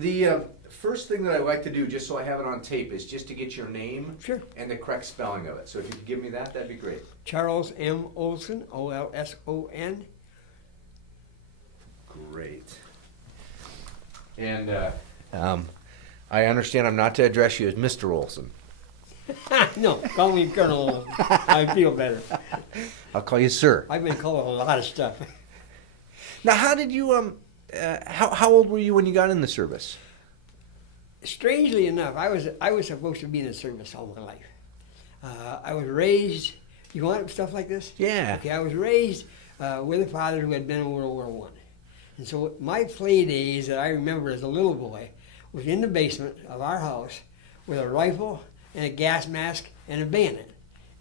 The first thing that I like to do, just so I have it on tape, is just to get your name Sure. and the correct spelling of it. So if you could give me that, that'd be great. Charles M. Olson, Olson. Great. And I understand I'm not to address you as Mr. Olson. No, call me Colonel Olson. I feel better. I'll call you sir. I've been called a lot of stuff. Now, how did you, how old were you when you got in the service? Strangely enough, I was supposed to be in the service all my life. I was raised. You want stuff like this? Yeah. Okay, I was raised with a father who had been in World War I, and so my play days that I remember as a little boy was in the basement of our house with a rifle and a gas mask and a bayonet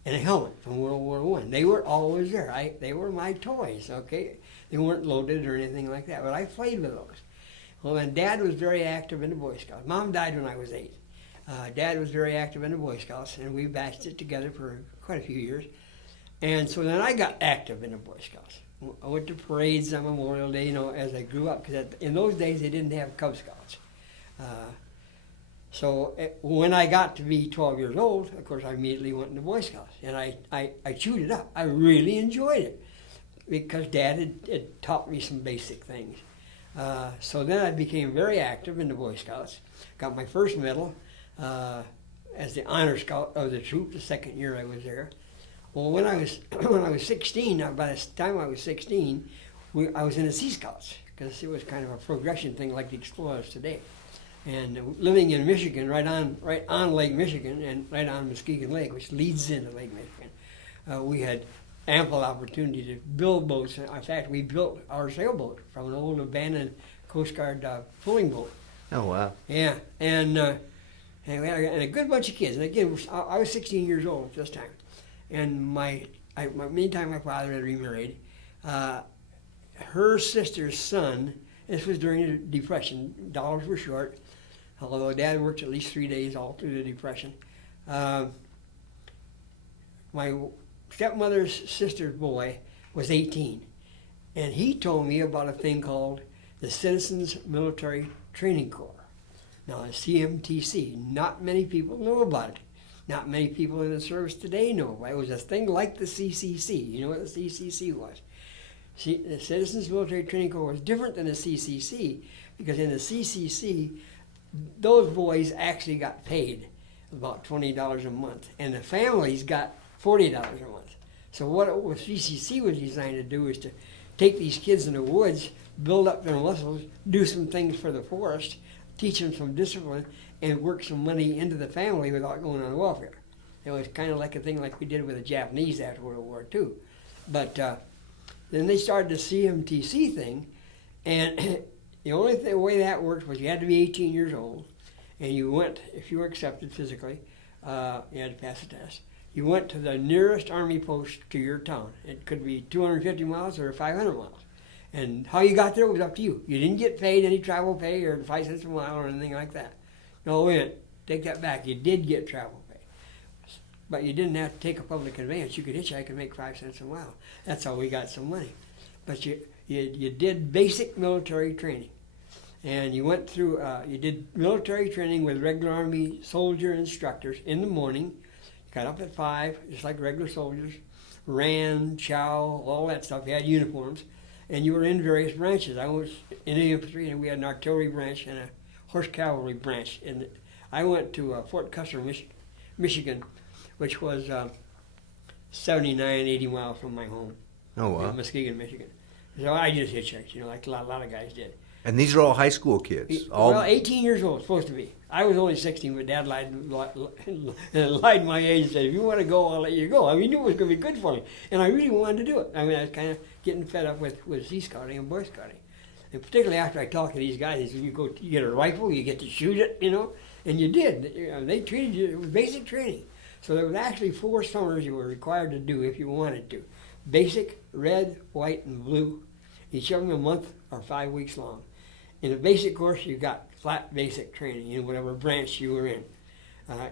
and a helmet from World War I. They were always there. They were my toys. Okay, they weren't loaded or anything like that, but I played with those. Well, and Dad was very active in the Boy Scouts. Mom died when I was 8. Dad was very active in the Boy Scouts, and we batched it together for quite a few years. And so then I got active in the Boy Scouts. I went to parades on Memorial Day, as I grew up, because in those days they didn't have Cub Scouts. So when I got to be 12 years old, of course, I immediately went into Boy Scouts, and I chewed it up. I really enjoyed it because Dad had taught me some basic things. So then I became very active in the Boy Scouts. Got my first medal as the honor scout of the troop the second year I was there. Well, when I was 16, by the time I was 16, I was in the Sea Scouts because it was kind of a progression thing like the Explorers today. And living in Michigan, right on Lake Michigan and right on Muskegon Lake, which leads into Lake Michigan, we had ample opportunity to build boats. In fact, we built our sailboat from an old abandoned Coast Guard pulling boat. Oh, wow. Yeah, and we had a good bunch of kids. And again, I was 16 years old at this time. And meantime, my father had remarried. Her sister's son, this was during the Depression, dollars were short, although Dad worked at least 3 days all through the Depression. My stepmother's sister's boy was 18, and he told me about a thing called the Citizens Military Training Corps. Now, the CMTC, not many people know about it. Not many people in the service today know about it. It was a thing like the CCC. You know what the CCC was? See, the Citizens Military Training Corps was different than the CCC because in the CCC, those boys actually got paid about $20 a month, and the families got $40 a month. So what CCC was designed to do is to take these kids in the woods, build up their muscles, do some things for the forest, teach them some discipline, and work some money into the family without going on welfare. It was kind of like a thing like we did with the Japanese after World War II. But then they started the CMTC thing, and the only way that worked was you had to be 18 years old, and you went, if you were accepted physically, you had to pass a test. You went to the nearest army post to your town. It could be 250 miles or 500 miles. And how you got there was up to you. You didn't get paid any travel pay or 5 cents a mile or anything like that. No, wait a minute. Take that back. You did get travel pay. But you didn't have to take a public conveyance. You could hitchhike and make 5 cents a mile. That's how we got some money. But you did basic military training. And you went through, you did military training with regular Army soldier instructors in the morning. Got up at 5, just like regular soldiers. Ran, chow, all that stuff. You had uniforms. And you were in various branches. I was in the infantry, and we had an artillery branch and a horse cavalry branch. And I went to Fort Custer, Michigan, which was 79, 80 miles from my home. Oh, wow. In Muskegon, Michigan. So I just hitchhiked, like a lot of guys did. And these are all high school kids? Well, 18 years old, supposed to be. I was only 16, but Dad lied my age and said, if you want to go, I'll let you go. I mean, he knew it was going to be good for me. And I really wanted to do it. I mean, I was kind of getting fed up with Sea Scouting and Boy Scouting. And particularly after I talked to these guys, they said, you get a rifle, you get to shoot it, and you did. They treated you, it was basic training. So there was actually 4 summers you were required to do if you wanted to. Basic, red, white, and blue. Each of them a month or 5 weeks long. In the basic course, you got flat basic training in whatever branch you were in.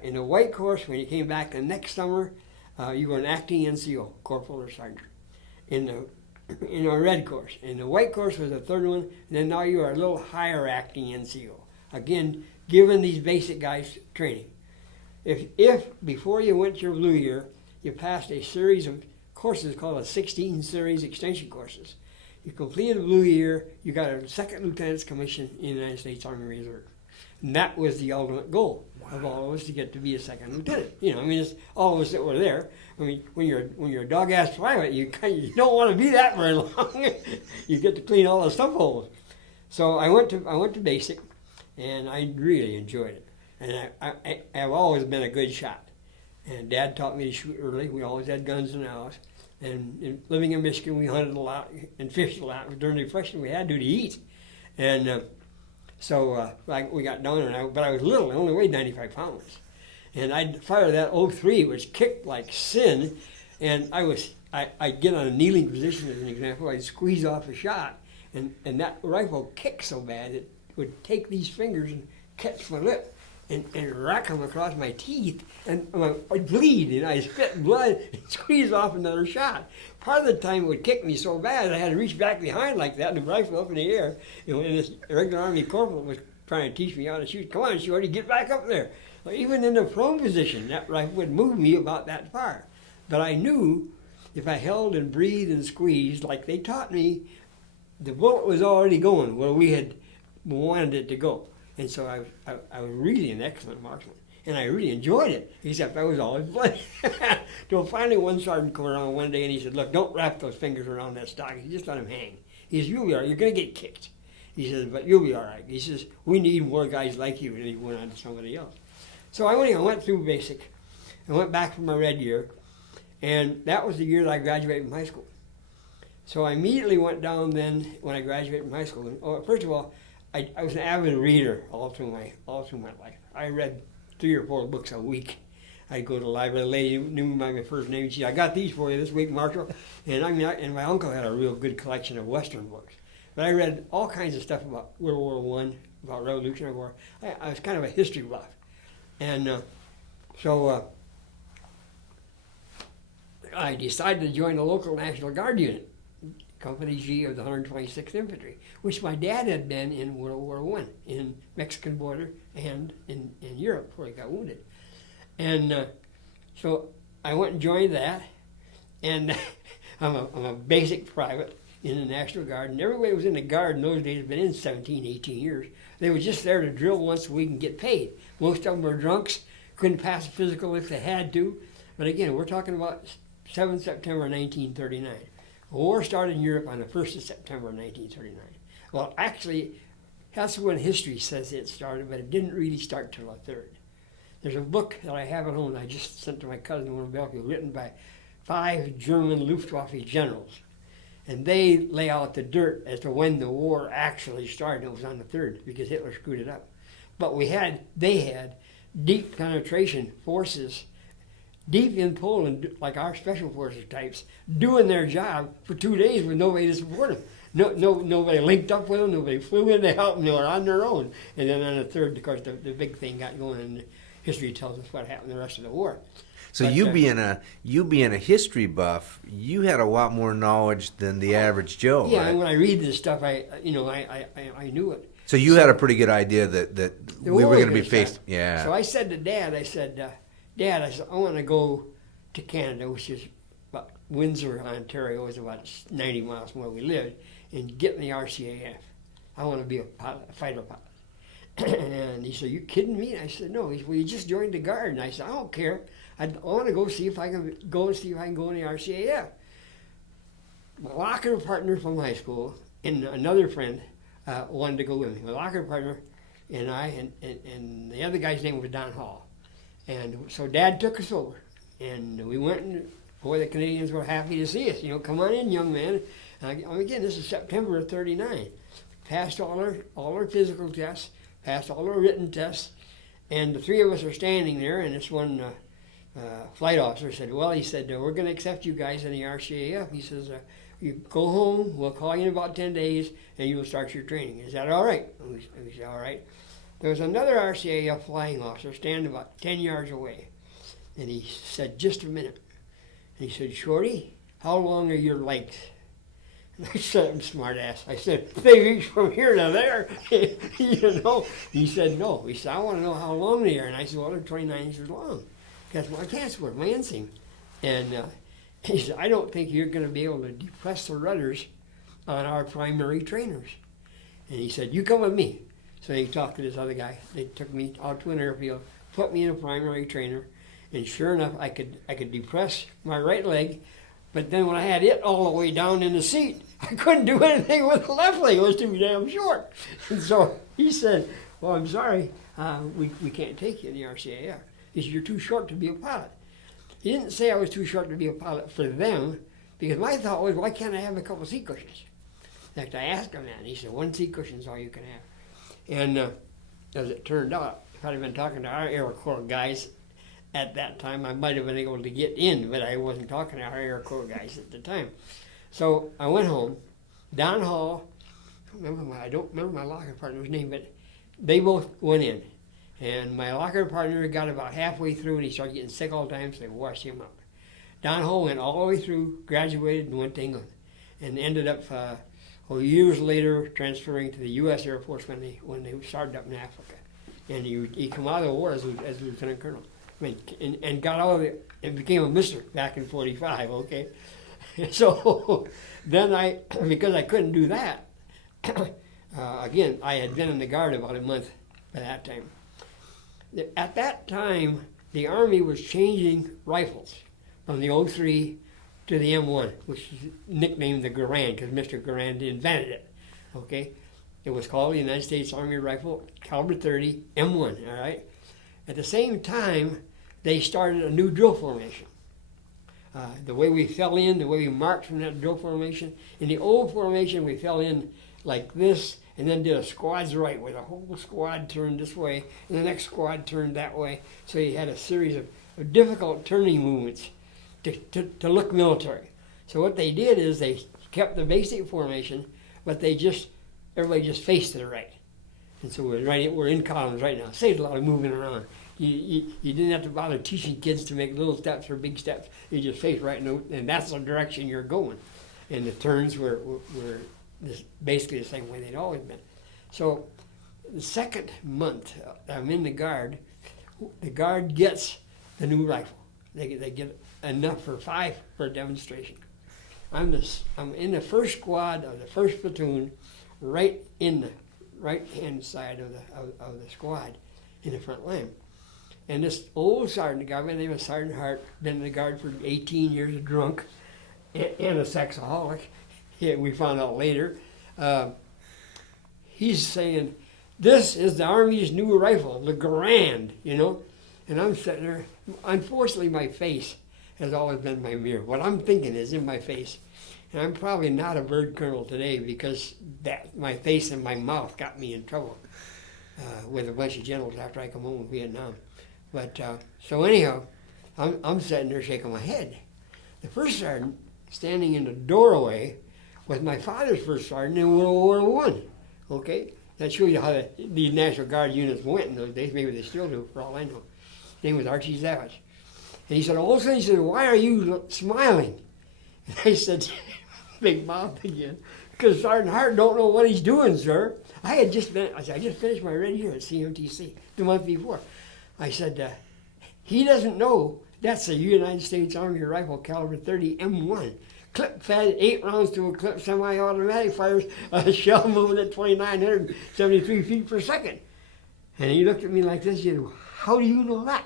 In the white course, when you came back the next summer, you were an acting NCO, corporal or sergeant. In the red course. In the white course was the third one, and then now you are a little higher acting NCO, again, giving these basic guys training. If before you went to your blue year, you passed a series of courses called a 16 series extension courses. You completed the blue year, you got a second lieutenant's commission in the United States Army Reserve. And that was the ultimate goal of all of us, to get to be a second lieutenant. You know, I mean, it's all of us that were there. I mean, when you're a dog-ass private, you don't want to be that very long. You get to clean all the stuff holes. So I went to basic, and I really enjoyed it. And I've always been a good shot. And Dad taught me to shoot early. We always had guns in the house. And living in Michigan, we hunted a lot and fished a lot. During the Depression, we had to eat. And so we got down, but I was little. I only weighed 95 pounds. And I'd fire that 03, which kicked like sin. And I'd get on a kneeling position, as an example. I'd squeeze off a shot. And that rifle kicked so bad, it would take these fingers and catch my lip and rack them across my teeth. And I'd bleed, and I'd spit blood and squeeze off another shot. Part of the time it would kick me so bad, I had to reach back behind like that and the rifle up in the air. And this regular Army corporal was trying to teach me how to shoot. Come on, Shorty, get back up there. Well, even in the prone position, that rifle would move me about that far. But I knew if I held and breathed and squeezed like they taught me, the bullet was already going where we had wanted it to go. And so I was really an excellent marksman. And I really enjoyed it, except I was always bloody. Till finally one sergeant came around one day and he said, look, don't wrap those fingers around that stock. He just let them hang. He says, you'll be all right. You're going to get kicked. He says, but you'll be all right. He says, we need more guys like you. And he went on to somebody else. So I went through basic. I went back for my red year. And that was the year that I graduated from high school. So I immediately went down then when I graduated from high school. And, first of all, I was an avid reader all through my life. I read 3 or 4 books a week. I'd go to the library. The lady knew my first name. She said, I got these for you this week, Marshall. And and my uncle had a real good collection of Western books. But I read all kinds of stuff about World War I, about Revolutionary War. I was kind of a history buff. And so I decided to join the local National Guard unit, Company G of the 126th Infantry, which my dad had been in World War I, in Mexican border and in Europe before he got wounded. And so I went and joined that, and I'm a basic private in the National Guard, and everybody was in the Guard in those days had been in 17, 18 years. They were just there to drill once a week and get paid. Most of them were drunks, couldn't pass a physical if they had to. But again, we're talking about 7 September 1939. The war started in Europe on the 1st of September 1939. Well, actually, that's when history says it started, but it didn't really start till the 3rd. There's a book that I have at home that I just sent to my cousin in Belgium, written by 5 German Luftwaffe generals. And they lay out the dirt as to when the war actually started. It was on the 3rd because Hitler screwed it up. But they had deep penetration forces deep in Poland, like our special forces types, doing their job for 2 days with nobody to support them. Nobody linked up with them, nobody flew in to help them, they were on their own. And then on the 3rd, of course, the big thing got going, and history tells us what happened the rest of the war. So but, you being a history buff, you had a lot more knowledge than the average Joe. Yeah, right? and when I read this stuff, I knew it. So you had a pretty good idea that we were going to be faced. Yeah. So I said to Dad, Dad, I want to go to Canada, which is about Windsor, Ontario, is about 90 miles from where we lived, and get in the RCAF. I want to be a fighter pilot. And he said, you kidding me? And I said, no. He said, well, you just joined the Guard. And I said, I don't care. I want to go see if I can go in the RCAF. My locker partner from high school and another friend wanted to go with me. My locker partner and I, and the other guy's name was Don Hall. And so Dad took us over, and we went, and boy, the Canadians were happy to see us. Come on in, young man. Again, this is September of '39. Passed all our physical tests, passed all our written tests, and the 3 of us are standing there, and this one flight officer said, well, he said, we're going to accept you guys in the RCAF. He says, you go home, we'll call you in about 10 days, and you'll start your training. Is that all right? We said, all right. There was another RCAF flying officer standing about 10 yards away, and he said, just a minute. And he said, Shorty, how long are your legs? And I said, I'm smart ass. I said, they reach from here to there, you know. He said, no. He said, I want to know how long they are. And I said, well, they're 29 inches long. That's my transport, my inseam. And he said, I don't think you're going to be able to depress the rudders on our primary trainers. And he said, you come with me. So he talked to this other guy. They took me out to an airfield, put me in a primary trainer, and sure enough, I could depress my right leg. But then when I had it all the way down in the seat, I couldn't do anything with the left leg. It was too damn short. And so he said, well, I'm sorry, we can't take you in the RCAF. He said, you're too short to be a pilot. He didn't say I was too short to be a pilot for them, because my thought was, why can't I have a couple seat cushions? In fact, I asked him that, and he said, one seat cushion is all you can have. And as it turned out, if I'd have been talking to our Air Corps guys at that time, I might have been able to get in, but I wasn't talking to our Air Corps guys at the time. So I went home. Don Hall, I don't remember my locker partner's name, but they both went in. And my locker partner got about halfway through, and he started getting sick all the time, so they washed him up. Don Hall went all the way through, graduated, and went to England, and ended up years later transferring to the U.S. Air Force when they started up in Africa. And he came out of the war as lieutenant colonel. I mean, and got out of it and became a mister back in 45, okay? So then because I couldn't do that, again, I had been in the Guard about a month by that time. At that time, the Army was changing rifles from the 03 to the M1, which is nicknamed the Garand because Mr. Garand invented it, okay? It was called the United States Army Rifle, caliber 30, M1, all right? At the same time, they started a new drill formation. The way we fell in, the way we marched from that drill formation, in the old formation, we fell in like this, and then did a squad's right, where the whole squad turned this way, and the next squad turned that way. So you had a series of difficult turning movements to look military. So what they did is they kept the basic formation, but everybody just faced to the right. And so we're in columns right now. Saved a lot of moving around. You didn't have to bother teaching kids to make little steps or big steps. You just face right, and that's the direction you're going. And the turns were basically the same way they'd always been. So the second month I'm in the Guard gets the new rifle. They get enough for 5 for a demonstration. I'm in the first squad of the first platoon, right in the right-hand side of the squad, in the front line. And this old sergeant guy, by the name of Sergeant Hart, been in the Guard for 18 years, a drunk and a sexaholic. We found out later. He's saying, this is the Army's new rifle, the Garand, you know? And I'm sitting there. Unfortunately, my face has always been my mirror. What I'm thinking is in my face. And I'm probably not a bird colonel today because my face and my mouth got me in trouble with a bunch of generals after I come home from Vietnam. But so anyhow, I'm sitting there shaking my head. The first sergeant standing in the doorway was my father's first sergeant in World War I. Okay, that shows you how the National Guard units went in those days. Maybe they still do, for all I know. His name was Archie Zavich. And he said, Olson, he said, why are you smiling? And I said, big mouth again, because Sergeant Hart don't know what he's doing, sir. I just finished my red year at CMTC the month before. I said, he doesn't know that's a United States Army rifle caliber 30 M1. Clip fed, 8 rounds to a clip, semi-automatic, fires a shell moving at 2,973 feet per second. And he looked at me like this, he said, how do you know that?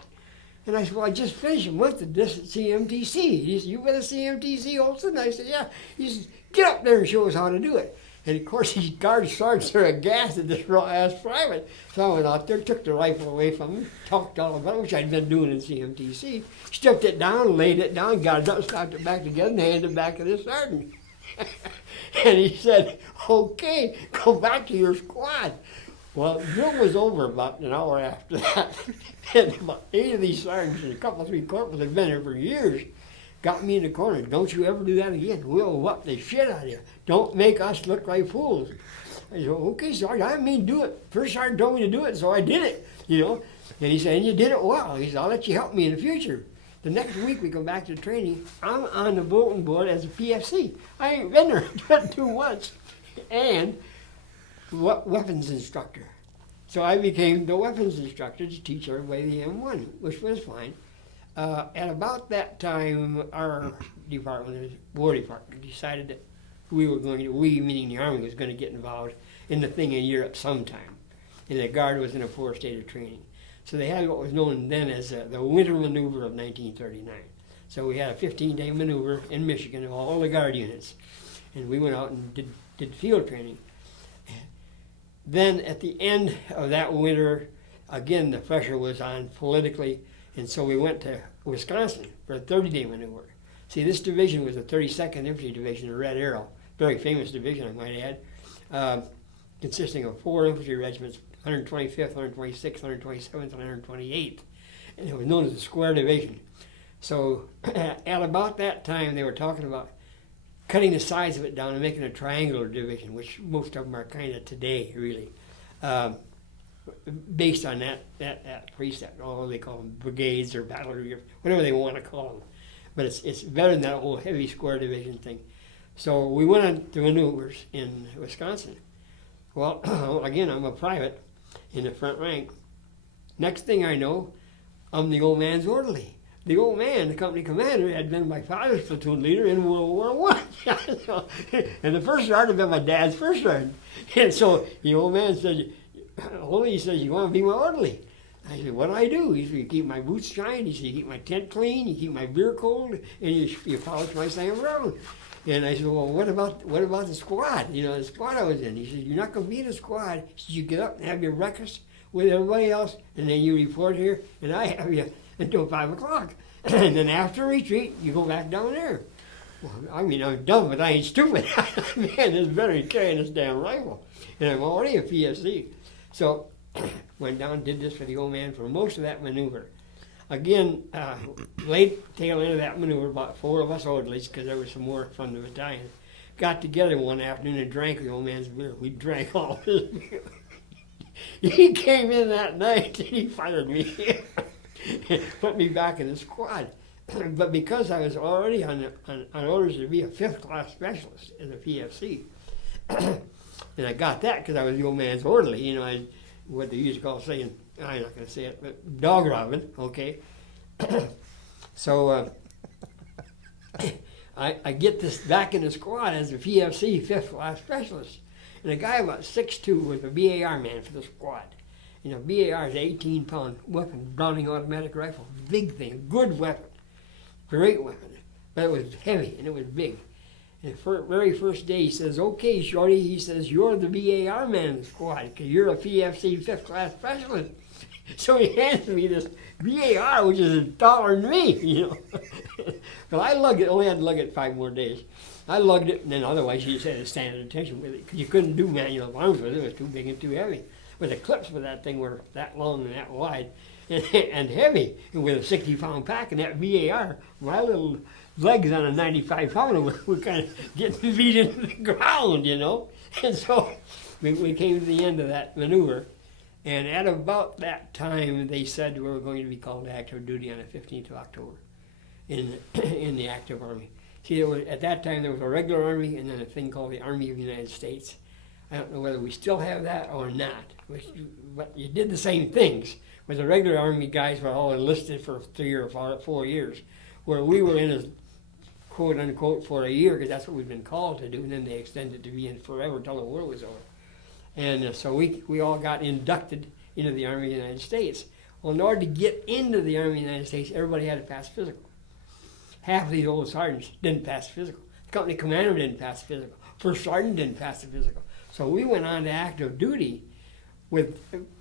And I said, well, I just finished a month of this at CMTC. He said, you been at CMTC, Olson? I said, yeah. He said, get up there and show us how to do it. And of course, these guard sergeants are aghast at this raw-ass private. So I went out there, took the rifle away from him, talked all about it, which I'd been doing in CMTC, stripped it down, laid it down, got it up, slapped it back together, and handed it back to the sergeant. And he said, okay, go back to your squad. Well, the drill was over about an hour after that. And about 8 of these sergeants and a couple, 3 corporals had been here for years. Got me in the corner. Don't you ever do that again. We'll whoop the shit out of you. Don't make us look like fools. I said, okay, Sergeant, I didn't mean to do it. First Sergeant told me to do it, so I did it, you know. And he said, and you did it well. He said, I'll let you help me in the future. The next week we go back to training, I'm on the bulletin board as a PFC. I ain't been there but 2 months. And weapons instructor. So I became the weapons instructor to teach everybody the M1, which was fine. At about that time, our department, the War Department, decided that we, meaning the Army, was going to get involved in the thing in Europe sometime. And the Guard was in a 4 state of training. So they had what was known then as the Winter Maneuver of 1939. So we had a 15-day maneuver in Michigan of all the Guard units. And we went out and did field training. Then at the end of that winter, again, the pressure was on politically, and so we went to Wisconsin for a 30-day maneuver. See, this division was the 32nd Infantry Division, the Red Arrow, very famous division, I might add, consisting of 4 infantry regiments, 125th, 126th, 127th, and 128th, and it was known as the Square Division. So at about that time, they were talking about cutting the size of it down and making a triangular division, which most of them are kind of today, really, based on that precept. Although they call them brigades or battle groups, whatever they want to call them. But it's better than that whole heavy square division thing. So we went on to maneuvers in Wisconsin. Well, again, I'm a private in the front rank. Next thing I know, I'm the old man's orderly. The old man, the company commander, had been my father's platoon leader in World War I. And the first sergeant had been my dad's first sergeant. And so the old man said, he says, you want to be my orderly? I said, what do I do? He said, you keep my boots shined, he said, you keep my tent clean, you keep my beer cold, and you polish my Sam Brown. And I said, well, what about the squad? You know, the squad I was in. He said, you're not going to be in a squad. He said, you get up and have your breakfast with everybody else, and then you report here, and I have you until 5 o'clock. And then after retreat, you go back down there. Well, I mean, I'm dumb, but I ain't stupid. Man, this better carrying this damn rifle. And I'm already a PSC. So went down and did this for the old man for most of that maneuver. Again, late tail end of that maneuver, about 4 of us orderlies, because there was some more from the battalion, got together one afternoon and drank the old man's beer. We drank all of his beer. He came in that night and he fired me. Put me back in the squad. But because I was already on orders to be a 5th class specialist in the PFC, and I got that because I was the old man's orderly, you know, what they used to call saying, I'm not going to say it, but dog robbing, okay? So I get this back in the squad as a PFC 5th class specialist. And a guy about 6'2" was a BAR man for the squad. You know, BAR is an 18-pound weapon, Browning automatic rifle. Big thing, good weapon, great weapon. But it was heavy and it was big. And the very first day he says, okay, Shorty, he says, you're the BAR man in the squad because you're a PFC 5th class specialist. So he hands me this BAR, which is taller than me, you know. But I lugged it, only had to lug it 5 more days. I lugged it, and then otherwise you just had to stand at attention with it because you couldn't do manual arms with it. It was too big and too heavy. But the clips for that thing were that long and that wide and heavy. And with a 60-pound pack and that BAR, my little legs on a 95-pounder were kind of getting beat into the ground, you know. And so we came to the end of that maneuver. And at about that time, they said we were going to be called to active duty on the 15th of October in the active army. See, at that time, there was a regular army and then a thing called the Army of the United States. I don't know whether we still have that or not, but you did the same things. But the regular army guys were all enlisted for 3 or 4 years, where we were in as quote unquote for a year because that's what we'd been called to do, and then they extended to be in forever till the war was over. And so we all got inducted into the Army of the United States. Well, in order to get into the Army of the United States, everybody had to pass physical. Half of these old sergeants didn't pass physical. The company commander didn't pass physical. First sergeant didn't pass the physical. So we went on to active duty with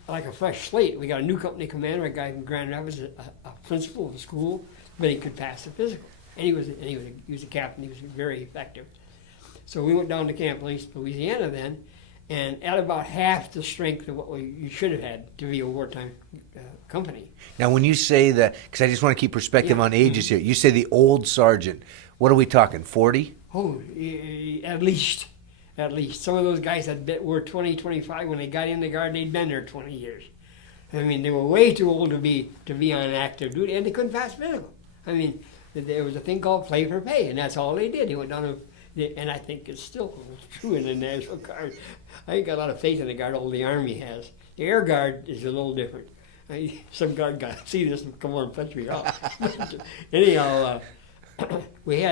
like a fresh slate. We got a new company commander, a guy from Grand Rapids, a principal of the school, but he could pass the physical. And he was a captain. He was very effective. So we went down to Camp Louisiana then, and at about half the strength of what you should have had to be a wartime company. Now, when you say that, because I just want to keep perspective on ages here, you say the old sergeant. What are we talking, 40? Oh, at least. Some of those guys were 20, 25. When they got in the Guard, they'd been there 20 years. I mean, they were way too old to be on active duty, and they couldn't pass physical. I mean, there was a thing called play for pay, and that's all they did. He went down and I think it's still true in the National Guard. I ain't got a lot of faith in the Guard, all the Army has. The Air Guard is a little different. Some guard guy see this and come over and punch me off. Anyhow, we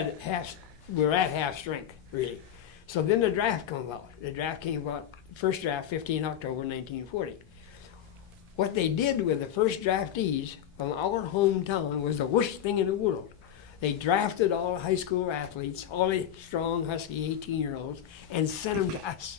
were at half strength, really. So then the draft came about. The draft came about, first draft, 15 October 1940. What they did with the first draftees from our hometown was the worst thing in the world. They drafted all the high school athletes, all the strong, husky 18-year-olds, and sent them to us.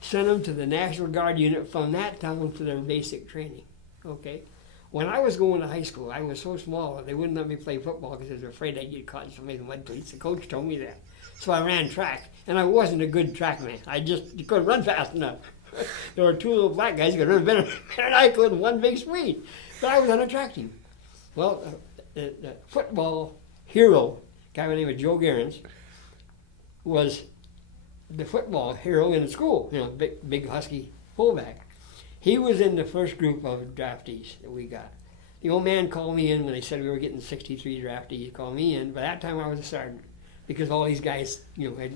Sent them to the National Guard unit from that town for their basic training. Okay? When I was going to high school, I was so small that they wouldn't let me play football because they were afraid I'd get caught in some of the mud cleats. The coach told me that. So I ran track, and I wasn't a good track man. I just couldn't run fast enough. There were two little black guys who could run better than I could in one big speed. But I was on a track team. Well, the football hero, a guy by the name of Joe Gerens, was the football hero in the school, big husky fullback. He was in the first group of draftees that we got. The old man called me in when they said we were getting 63 draftees. He called me in. By that time I was a sergeant because all these guys,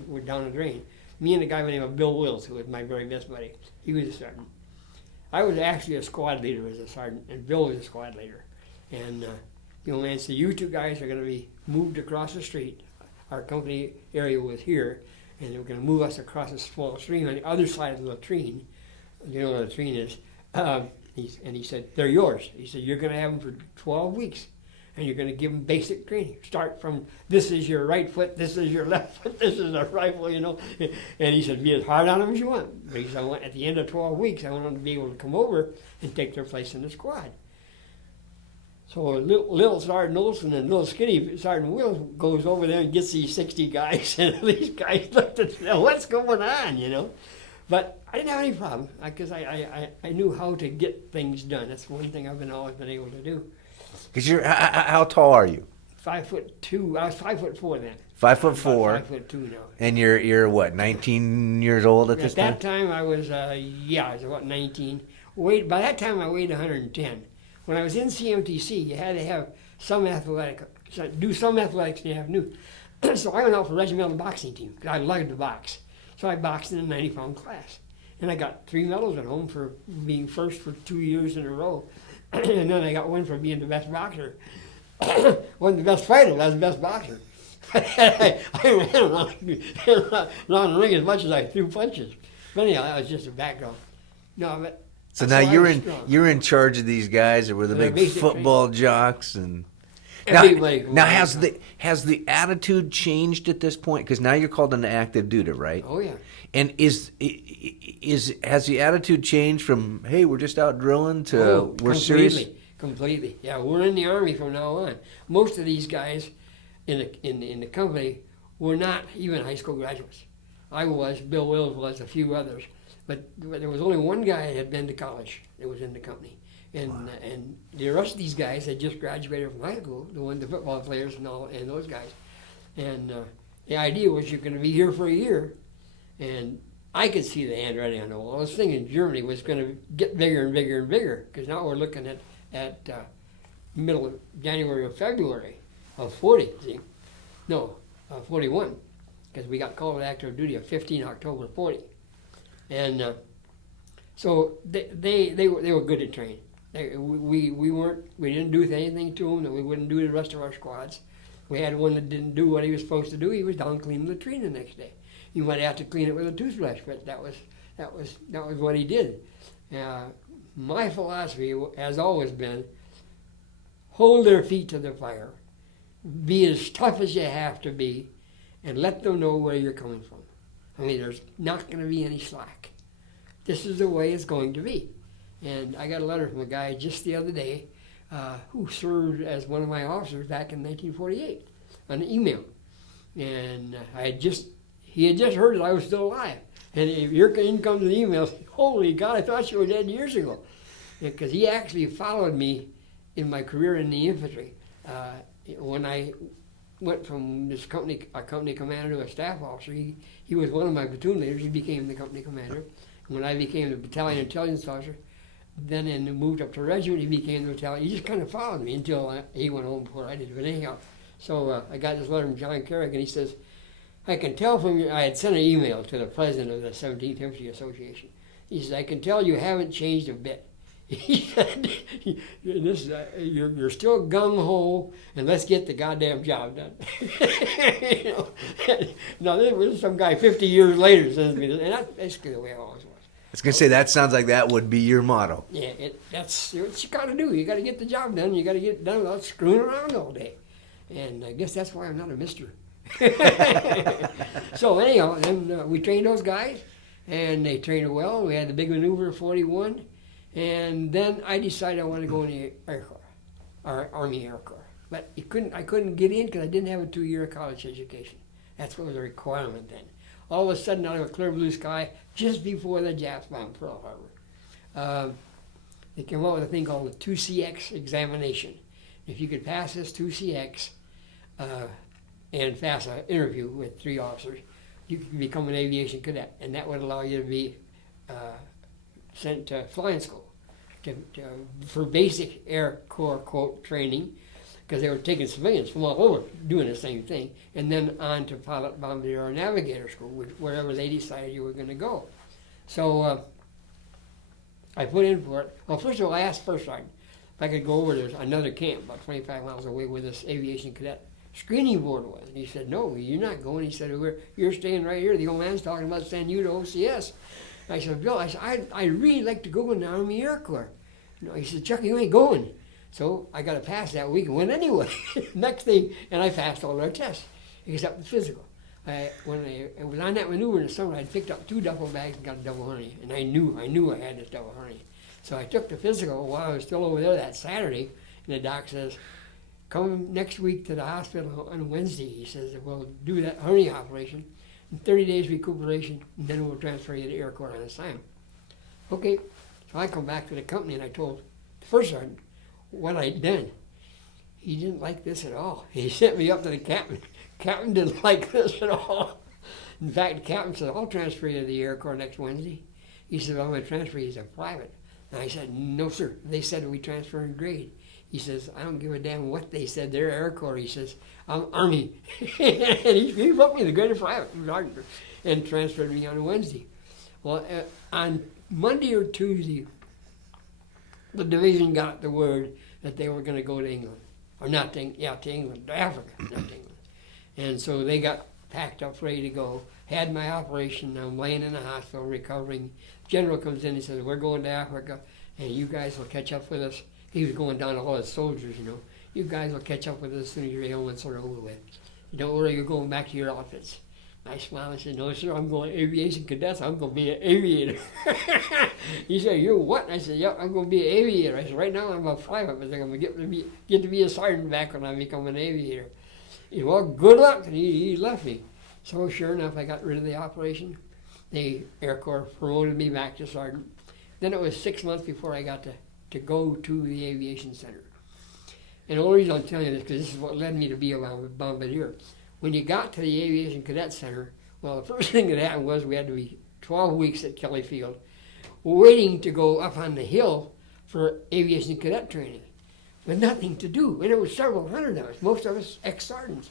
were down the drain. Me and a guy by the name of Bill Wills, who was my very best buddy, he was a sergeant. I was actually a squad leader as a sergeant, and Bill was a squad leader. And the old man said, you two guys are going to be moved across the street. Our company area was here, and they were going to move us across a small stream on the other side of the latrine. You know what a latrine is. And he said, they're yours. He said, you're going to have them for 12 weeks, and you're going to give them basic training. Start from, this is your right foot, this is your left foot, this is a rifle, And he said, be as hard on them as you want. Because at the end of 12 weeks, I want them to be able to come over and take their place in the squad. So little Sergeant Olson and little skinny Sergeant Wills goes over there and gets these 60 guys, and these guys looked at them, what's going on, But I didn't have any problem because I knew how to get things done. That's one thing I've always been able to do. Because how tall are you? 5'2". I was 5'4" then. 5'4". 5'2" now. And you're what, 19 years old at this time? At that time I was I was about 19. By that time I weighed 110. When I was in CMTC, you had to have do some athletics in the afternoon. So I went out for regimental boxing team because I loved to box. So I boxed in a 90-pound class. And I got 3 medals at home for being first for 2 years in a row. And then I got one for being the best boxer. Wasn't the best fighter, I was the best boxer. I ran around the ring as much as I threw punches. But anyhow, that was just a background. So now you're in charge of these guys that were the big football jocks and now has the attitude changed at this point? Because now you're called an active duty, right? Oh yeah. And has the attitude changed from, hey, we're just out drilling to we're serious? Completely. Yeah, we're in the Army from now on. Most of these guys in the company were not even high school graduates. I was, Bill Wills was, a few others. But there was only one guy that had been to college that was in the company. And the rest of these guys had just graduated from high school, the football players and those guys. And the idea was you're going to be here for a year. And I could see the handwriting on the wall. This thing in Germany was going to get bigger and bigger and bigger, because now we're looking at middle of January or February of 40, see? No, 41, because we got called to active duty of 15 October 40. And so they were good at training. We didn't do anything to them that we wouldn't do to the rest of our squads. We had one that didn't do what he was supposed to do. He was down cleaning the latrine the next day. You might have to clean it with a toothbrush, but that was what he did. My philosophy has always been, hold their feet to the fire, be as tough as you have to be, and let them know where you're coming from. I mean, there's not going to be any slack. This is the way it's going to be. And I got a letter from a guy just the other day who served as one of my officers back in 1948, an email. And he had just heard that I was still alive. And in comes an email, holy God, I thought you were dead years ago. Because he actually followed me in my career in the infantry. When I went from a company commander to a staff officer, he was one of my platoon leaders. He became the company commander. And when I became the battalion intelligence officer, then and moved up to regiment. He became the battalion. He just kind of followed me until he went home before I did. But anyhow, so I got this letter from John Carrick, and he says, I can tell from your, I had sent an email to the president of the 17th Infantry Association. He says, I can tell you haven't changed a bit. He said, you're still gung-ho, and let's get the goddamn job done. You know? Now, this was some guy 50 years later says to me, and that's basically the way I always was. I was going to say, that sounds like that would be your motto. Yeah, that's what you got to do. You got to get the job done. You got to get it done without screwing around all day. And I guess that's why I'm not a mister. So anyhow, then we trained those guys, and they trained well. We had the big maneuver in 41, and then I decided I wanted to go in the Air Corps, or Army Air Corps. But I couldn't get in because I didn't have a 2-year college education. That's what was a requirement then. All of a sudden, out of a clear blue sky, just before the Japs bombed Pearl Harbor, they came up with a thing called the 2CX examination. If you could pass this 2CX and pass an interview with 3 officers, you could become an aviation cadet, and that would allow you to be sent to flying school for basic Air Corps quote training, because they were taking civilians from all over doing the same thing, and then on to pilot, bombardier, or navigator school, wherever they decided you were going to go. So I put in for it. Well, first of all, I asked First Sergeant if I could go over. There's another camp about 25 miles away where this aviation cadet screening board was. And he said, no, you're not going. He said, you're staying right here. The old man's talking about sending you to OCS. I said, Bill, I'd really like to go in the Army Air Corps. No, he said, Chuck, you ain't going. So I got to pass that week and went anyway. Next thing, and I passed all their tests, except the physical. When I was on that maneuver in the summer, I picked up 2 duffel bags and got a double hernia, and I knew I had this double hernia. So I took the physical while I was still over there that Saturday, and the doc says, come next week to the hospital on Wednesday. He says, we'll do that hernia operation, in 30 days recuperation, and then we'll transfer you to Air Corps on assignment. Okay, so I come back to the company, and I told the First Sergeant what I'd done. He didn't like this at all. He sent me up to the captain. Captain didn't like this at all. In fact, the captain said, I'll transfer you to the Air Corps next Wednesday. He said, I'm going to transfer you as a private. And I said, no, sir. They said we transfer in grade. He says, I don't give a damn what they said. They're Air Corps. He says, I'm Army. And he put me in the grade of private and transferred me on Wednesday. Well, on Monday or Tuesday, the division got the word that they were going to go to England. Or not to England, to Africa, not to England. And so they got packed up, ready to go. Had my operation. I'm laying in the hospital recovering. General comes in and says, we're going to Africa, and you guys will catch up with us. He was going down to all his soldiers, you know. You guys will catch up with us as soon as your ailments are over with. Don't worry, you're going back to your outfits. I smiled and said, no, sir, I'm going aviation cadets. I'm going to be an aviator. He said, you're what? I said, yep, I'm going to be an aviator. I said, right now I'm a private, but I'm going to get to be a sergeant back when I become an aviator. He said, well, good luck. And he left me. So sure enough, I got rid of the operation. The Air Corps promoted me back to sergeant. Then it was 6 months before I got to go to the aviation center. And the only reason I'm telling you this, because this is what led me to be a bombardier. When you got to the Aviation Cadet Center, well, the first thing that happened was we had to be 12 weeks at Kelly Field, waiting to go up on the hill for aviation cadet training, with nothing to do. And there were several hundred of us, most of us ex-sergeants.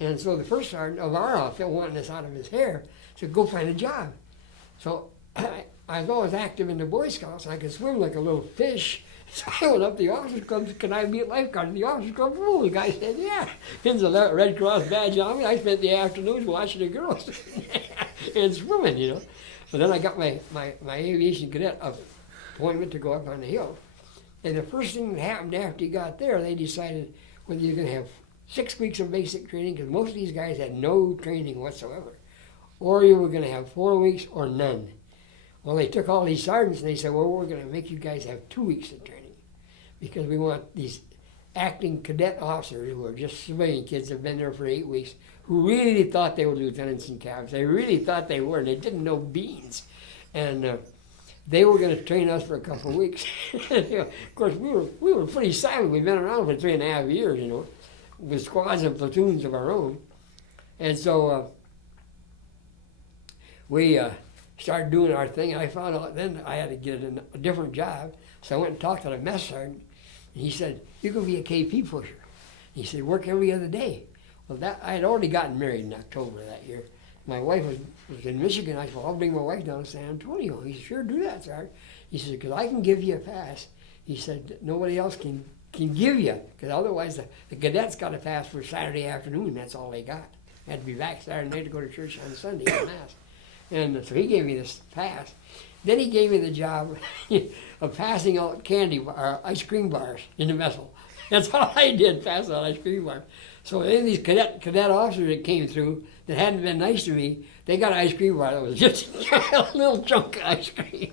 And so the first sergeant of our outfit, wanting us out of his hair, said, go find a job. So I was always active in the Boy Scouts, and I could swim like a little fish. So I went up to the officers' club, can I be a lifeguard in the officers' club? Oh, the guy said, yeah. Pins a Red Cross badge on me. I spent the afternoons watching the girls and swimming, you know. But then I got my aviation cadet appointment to go up on the hill. And the first thing that happened after you got there, they decided whether you're going to have 6 weeks of basic training, because most of these guys had no training whatsoever, or you were going to have 4 weeks or none. Well, they took all these sergeants and they said, well, we're going to make you guys have 2 weeks of training, because we want these acting cadet officers who are just civilian kids that have been there for 8 weeks, who really thought they were lieutenants and captains. They really thought they were, and they didn't know beans. And they were going to train us for a couple of weeks. You know, of course, we were pretty silent. We've been around for 3.5 years, you know, with squads and platoons of our own. And so we started doing our thing, and I found out then I had to get a different job. So I went and talked to the mess sergeant, and he said, "You can be a KP pusher." He said, "Work every other day." Well, I had already gotten married in October that year. My wife was in Michigan. I said, "Well, I'll bring my wife down to San Antonio." He said, "Sure, do that, Sergeant." He said, "Because I can give you a pass." He said, "Nobody else can give you, because otherwise the cadets got a pass for Saturday afternoon. That's all they got. Had to be back Saturday night to go to church on Sunday at Mass." And so he gave me this pass. Then he gave me the job of passing out ice cream bars in the mess hall. That's all I did, pass out ice cream bars. So any of these cadet officers that came through that hadn't been nice to me, they got an ice cream bar that was just a little chunk of ice cream.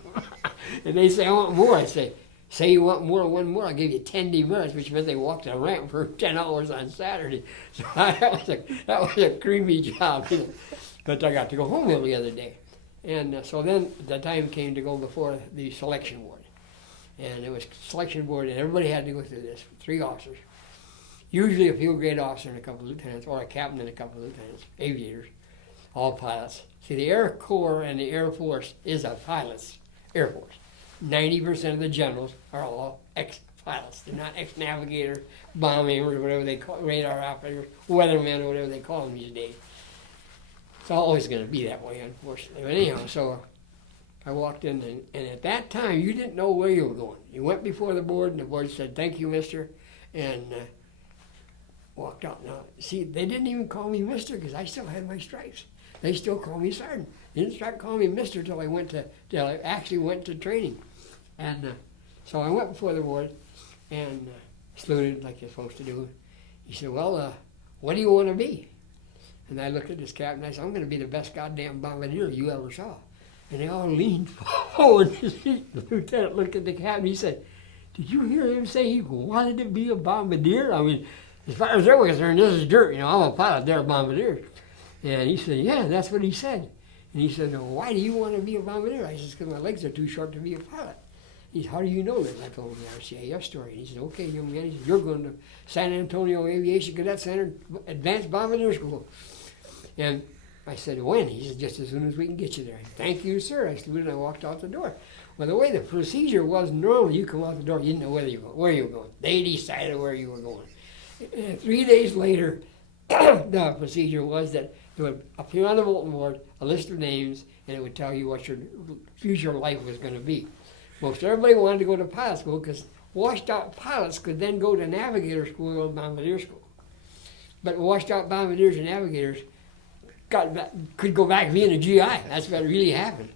And they say, "I want more." I say you want more, one more, I'll give you 10 demerits, which meant they walked the ramp for 10 hours on Saturday. So that was a creamy job. You know. But I got to go home every other day. And so then the time came to go before the selection board. And it was selection board, and everybody had to go through this, 3 officers. Usually a field grade officer and a couple of lieutenants, or a captain and a couple of lieutenants, aviators, all pilots. See, the Air Corps and the Air Force is a pilot's Air Force. 90% of the generals are all ex-pilots. They're not ex-navigator, bombing, or whatever they call radar operators, weathermen, or whatever they call them these days. It's always going to be that way, unfortunately. But anyhow, so I walked in, and at that time, you didn't know where you were going. You went before the board, and the board said, "Thank you, mister," and walked out. Now, see, they didn't even call me mister because I still had my stripes. They still called me sergeant. They didn't start calling me mister till I actually went to training. And so I went before the board and saluted like you're supposed to do. He said, "Well, what do you want to be?" And I looked at this captain and I said, "I'm going to be the best goddamn bombardier you ever saw." And they all leaned forward. The lieutenant looked at the captain. He said, "Did you hear him say he wanted to be a bombardier? I mean, as far as they're concerned, this is dirt. You know, I'm a pilot, they're bombardiers." And he said, "Yeah, that's what he said." And he said, "Well, why do you want to be a bombardier?" I said, "Because my legs are too short to be a pilot." He said, "How do you know that?" I told him the RCAF story. And he said, "Okay, young man," he said, "you're going to San Antonio Aviation Cadet Center, Advanced Bombardier School." And I said, "When?" He said, "Just as soon as we can get you there." "Thank you, sir." I saluted and I walked out the door. Well, the way the procedure was, normally you come out the door, you didn't know where you were going. They decided where you were going. And 3 days later, the procedure was that there would appear on the bulletin board a list of names, and it would tell you what your future life was going to be. Most everybody wanted to go to pilot school because washed-out pilots could then go to navigator school or bombardier school. But washed-out bombardiers and navigators could go back being a GI. That's what really happened.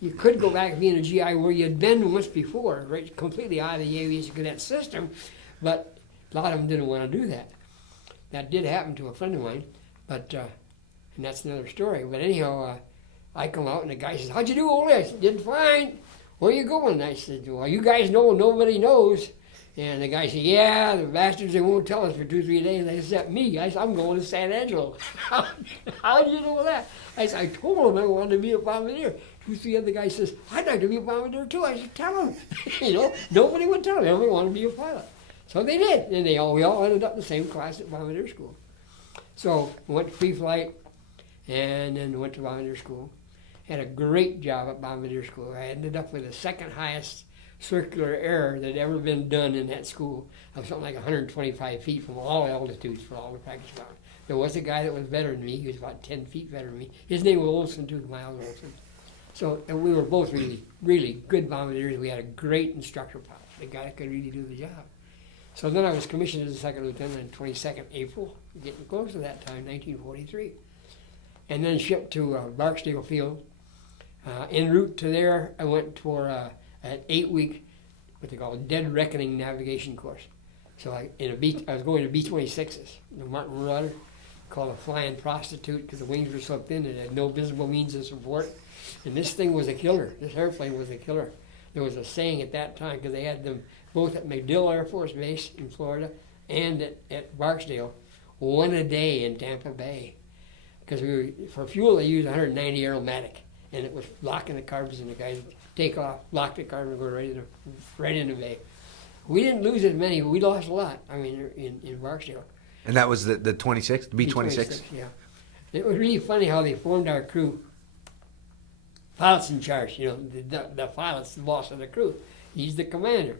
You could go back being a GI where you'd been once before, right, completely out of the aviation cadet system, but a lot of them didn't want to do that. That did happen to a friend of mine, but and that's another story. But anyhow, I come out and the guy says, "How'd you do, Ole?" I said, "Did fine. Where you going?" I said, "Well, you guys know nobody knows." And the guy said, "Yeah, the bastards, they won't tell us for 2-3 days, except me." I said, "I'm going to San Angelo." How did you know that? I said, "I told him I wanted to be a bombardier." 2-3 other guys says, "I'd like to be a bombardier too." I said, "Tell him." You know, nobody would tell him. Everybody wanted to be a pilot. So they did. And we all ended up in the same class at bombardier school. So went to pre-flight and then went to bombardier school. Had a great job at bombardier school. I ended up with the second highest circular error that had ever been done in that school. I was something like 125 feet from all altitudes for all the practice ground. There was a guy that was better than me. He was about 10 feet better than me. His name was Olson too, Miles Olson. So and we were both really, really good bombardiers. We had a great instructor pilot, the guy that could really do the job. So then I was commissioned as a second lieutenant on 22nd April, getting close to that time, 1943. And then shipped to Barksdale Field. En route to there, I went for an 8-week, what they call a dead reckoning navigation course. So I was going to B-26s, the Martin Rudder, called a flying prostitute because the wings were so thin it had no visible means of support. And this thing was a killer. This airplane was a killer. There was a saying at that time, because they had them both at MacDill Air Force Base in Florida and at Barksdale, one a day in Tampa Bay. Because for fuel, they used 190 Aeromatic, and it was locking the carbs, and the guys would take off, lock the carbs, and go right in the bay. We didn't lose as many, but we lost a lot, I mean, in Barksdale. And that was the 26th, the B-26? Yeah. It was really funny how they formed our crew. Pilots in charge, you know, the pilot's the boss of the crew. He's the commander.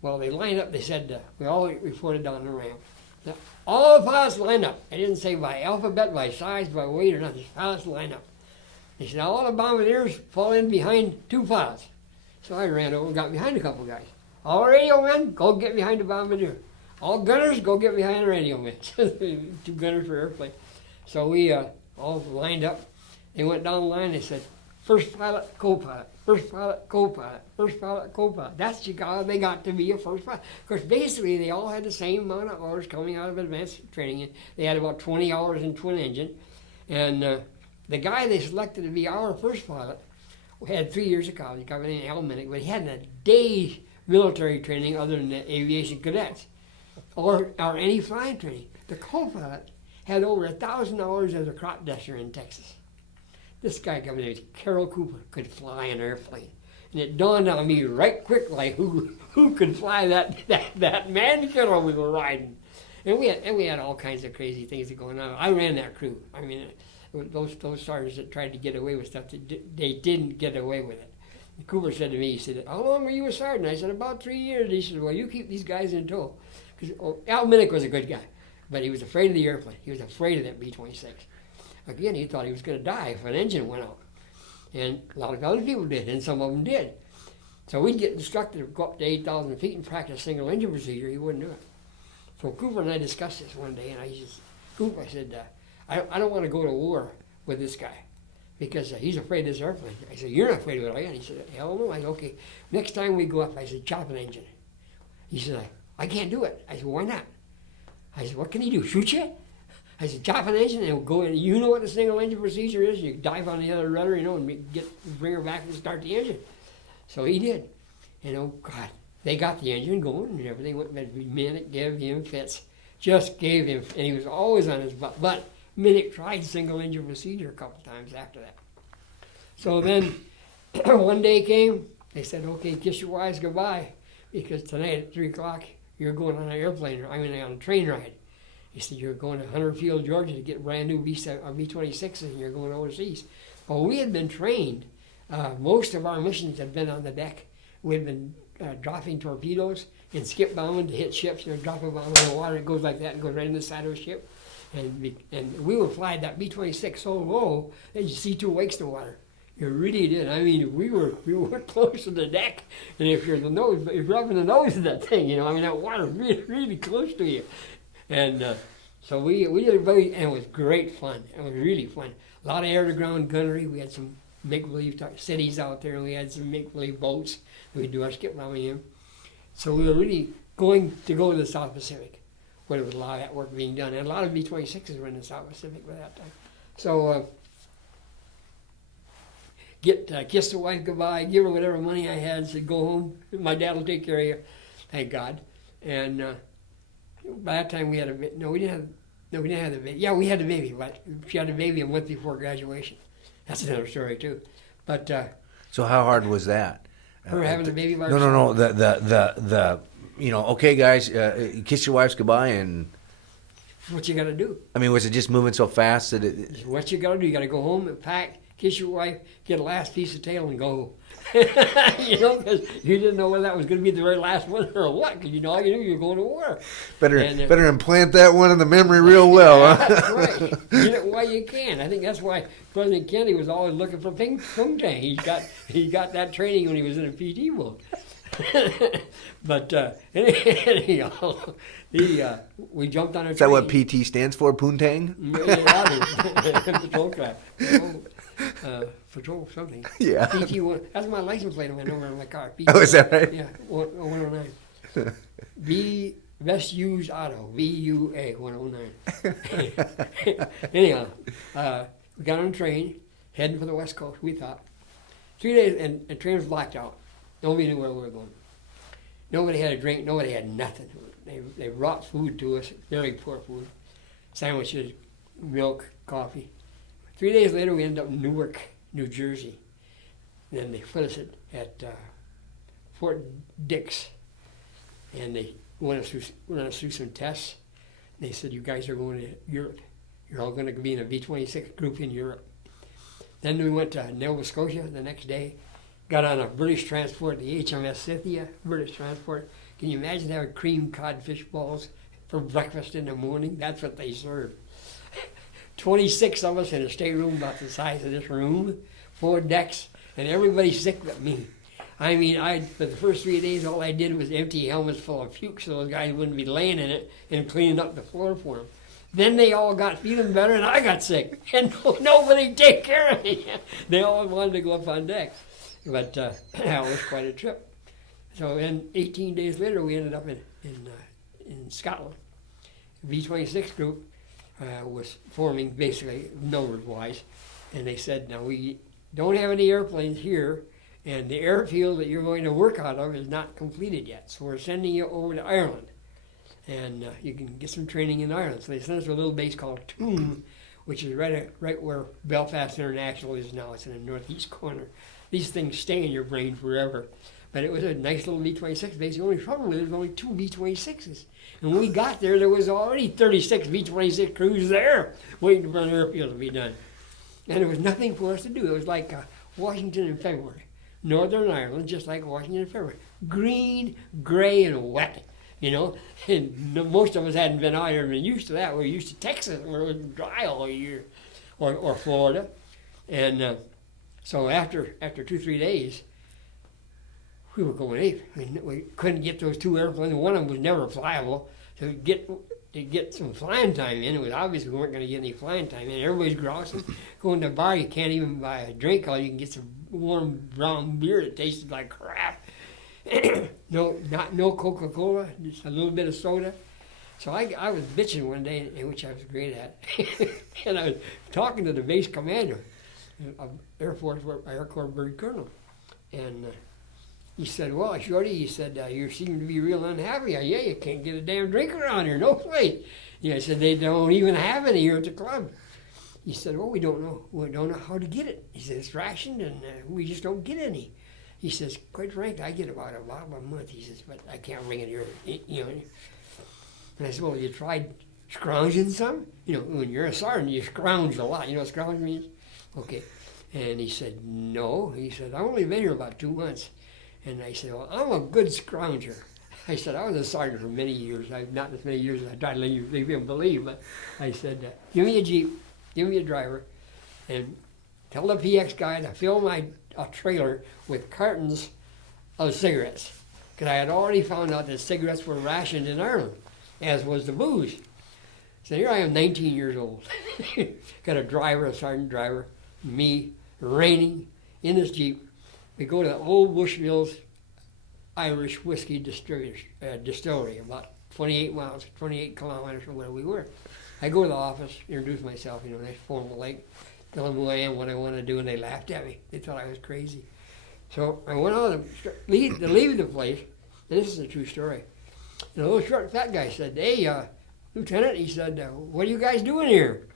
Well, they lined up. They said, we all reported down the ramp. Now, all the pilots lined up. I didn't say by alphabet, by size, by weight, or nothing. Pilots lined up. They said, all the bombardiers fall in behind 2 pilots. So I ran over and got behind a couple guys. All radio men, go get behind the bombardier. All gunners, go get behind the radio men. 2 gunners per airplane. So we all lined up. They went down the line. They said, first pilot, co-pilot. First pilot, co-pilot. First pilot, co-pilot. That's how they got to be a first pilot. Of course, basically, they all had the same amount of hours coming out of advanced training. They had about 20 hours in twin engine. And the guy they selected to be our first pilot had 3 years of college, a guy named Al Minnick, but he hadn't a day's military training other than the aviation cadets or any flying training. The co-pilot had over 1,000 hours as a crop duster in Texas. This guy coming in, Carol Cooper, could fly an airplane. And it dawned on me right quick, like who could fly that man killer we were riding. And we had all kinds of crazy things going on. I ran that crew. I mean, those sergeants that tried to get away with stuff, they didn't get away with it. And Cooper said to me, he said, how long were you a sergeant? I said, about 3 years. He said, well, you keep these guys in tow. Because Al Minnick was a good guy, but he was afraid of the airplane. He was afraid of that B-26. Again, he thought he was going to die if an engine went out. And a lot of other people did, and some of them did. So we'd get instructed to go up to 8,000 feet and practice single engine procedure. He wouldn't do it. So Cooper and I discussed this one day, and I said, I don't want to go to war with this guy because he's afraid of this airplane. I said, you're not afraid of it, are you? And he said, hell no. I said, okay, next time we go up, I said, chop an engine. He said, I can't do it. I said, why not? I said, what can he do, shoot you? I said, chop an engine and we'll go in. You know what the single engine procedure is? You dive on the other rudder, and bring her back and start the engine. So he did. And oh God, they got the engine going and everything went. Minnick gave him fits, just gave him, and he was always on his butt. But Minnick tried single engine procedure a couple times after that. So then one day came, they said, okay, kiss your wives goodbye, because tonight at 3 o'clock, you're going on an airplane, on a train ride. He said, you're going to Hunterfield, Georgia to get brand new B-26s and you're going overseas. Well, we had been trained. Most of our missions had been on the deck. We had been dropping torpedoes and skip bombing to hit ships. Drop a bomb in the water, it goes like that and goes right in the side of a ship. And we would fly that B-26 so low that you see 2 wakes in the water. You really did. I mean, we were close to the deck, and if you're up in the nose of that thing, that water really, really close to you. And so we did and it was great fun. It was really fun. A lot of air-to-ground gunnery. We had some make-believe cities out there, and we had some make-believe boats that we'd do our skip bombing in. So we were really going to the South Pacific, where there was a lot of that work being done. And a lot of B-26s were in the South Pacific by that time. So kiss the wife goodbye, give her whatever money I had, said go home, my dad will take care of you, thank God. And by that time we had we didn't have the baby. Yeah, we had the baby, but she had the baby a month before graduation. That's another story too. But so how hard was that? Her having the baby by No. The okay guys, kiss your wives goodbye and. What you got to do? I mean, was it just moving so fast that it? What you got to do? You got to go home and pack, kiss your wife, get a last piece of tail, and go. Because you didn't know whether that was going to be the very last one or what. Because all you knew you were going to war. Better implant that one in the memory real well. Huh? That's right. Get it while you can. I think that's why President Kennedy was always looking for poontang. He got that training when he was in a PT boat. But anyhow, we jumped on a train. Is that what PT stands for, poontang? Patrol craft. Patrol something. Yeah. PT1. That's my license plate on my number on my car. PT1. Oh, is that right? Yeah, 109. B best used auto. VUA 109. Anyhow, we got on a train, heading for the West Coast. We thought 3 days, and the train was blacked out. Nobody knew where we were going. Nobody had a drink. Nobody had nothing. They brought food to us, very poor food, sandwiches, milk, coffee. 3 days later, we ended up in Newark, New Jersey. And then they put us at Fort Dix, and they went us through some tests. And they said, you guys are going to Europe. You're all going to be in a B-26 group in Europe. Then we went to Nova Scotia the next day, got on a British transport, the HMS Scythia, British transport. Can you imagine having cream codfish balls for breakfast in the morning? That's what they served. 26 of us in a stateroom about the size of this room, 4 decks, and everybody sick but me. I mean, for the first 3 days, all I did was empty helmets full of puke so those guys wouldn't be laying in it and cleaning up the floor for them. Then they all got feeling better and I got sick. And nobody take care of me. They all wanted to go up on deck. But that was quite a trip. So then 18 days later, we ended up in Scotland. The V-26 group was forming basically numbers-wise. And they said, now we don't have any airplanes here. And the airfield that you're going to work out of is not completed yet. So we're sending you over to Ireland. And you can get some training in Ireland. So they sent us to a little base called Toon, which is right where Belfast International is now. It's in the northeast corner. These things stay in your brain forever. But it was a nice little V-26 base. The only trouble is there was only 2 V-26s. And when we got there, there was already 36 V-26 crews there waiting for an airfield to be done. And there was nothing for us to do. It was like Washington in February. Northern Ireland, just like Washington in February. Green, gray, and wet. You know, and most of us hadn't been out here and been used to that. We were used to Texas, where it was dry all year, or Florida. And so after 2-3 days, we were going ape. I mean, we couldn't get those 2 airplanes. One of them was never flyable. So to get some flying time in, it was obvious we weren't going to get any flying time in. Everybody's grousing. Going to the bar, you can't even buy a drink. All you can get some warm brown beer that tasted like crap. No Coca-Cola, just a little bit of soda. So I was bitching one day, which I was great at. And I was talking to the base commander of Air Corps Bird Colonel. And he said, well, Shorty, he said, you seem to be real unhappy. Yeah, you can't get a damn drink around here, no place. Yeah, I said, they don't even have any here at the club. He said, well, we don't know how to get it. He said, it's rationed and we just don't get any. He says, quite frankly, I get about a bottle a month. He says, but I can't bring it here, you know. And I said, well, you tried scrounging some? You know, when you're a sergeant, you scrounge a lot. You know what scrounge means? Okay. And he said, no. He said, I've only been here about 2 months. And I said, well, I'm a good scrounger. I said, I was a sergeant for many years. Not as many years as I tried to let you believe, but I said, give me a Jeep, give me a driver, and tell the PX guy to fill my trailer with cartons of cigarettes. Because I had already found out that cigarettes were rationed in Ireland, as was the booze. So here I am, 19 years old. Got a driver, a sergeant driver, me, raining, in this Jeep. We go to the Old Bushmills Irish whiskey distillery, about 28 kilometers from where we were. I go to the office, introduce myself, you know, nice formal like, tell them who I am, what I want to do, and they laughed at me. They thought I was crazy. So I went on to leave the place, and this is a true story. And a little short fat guy said, hey, Lieutenant, he said, what are you guys doing here?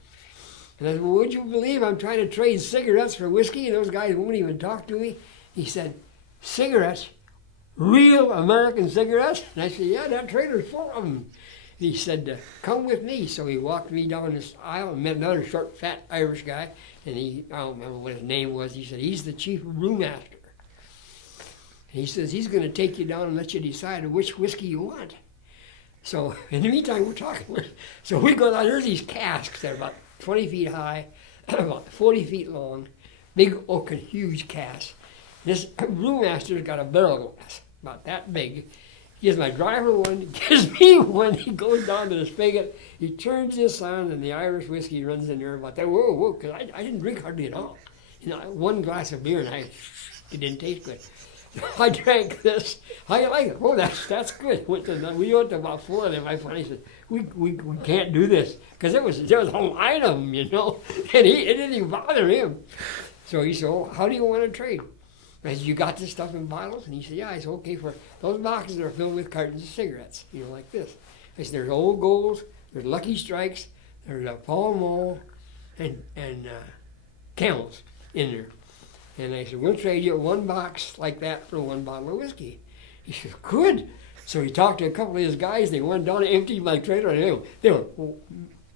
And I said, well, would you believe I'm trying to trade cigarettes for whiskey? And those guys won't even talk to me. He said, cigarettes? Real American cigarettes? And I said, yeah, that trailer's full of them. He said, come with me. So he walked me down this aisle and met another short, fat Irish guy. And I don't remember what his name was. He said, he's the chief brewmaster. And he says, he's going to take you down and let you decide which whiskey you want. So in the meantime, we're talking. So we go down, there's these casks that are about 20 feet high, about 40 feet long, big oaken, huge casks. This brewmaster's got a barrel glass, about that big. He gives my driver one, he gives me one, he goes down to the spigot, he turns this on, and the Irish whiskey runs in there about that. Whoa, because I didn't drink hardly at all. You know, 1 glass of beer, and it didn't taste good. I drank this. How you like it? Oh, that's good. We went to about 4 of them. I finally said, we can't do this. Because there was a line of them, you know, and it didn't even bother him. So he said, oh, how do you want to trade? I said, you got this stuff in bottles? And he said, yeah. I said, okay, for those boxes are filled with cartons of cigarettes, you know, like this. I said, there's Old Golds, there's Lucky Strikes, there's Pall Mall, and Camels in there. And I said, we'll trade you 1 box like that for 1 bottle of whiskey. He said, good. So he talked to a couple of his guys. They went down and emptied my trailer. And they were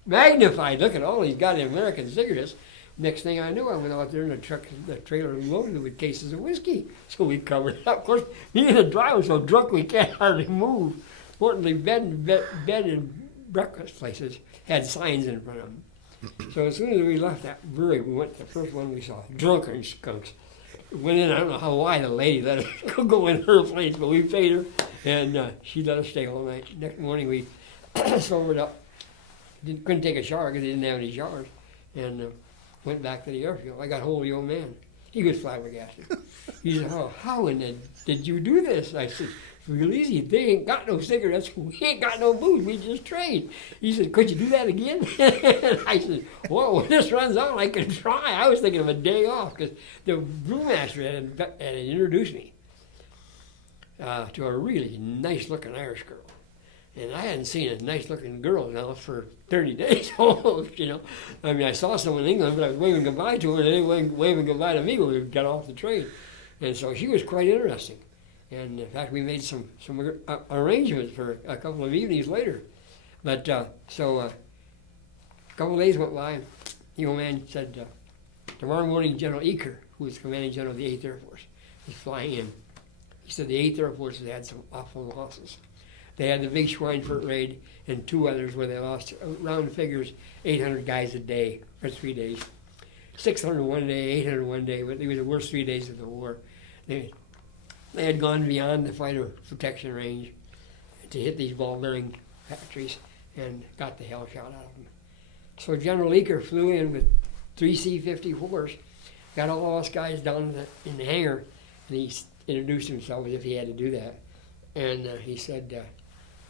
magnified. Look at all these goddamn American cigarettes. Next thing I knew, I went out there and the trailer was loaded with cases of whiskey. So we covered it up. Of course, me and the driver were so drunk we can't hardly move. Fortunately, bed and breakfast places had signs in front of them. So as soon as we left that brewery, we went to the first one we saw, drunken skunks. Went in, I don't know why the lady let us go in her place, but we paid her, and she let us stay all night. Next morning we sobered up. Couldn't take a shower because they didn't have any showers, and went back to the airfield. I got hold of the old man. He was flabbergasted. He said, "Oh, how in the did you do this?" I said, "Real easy. They ain't got no cigarettes. We ain't got no booze. We just trade." He said, "Could you do that again?" I said, "Well, when this runs out, I can try." I was thinking of a day off because the brewmaster had introduced me to a really nice-looking Irish girl. And I hadn't seen a nice-looking girl now for 30 days almost, you know. I mean, I saw someone in England, but I was waving goodbye to her, and they were waving goodbye to me when we got off the train. And so she was quite interesting. And in fact, we made some arrangements for a couple of evenings later. But a couple of days went by, and the old man said, tomorrow morning General Eaker, who was commanding general of the 8th Air Force, was flying in. He said the 8th Air Force had some awful losses. They had the big Schweinfurt raid and 2 others where they lost, round figures, 800 guys a day for 3 days. 600 one day, 800 one day, but they were the worst 3 days of the war. They had gone beyond the fighter protection range to hit these ball-bearing factories and got the hell shot out of them. So General Eaker flew in with 3 C-54s, got all us guys down in the hangar, and he introduced himself as if he had to do that. And he said,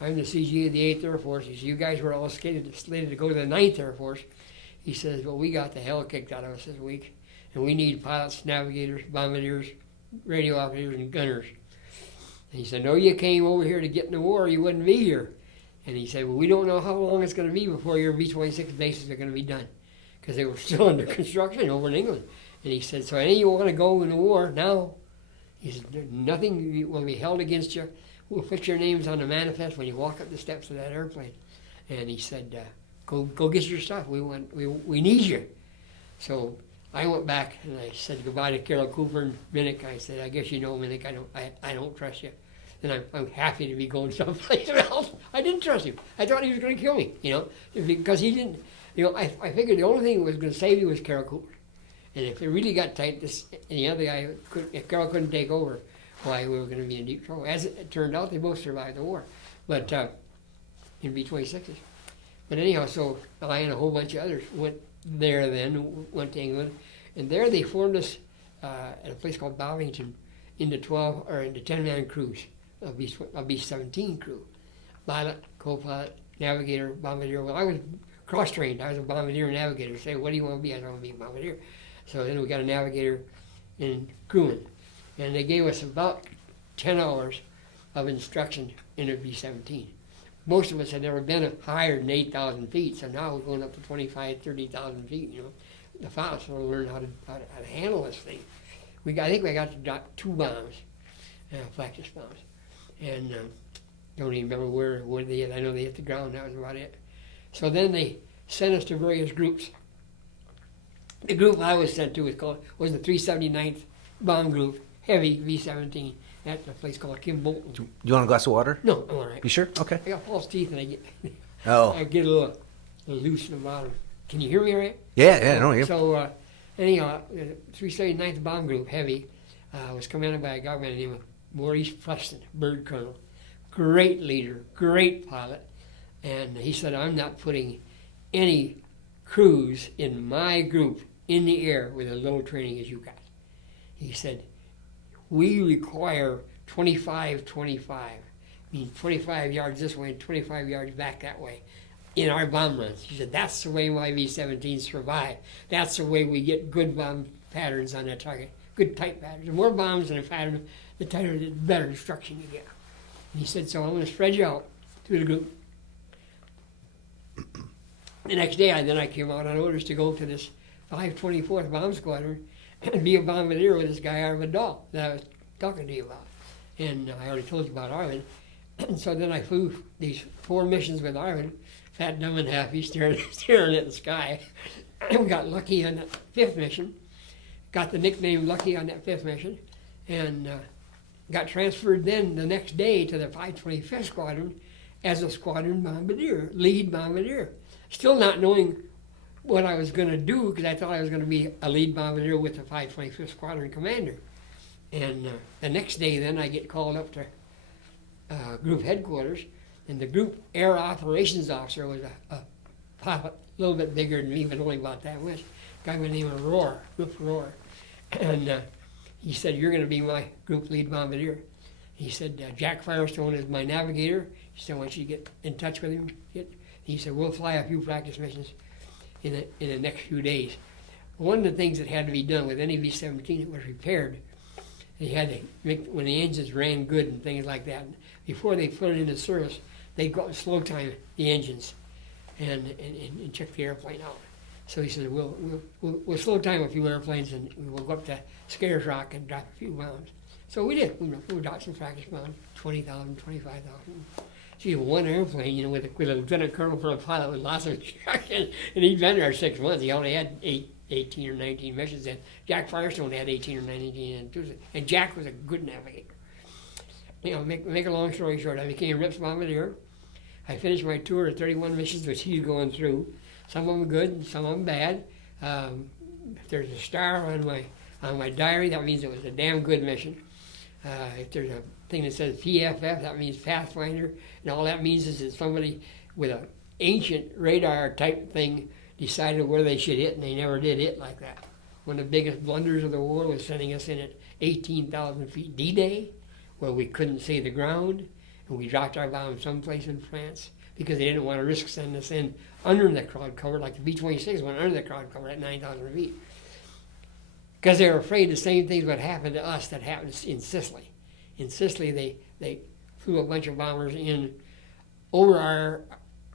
"I'm the CG of the 8th Air Force." He said, "You guys were all slated to go to the 9th Air Force." He says, "Well, we got the hell kicked out of us this week, and we need pilots, navigators, bombardiers, radio operators, and gunners." And he said, "No, you came over here to get in the war, you wouldn't be here." And he said, "Well, we don't know how long it's going to be before your B-26 bases are going to be done," because they were still under construction over in England. And he said, "So any of you want to go in the war now?" He said, "Nothing will be held against you. We'll put your names on the manifest when you walk up the steps of that airplane." And he said, go get your stuff. We need you." So I went back and I said goodbye to Carol Cooper and Minnick. I said, "I guess you know, Minnick, I don't trust you. And I'm happy to be going someplace else." I didn't trust him. I thought he was going to kill me, you know, because he didn't. You know, I figured the only thing that was going to save me was Carol Cooper. And if it really got tight, and the other guy, if Carol couldn't take over, why, we were going to be in deep trouble. As it turned out, they both survived the war, but in B-26s. But anyhow, so I and a whole bunch of others went there then, went to England, and there they formed us at a place called Bovington into 10-man crews, a B-17 crew. Pilot, co-pilot, navigator, bombardier. Well, I was cross-trained. I was a bombardier and navigator. Say, "What do you want to be?" I said, "I want to be a bombardier." So then we got a navigator and crewman. And they gave us about 10 hours of instruction in a B-17. Most of us had never been higher than 8,000 feet, so now we're going up to 25,000, 30,000 feet, you know. The pilots want to learn how to handle this thing. I think we got to drop 2 bombs, practice bombs. And don't even remember where they hit. I know they hit the ground, that was about it. So then they sent us to various groups. The group I was sent to was the 379th Bomb Group, heavy V-17 at a place called Kim Bolton. Do you want a glass of water? No, I'm all right. You sure? Okay. I got false teeth and I get a little loose in the bottom. Can you hear me all right? Yeah, no, yeah. So anyhow, the 379th Bomb Group, heavy, was commanded by a guy by the name of Maurice Preston, Bird Colonel. Great leader, great pilot. And he said, "I'm not putting any crews in my group in the air with as little training as you got." He said, "We require 25-25, mean 25 yards this way and 25 yards back that way in our bomb runs." He said, "That's the way my V-17s survive. That's the way we get good bomb patterns on that target, good tight patterns. The more bombs in a pattern, the tighter, the better instruction you get." And he said, "So I'm going to spread you out through the group." The next day, I came out on orders to go to this 524th Bomb Squadron and be a bombardier with this guy, Arvid Dahl, that I was talking to you about. And I already told you about Arvid. And so then I flew these 4 missions with Arvid, fat, dumb, and happy, staring at the sky. we got lucky on that 5th mission, got the nickname Lucky on that 5th mission, and got transferred then the next day to the 525th Squadron as a squadron bombardier, lead bombardier. Still not knowing what I was going to do, because I thought I was going to be a lead bombardier with the 525th Squadron commander. And the next day then I get called up to group headquarters, and the group air operations officer was a pilot, a little bit bigger than me, but only about that much, a guy by the name of Group Rohr. And he said, "You're going to be my group lead bombardier." He said, "Jack Firestone is my navigator." He said, "I want you to get in touch with him." He said, "We'll fly a few practice missions in the next few days." One of the things that had to be done with any V-17 that was repaired, they had to make, when the engines ran good and things like that, before they put it into service, they'd go out and slow time the engines and check the airplane out. So he said, we'll slow time a few airplanes, and we'll go up to Scares Rock and drop a few bombs. So we did. We dropped some practice bombs, 20,000, 25,000. See, one airplane, with a lieutenant colonel for a pilot with lots of instruction, and he'd been there 6 months. He only had 18 or 19 missions then. Jack Firestone had 18 or 19, and Jack was a good navigator. Make a long story short, I became Rips Bombardier. I finished my tour of 31 missions, which he's going through. Some of them good, and some of them bad. If there's a star on my diary, that means it was a damn good mission. If there's a thing that says PFF, that means Pathfinder, and all that means is that somebody with an ancient radar type thing decided where they should hit, and they never did hit like that. One of the biggest blunders of the war was sending us in at 18,000 feet D-Day, where we couldn't see the ground, and we dropped our bomb someplace in France because they didn't want to risk sending us in under the cloud cover, like the B-26 went under the cloud cover at 9,000 feet. Because they were afraid the same things would happen to us that happened in Sicily. In Sicily, they flew a bunch of bombers in over our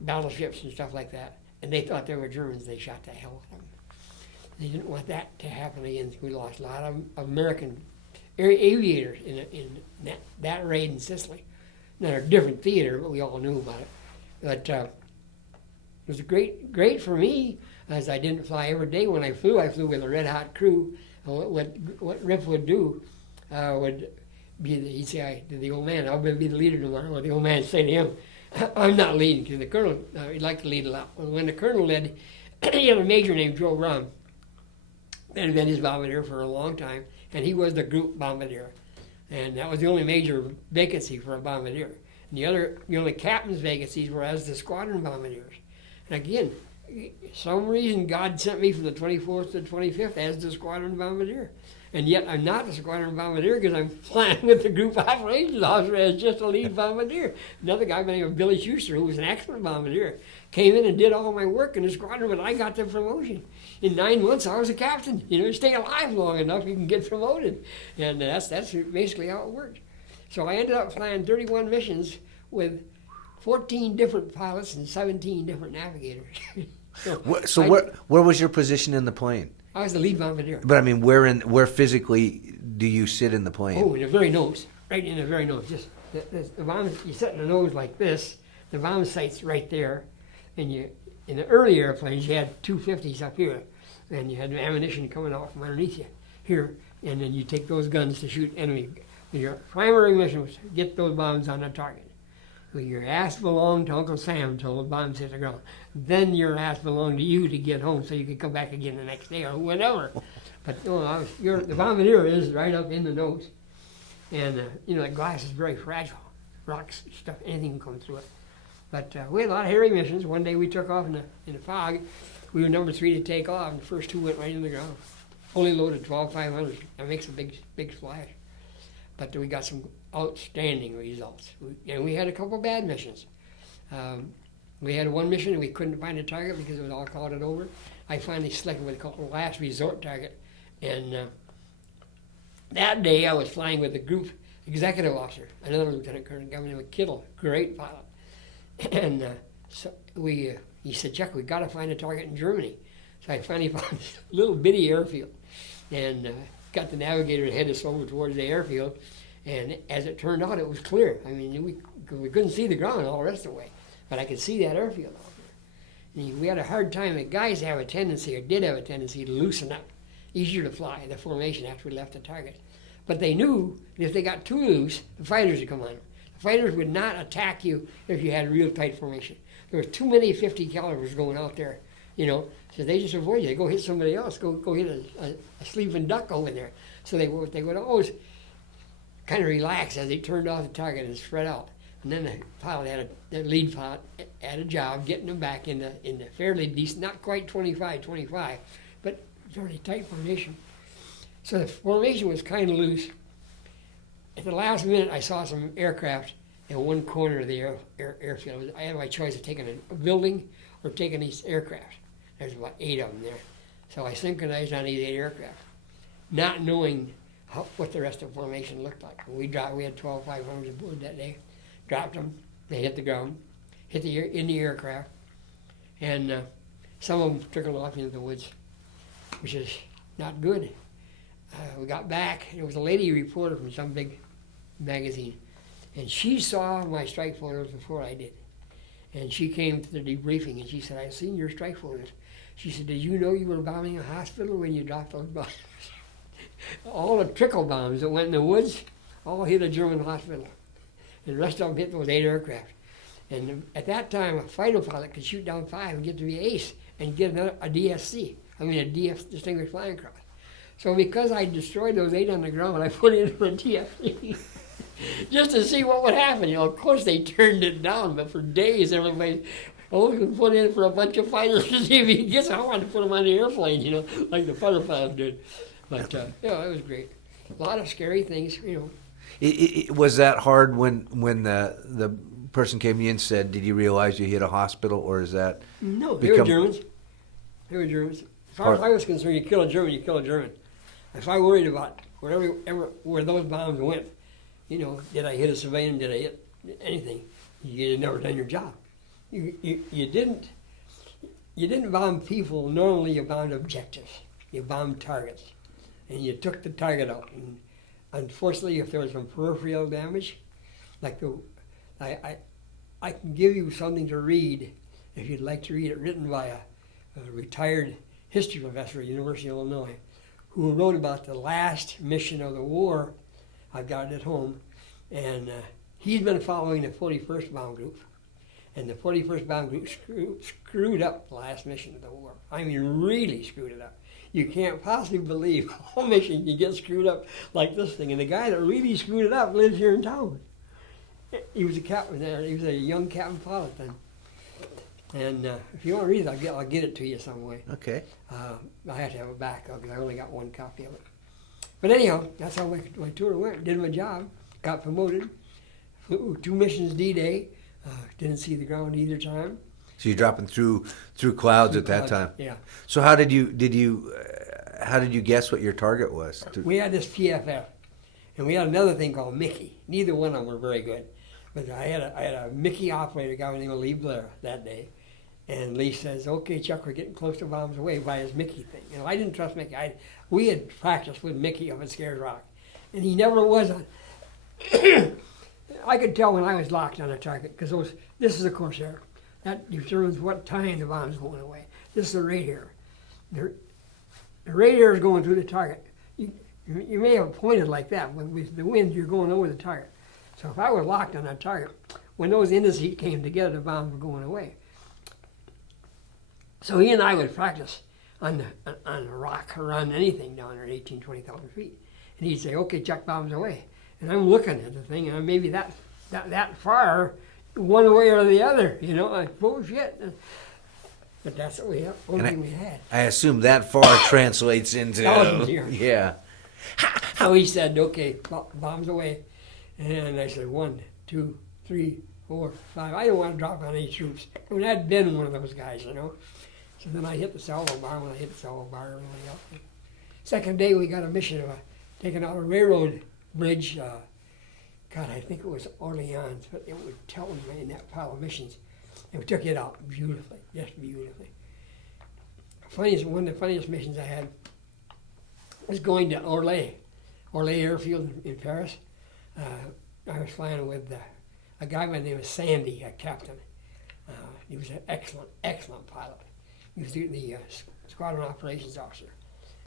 battleships and stuff like that, and they thought they were Germans. They shot the hell out of them. They didn't want that to happen again. We lost a lot of American aviators in that raid in Sicily. Not a different theater, but we all knew about it. But it was great for me, as I didn't fly every day. When I flew with a red-hot crew. What Rip would do would be, he'd say to the old man, "I'll be the leader tomorrow." Or the old man would say to him, "I'm not leading," because the colonel, he'd like to lead a lot. When the colonel led, he had a major named Joe Rum, that had been his bombardier for a long time, and he was the group bombardier. And that was the only major vacancy for a bombardier. And the only captain's vacancies were as the squadron bombardiers. And again, some reason God sent me from the 24th to the 25th as the squadron bombardier. And yet I'm not the squadron bombardier because I'm flying with the group operations officer as just a lead bombardier. Another guy by the name of Billy Schuster, who was an excellent bombardier, came in and did all my work in the squadron, but I got the promotion. In 9 months, I was a captain. Stay alive long enough, you can get promoted. And that's basically how it worked. So I ended up flying 31 missions with 14 different pilots and 17 different navigators. Where was your position in the plane? I was the lead bombardier. But I mean, where physically do you sit in the plane? Oh, in the very nose, right in the very nose. Just the bomb, you sit in the nose like this. The bomb sight's right there, and in the early airplanes you had 250s up here, and you had ammunition coming off from underneath you here, and then you take those guns to shoot enemy. Your primary mission was to get those bombs on the target. Your ass belonged to Uncle Sam until the bombs hit the ground. Then your ass belonged to you to get home so you could come back again the next day or whatever. But the bombardier is right up in the nose. And, the glass is very fragile. Rocks, stuff, anything can come through it. But we had a lot of hairy missions. One day we took off in the fog. We were number 3 to take off, and the first 2 went right in the ground. Fully loaded 12-500. That makes a big splash. But we got some outstanding results. And we had a couple bad missions. We had one mission and we couldn't find a target because it was all clouded over. I finally selected what they call the last resort target. And that day I was flying with the group executive officer, another lieutenant colonel, Governor Kittle, great pilot. And so he said, "Chuck, we got to find a target in Germany." So I finally found this little bitty airfield and got the navigator to head us over towards the airfield. And as it turned out, it was clear. I mean, we couldn't see the ground all the rest of the way, but I could see that airfield out We had a hard time. The guys have a tendency, or did have a tendency, to loosen up. Easier to fly, the formation, after we left the target. But they knew that if they got too loose, the fighters would come on them. The fighters would not attack you if you had real tight formation. There was too many 50 calibers going out there, so they just avoid you. They go hit somebody else, go hit a sleeping duck over there. So they would always kind of relax as they turned off the target and spread out. And then the lead pilot had a job getting them back in the fairly decent, not quite 25, but fairly tight formation. So the formation was kind of loose. At the last minute, I saw some aircraft in one corner of the airfield. I had my choice of taking a building or taking these aircraft. There's about 8 of them there. So I synchronized on these 8 aircraft, not knowing what the rest of the formation looked like. We had 12 500s aboard that day. Dropped them. They hit the ground, in the aircraft, and some of them trickled off into the woods, which is not good. We got back, and it was a lady reporter from some big magazine, and she saw my strike photos before I did. And she came to the debriefing, and she said, "I've seen your strike photos." She said, "Did you know you were bombing a hospital when you dropped those bombs?" All the trickle bombs that went in the woods all hit a German hospital. And the rest of them hit those 8 aircraft. And at that time, a fighter pilot could shoot down 5 and get to be ace and get a DSC. a Distinguished Flying Cross. So because I destroyed those 8 on the ground, I put it in a DFC just to see what would happen. Of course, they turned it down, but for days, everybody, we can put in for a bunch of fighters to see if he gets. I wanted to put them on the airplane, like the fighter pilots did. But, it was great. A lot of scary things, Was that hard when the person came to you and said, "Did you realize you hit a hospital," or is that? No, they were Germans. They were Germans. As far as I was concerned, you kill a German, you kill a German. If I worried about where those bombs went, did I hit a civilian? Did I hit anything? You had never done your job. You didn't bomb people. Normally, you bombed objectives. You bombed targets, and you took the target out. And unfortunately, if there was some peripheral damage, like I can give you something to read if you'd like to read it, written by a retired history professor at University of Illinois, who wrote about the last mission of the war. I've got it at home, and he's been following the 41st Bomb Group, and the 41st Bomb Group screwed up the last mission of the war. I mean, really screwed it up. You can't possibly believe a whole mission can get screwed up like this thing. And the guy that really screwed it up lives here in town. He was a captain there. He was a young captain pilot then. And if you want to read it, I'll get it to you some way. Okay. I have to have it back because I only got one copy of it. But anyhow, that's how my tour went. Did my job, got promoted. 2 missions D-Day. Didn't see the ground either time. So you're dropping through clouds at that time. Yeah. So how did you guess what your target was? We had this PFF, and we had another thing called Mickey. Neither one of them were very good, but I had a Mickey operator, a guy named Lee Blair, that day, and Lee says, "Okay, Chuck, we're getting close to bombs away," by his Mickey thing. I didn't trust Mickey. We had practiced with Mickey up at Scares Rock, and he never was on. I could tell when I was locked on a target because this is a Corsair. That determines what time the bomb's going away. This is the radar. The radar is going through the target. You may have pointed like that, but with the wind, you're going over the target. So if I was locked on that target, when those indices came together, the bombs were going away. So he and I would practice on a rock or on anything down there at 18,000, 20,000 feet. And he'd say, "Okay, Chuck, bombs away." And I'm looking at the thing, and maybe that far, one way or the other, like, oh shit. But that's what we had. I assume that far translates into thousands of years. Yeah. So he said, "Okay, bombs away." And I said, 1, 2, 3, 4, 5. I didn't want to drop on any troops. I mean, I'd been one of those guys, So then I hit the salvo bar. When I hit the salvo bar, everybody else. Second day, we got a mission of taking out a railroad bridge. I think it was Orleans, but it would tell me in that pile of missions. And we took it out beautifully, just beautifully. One of the funniest missions I had was going to Orly Airfield in Paris. I was flying with a guy by the name of Sandy, a captain. He was an excellent, excellent pilot. He was the squadron operations officer.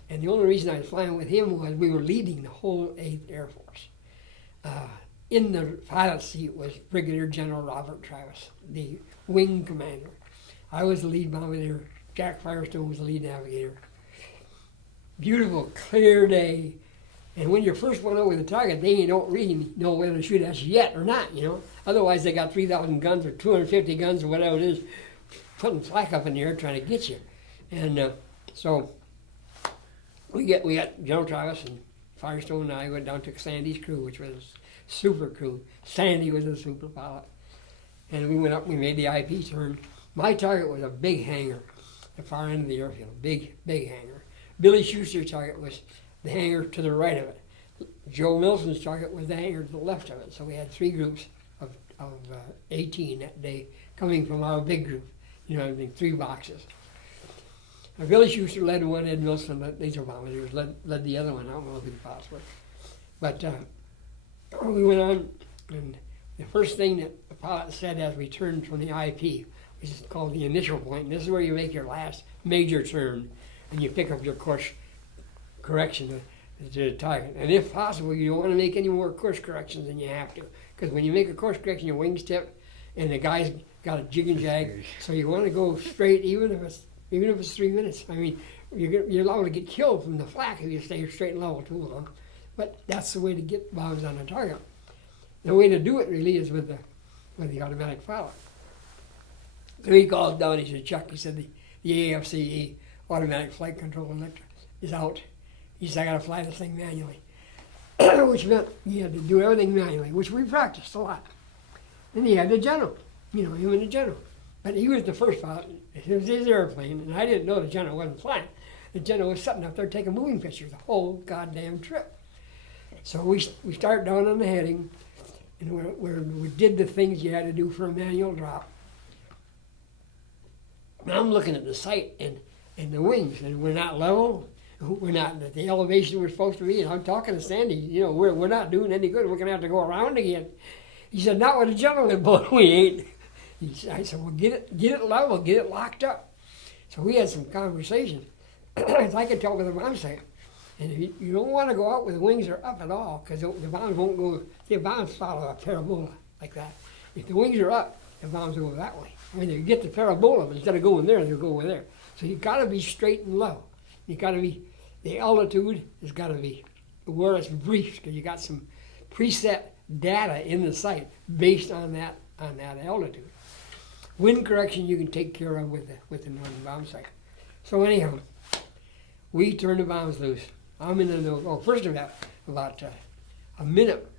And the only reason I was flying with him was we were leading the whole 8th Air Force. In the pilot seat was Brigadier General Robert Travis, the wing commander. I was the lead bombardier. Jack Firestone was the lead navigator. Beautiful, clear day. And when you're first one over the target, they don't really know whether to shoot at you yet or not, you know. Otherwise, they got 3,000 guns or 250 guns or whatever it is, putting flak up in the air trying to get you. And so we got General Travis and Firestone and I went down to Sandy's crew, which was a super crew. Sandy was a super pilot. And we went up, we made the IP turn. My target was a big hangar at the far end of the airfield, big hangar. Billy Schuster's target was the hangar to the right of it. Joe Milson's target was the hangar to the left of it. So we had 3 groups of 18 that day coming from our big group. You know, I mean, 3 boxes. Now, Billy Schuster led one, Ed Milson, these are volunteers, led the other one. I don't know who the pilots were. But we went on, and the first thing that the pilot said as we turned from the IP, which is called the initial point, and this is where you make your last major turn, and you pick up your course correction to the target. And if possible, you don't want to make any more course corrections than you have to. Because when you make a course correction, your wings tip, and the guy's got a jig and jag, so you want to go straight, even if it's 3 minutes. I mean, you're liable to get killed from the flak if you stay straight and level too long. But that's the way to get bombs on the target. The way to do it really is with the automatic pilot. So he called down, he said, Chuck, he said, the AFCE, automatic flight control electric, is out. He said, I got to fly this thing manually. Which meant he had to do everything manually, which we practiced a lot. And he had the general, you know, him and the general. But he was the first pilot. It was his airplane, and I didn't know the general wasn't flying. The general was sitting up there taking moving pictures the whole goddamn trip. So we start down on the heading, and we did the things you had to do for a manual drop. And I'm looking at the sight and the wings, and we're not level. We're not at the elevation we're supposed to be. And I'm talking to Sandy, you know, we're not doing any good. We're going to have to go around again. He said, not with a gentleman boat, we ain't. I said, well, get it level, get it locked up. So we had some conversation. I could tell with the bomb sight. And you don't want to go out with the wings are up at all, because the bombs won't go, the bombs follow a parabola like that. If the wings are up, the bombs will go that way. When you get the parabola, instead of going there, they'll go over there. So you've got to be straight and low. You got to be, the altitude has got to be where it's briefed, because you got some preset data in the sight based on that altitude. Wind correction you can take care of with the northern bomb sight. So anyhow, we turn the bombs loose. I'm in the nose. Oh, first of all, about a minute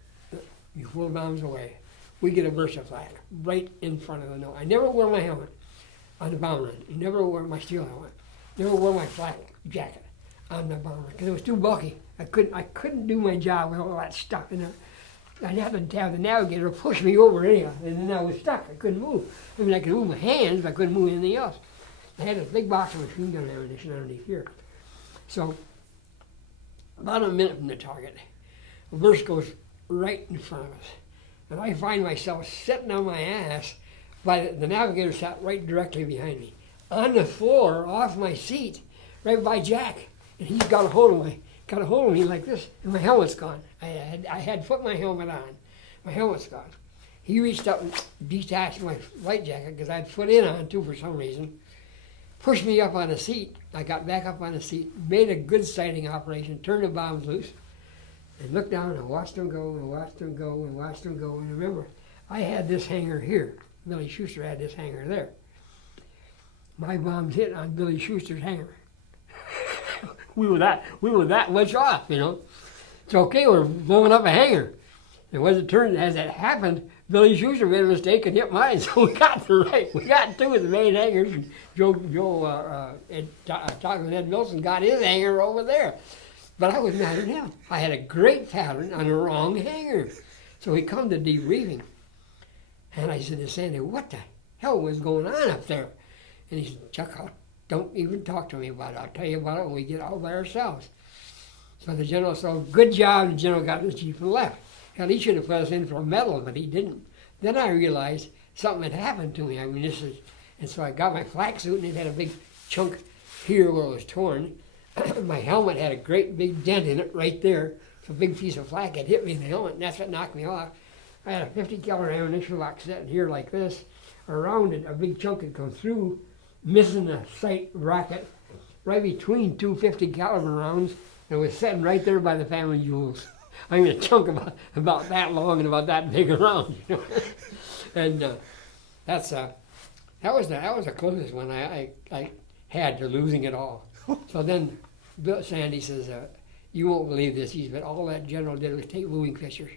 before the bombs away, we get a burst flag right in front of the nose. I never wore my helmet on the bomb run. I never wore my steel helmet. Never wore my flak jacket on the bomber because it was too bulky. I couldn't do my job with all that stuff in there. I happened to have the navigator push me over anyhow, and then I was stuck. I couldn't move. I mean, I could move my hands, but I couldn't move anything else. I had a big box of machine gun ammunition underneath here. So, about a minute from the target, a burst goes right in front of us. And I find myself sitting on my ass, the navigator sat right directly behind me. On the floor, off my seat, right by Jack. And he's got a hold of me like this, and my helmet's gone. I had put my helmet on. My helmet's gone. He reached up and detached my flight jacket, because I'd put it on too for some reason. Pushed me up on the seat. I got back up on the seat, made a good sighting operation, turned the bombs loose, and looked down and watched them go and watched them go and watched them go. And remember, I had this hangar here. Billy Schuster had this hangar there. My bombs hit on Billy Schuster's hangar. we were that much off, you know. It's okay, we're blowing up a hangar. And as it turned, as it happened, Billy Schuster made a mistake and hit mine, so we got two of the main hangars. And talking with Ed Milson, got his hangar over there. But I was mad at him. I had a great pattern on the wrong hangar. So we come to debriefing. And I said to Sandy, what the hell was going on up there? And he said, Chuck, don't even talk to me about it. I'll tell you about it when we get all by ourselves. So the general said, good job. The general got the chief and left. Hell, he should have put us in for a medal, but he didn't. Then I realized something had happened to me. I mean, and so I got my flak suit, and it had a big chunk here where it was torn. My helmet had a great big dent in it right there. So a big piece of flak had hit me in the helmet, and that's what knocked me off. I had a 50 caliber ammunition lock sitting here like this. Around it, a big chunk had come through, missing the sight rocket, right between two 50 caliber rounds, and it was sitting right there by the family jewels. I mean, a chunk about that long and about that big around, you know. And that was the closest one I had to losing it all. So then Bill Sandy says, "You won't believe this." He said, "But all that general did was take moving pictures."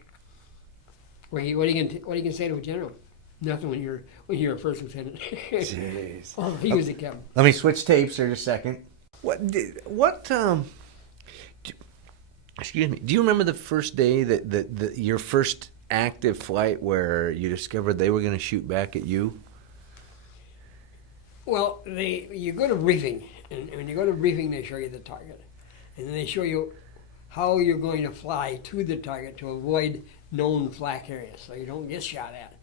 What are you gonna say to a general? Nothing when you're a first lieutenant. Jeez. Oh, he was a captain. Let me switch tapes here just a second. Excuse me. Do you remember the first day that your first active flight where you discovered they were going to shoot back at you? Well, you go to briefing, and when you go to briefing, they show you the target, and then they show you how you're going to fly to the target to avoid known flak areas, so you don't get shot at.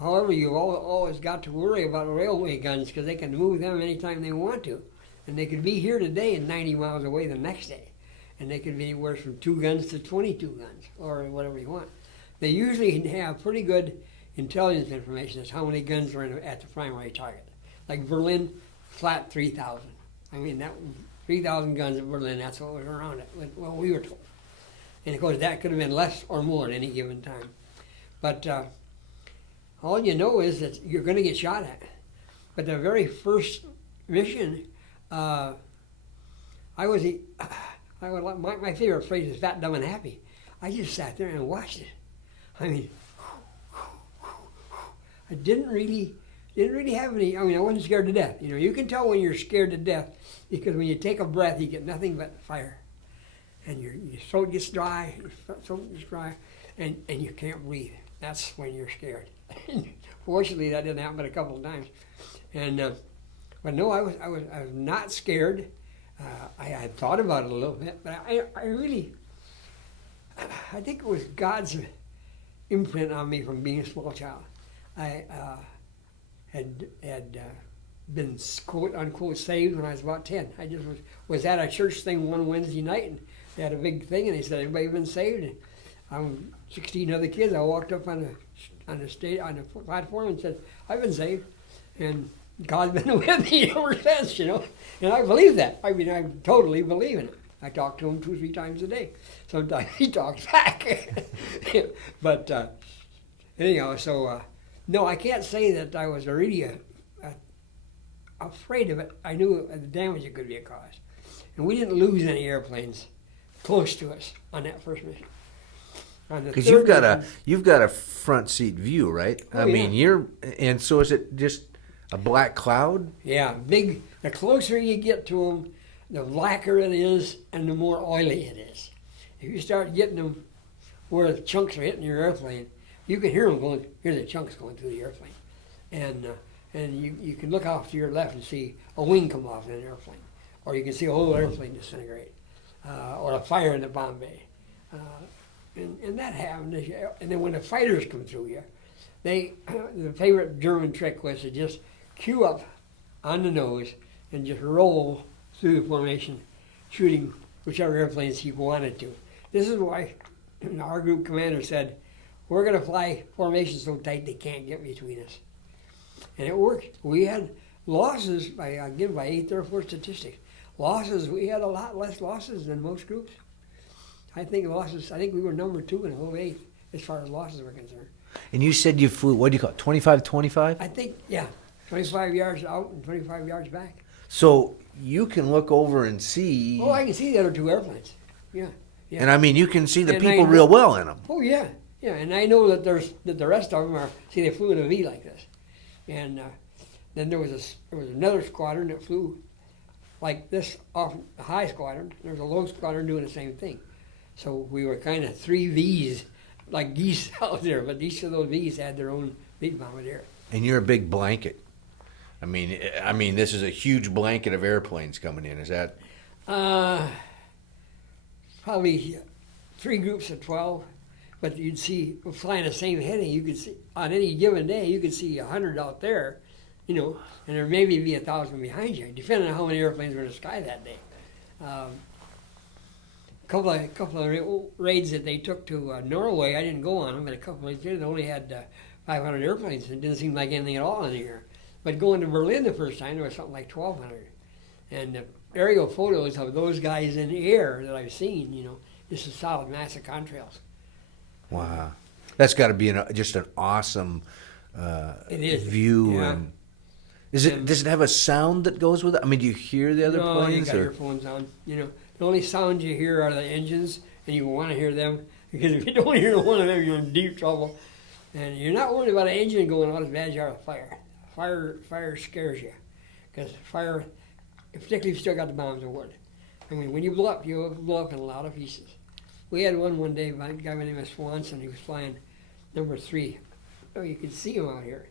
However, you've always got to worry about railway guns because they can move them anytime they want to, and they could be here today and 90 miles away the next day, and they could be anywhere from 2 guns to 22 guns or whatever you want. They usually have pretty good intelligence information as how many guns are at the primary target. Like Berlin, flat 3,000. I mean, that 3,000 guns at Berlin, that's what was around it, well, we were told. And of course, that could have been less or more at any given time. But all you know is that you're going to get shot at. But the very first mission, my favorite phrase is fat, dumb, and happy. I just sat there and watched it. I mean, I didn't really have any, I mean, I wasn't scared to death. You know, you can tell when you're scared to death because when you take a breath, you get nothing but fire. And your throat gets dry, and you can't breathe. That's when you're scared. Fortunately, that didn't happen but a couple of times. And but no, I was not scared. I had thought about it a little bit, but I think it was God's imprint on me from being a small child. I had been quote unquote saved when I was about 10. I just was at a church thing one Wednesday night, and they had a big thing, and they said, "Everybody been saved?" And I'm 16 other kids. I walked up on the platform and said, "I've been saved," and God's been with me ever since, you know. And I believe that. I mean, I totally believe in it. I talk to him 2-3 times a day. Sometimes he talks back. But anyhow, so no, I can't say that I was really afraid of it. I knew the damage it could be caused. And we didn't lose any airplanes close to us on that first mission. Because you've got a front seat view, right? Oh, I mean, and so is it just a black cloud? Yeah, big. The closer you get to them, the blacker it is, and the more oily it is. If you start getting them where the chunks are hitting your airplane, you can hear them going. Hear the chunks going through the airplane, and you can look off to your left and see a wing come off in an airplane, or you can see a whole airplane disintegrate, or a fire in the bomb bay. And that happened. And then when the fighters come through you, the favorite German trick was to just queue up on the nose and just roll through the formation, shooting whichever airplanes he wanted to. This is why our group commander said, "We're going to fly formation so tight they can't get between us." And it worked. We had losses by 8th Air Force statistics. We had a lot less losses than most groups. I think we were number 2 in the whole 8th as far as losses were concerned. And you said you flew, what do you call it, 25-25? I think, yeah, 25 yards out and 25 yards back. So you can look over and see. Oh, I can see the other 2 airplanes. Yeah. And I mean, you can see the people real well in them. Oh, yeah. Yeah, and I know that the rest of them they flew in a V like this. And then there was another squadron that flew like this off the high squadron. There was a low squadron doing the same thing. So we were kind of 3 Vs, like geese out there, but each of those Vs had their own big bombardier. And you're a big blanket. I mean, this is a huge blanket of airplanes coming in. Is that? Probably 3 groups of 12, but you'd see flying the same heading. You could see on any given day, you could see 100 out there, you know, and there maybe be 1,000 behind you, depending on how many airplanes were in the sky that day. Couple of raids that they took to Norway, I didn't go on them, but a couple of years they only had 500 airplanes. It didn't seem like anything at all in the air. But going to Berlin the first time, there was something like 1,200. And the aerial photos of those guys in the air that I've seen, you know, just a solid mass of contrails. Wow, that's got to be just an awesome view. Yeah. And does it have a sound that goes with it? I mean, do you hear the other planes? No, you got earphones on. You know, the only sounds you hear are the engines, and you want to hear them, because if you don't hear one of them, you're in deep trouble. And you're not worried about an engine going out as bad as you are with fire. Fire scares you, because fire, particularly if you still got the bombs of wood. I mean, when you blow up in a lot of pieces. We had one day, a guy by the name of Swanson, he was flying number 3. Oh, you could see him out here.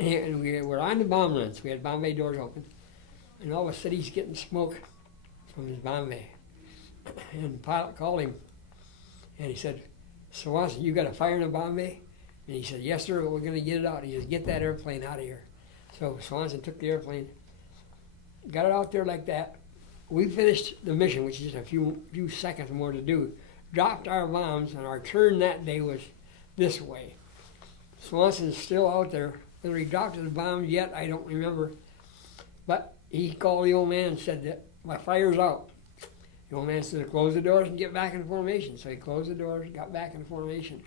And we were on the bomb runs. We had bomb bay doors open. And all of a sudden he's getting smoke from his bomb bay. And the pilot called him. And he said, Swanson, you got a fire in the bomb bay? And he said, yes, sir, we're going to get it out. He said, get that airplane out of here. So Swanson took the airplane, got it out there like that. We finished the mission, which is just a few seconds more to do, dropped our bombs, and our turn that day was this way. Swanson's still out there. Whether he dropped his bombs yet, I don't remember. But he called the old man and said that my fire's out. The old man said, close the doors and get back in formation. So he closed the doors, got back in formation.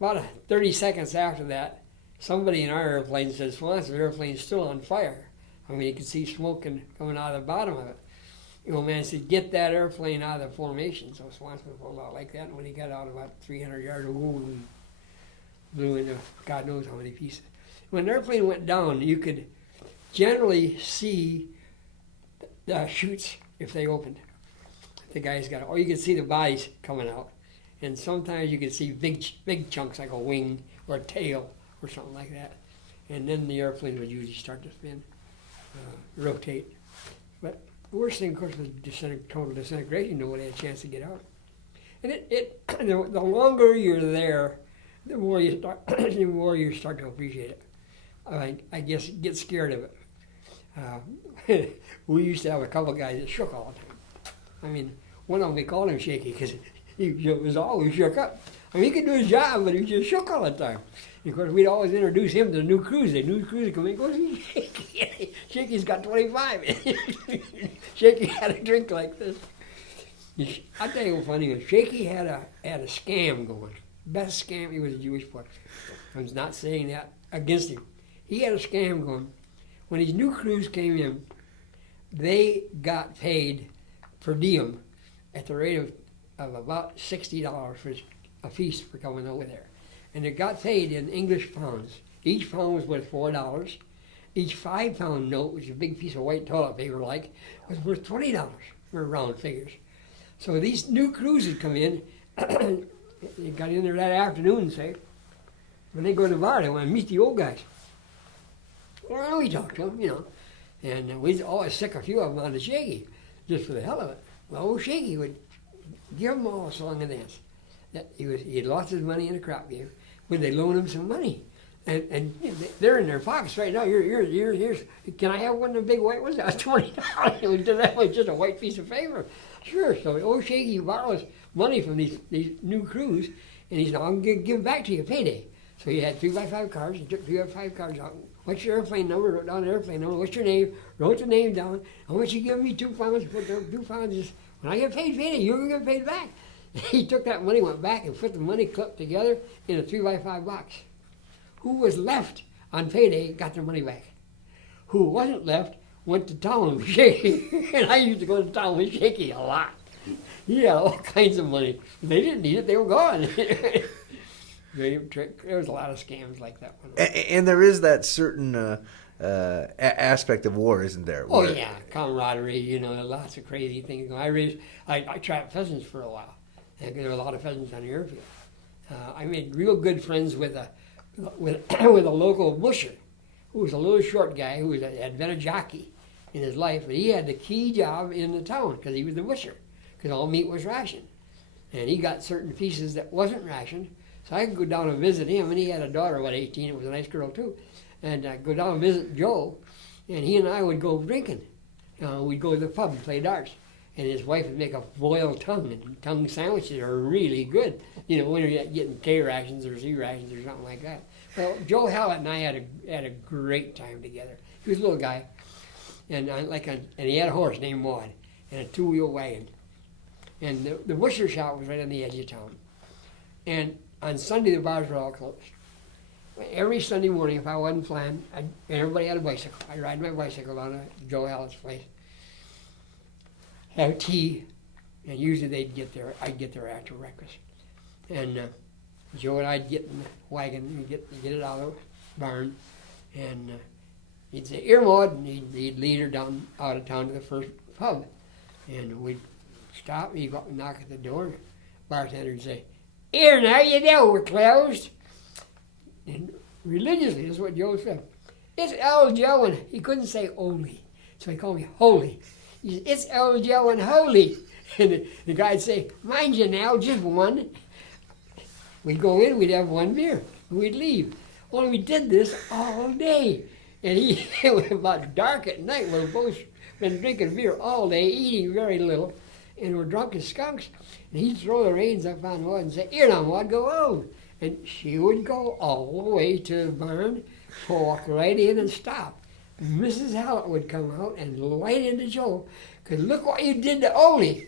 About 30 seconds after that, somebody in our airplane said, Swanson's airplane's still on fire. I mean, you could see smoke coming out of the bottom of it. The old man said, get that airplane out of the formation. So Swanson pulled out like that, and when he got out about 300 yards, and blew into God knows how many pieces. When the airplane went down, you could generally see the chutes if they opened. The guys got it. Or you could see the bodies coming out. And sometimes you could see big chunks like a wing or a tail or something like that. And then the airplane would usually start to spin, rotate. But the worst thing, of course, was total disintegration. Nobody had a chance to get out. And the longer you're there, the more you start to appreciate it. I guess get scared of it. We used to have a couple guys that shook all the time. I mean, one of them, we called him Shaky because he was always shook up. I mean, he could do his job, but he just shook all the time. And of course, we'd always introduce him to the new crews. The new crews would come in and go, Shaky. Shaky's got 25. Shaky had a drink like this. I'll tell you what's funny. Shaky had a scam going. Best scam. He was a Jewish boy. I'm not saying that against him. He had a scam going. When his new crews came in, they got paid per diem at the rate of about $60 for a piece for coming over there. And it got paid in English pounds. Each pound was worth $4. Each 5-pound note, which is a big piece of white toilet paper like, was worth $20 for round figures. So these new crews had come in, they got in there that afternoon, say, when they go to the bar, they want to meet the old guys. Well, we talked to them, you know, and we'd always stick a few of them on to Shaky, just for the hell of it. Well, Shaky would give them all a song and dance. That he had lost his money in a crop game. When they loan him some money, and you know, they're in their pockets right now. Here's. Can I have one of the big white ones? That was $20. That was just a white piece of paper. Sure. So old Shaky borrows money from these new crews, and he's now I'm gonna give them back to you payday. So he had 3x5 cards. He took 3x5 cards out. What's your airplane number? Wrote down the airplane number. What's your name? Wrote the name down. How much you give me? 2 pounds. Put the 2 pounds. Is when I get paid payday, you're gonna get paid back. He took that money, went back, and put the money clipped together in a 3x5 box. Who was left on payday got their money back. Who wasn't left went to town with Shaky. And I used to go to town with Shaky a lot. He had all kinds of money. They didn't need it, they were gone. There was a lot of scams like that one. And there is that certain aspect of war, isn't there? Oh, yeah, camaraderie, you know, lots of crazy things. I trapped pheasants for a while. And there were a lot of pheasants on the airfield. I made real good friends with a local busher, who was a little short guy who had been a jockey in his life, but he had the key job in the town because he was the busher, because all meat was rationed. And he got certain pieces that wasn't rationed. So I could go down and visit him, and he had a daughter, 18, it was a nice girl too. And I'd go down and visit Joe, and he and I would go drinking. We'd go to the pub and play darts. And his wife would make a boiled tongue, and tongue sandwiches are really good. You know, when you're getting K rations or Z rations or something like that. Well, Joe Hallett and I had a great time together. He was a little guy, and he had a horse named Maud, and a two-wheel wagon. And the butcher shop was right on the edge of town. And on Sunday, the bars were all closed. Every Sunday morning, if I wasn't flying, and everybody had a bicycle, I'd ride my bicycle down to Joe Hallett's place, have tea, and usually I'd get there after breakfast. And Joe and I'd get in the wagon and get it out of the barn, and he'd say, "Here, Maud," and he'd lead her down out of town to the first pub. And we'd stop, he'd go up and knock at the door. Bartender would say, "Here now, you know we're closed." And religiously, this is what Joe said. "It's old Joe," and he couldn't say "only," so he called me Holy. He said, "It's old Joe and Holy." And the guy'd say, "Mind you now, just one." We'd go in, we'd have one beer, and we'd leave. Only we did this all day. And it was about dark at night. We've both been drinking beer all day, eating very little, and we're drunk as skunks. And he'd throw the reins up on Maud and say, "Here now, Maud, go home." And she would go all the way to the barn, walk right in and stop. Mrs. Hallett would come out and light into Joe, because look what you did to Ole.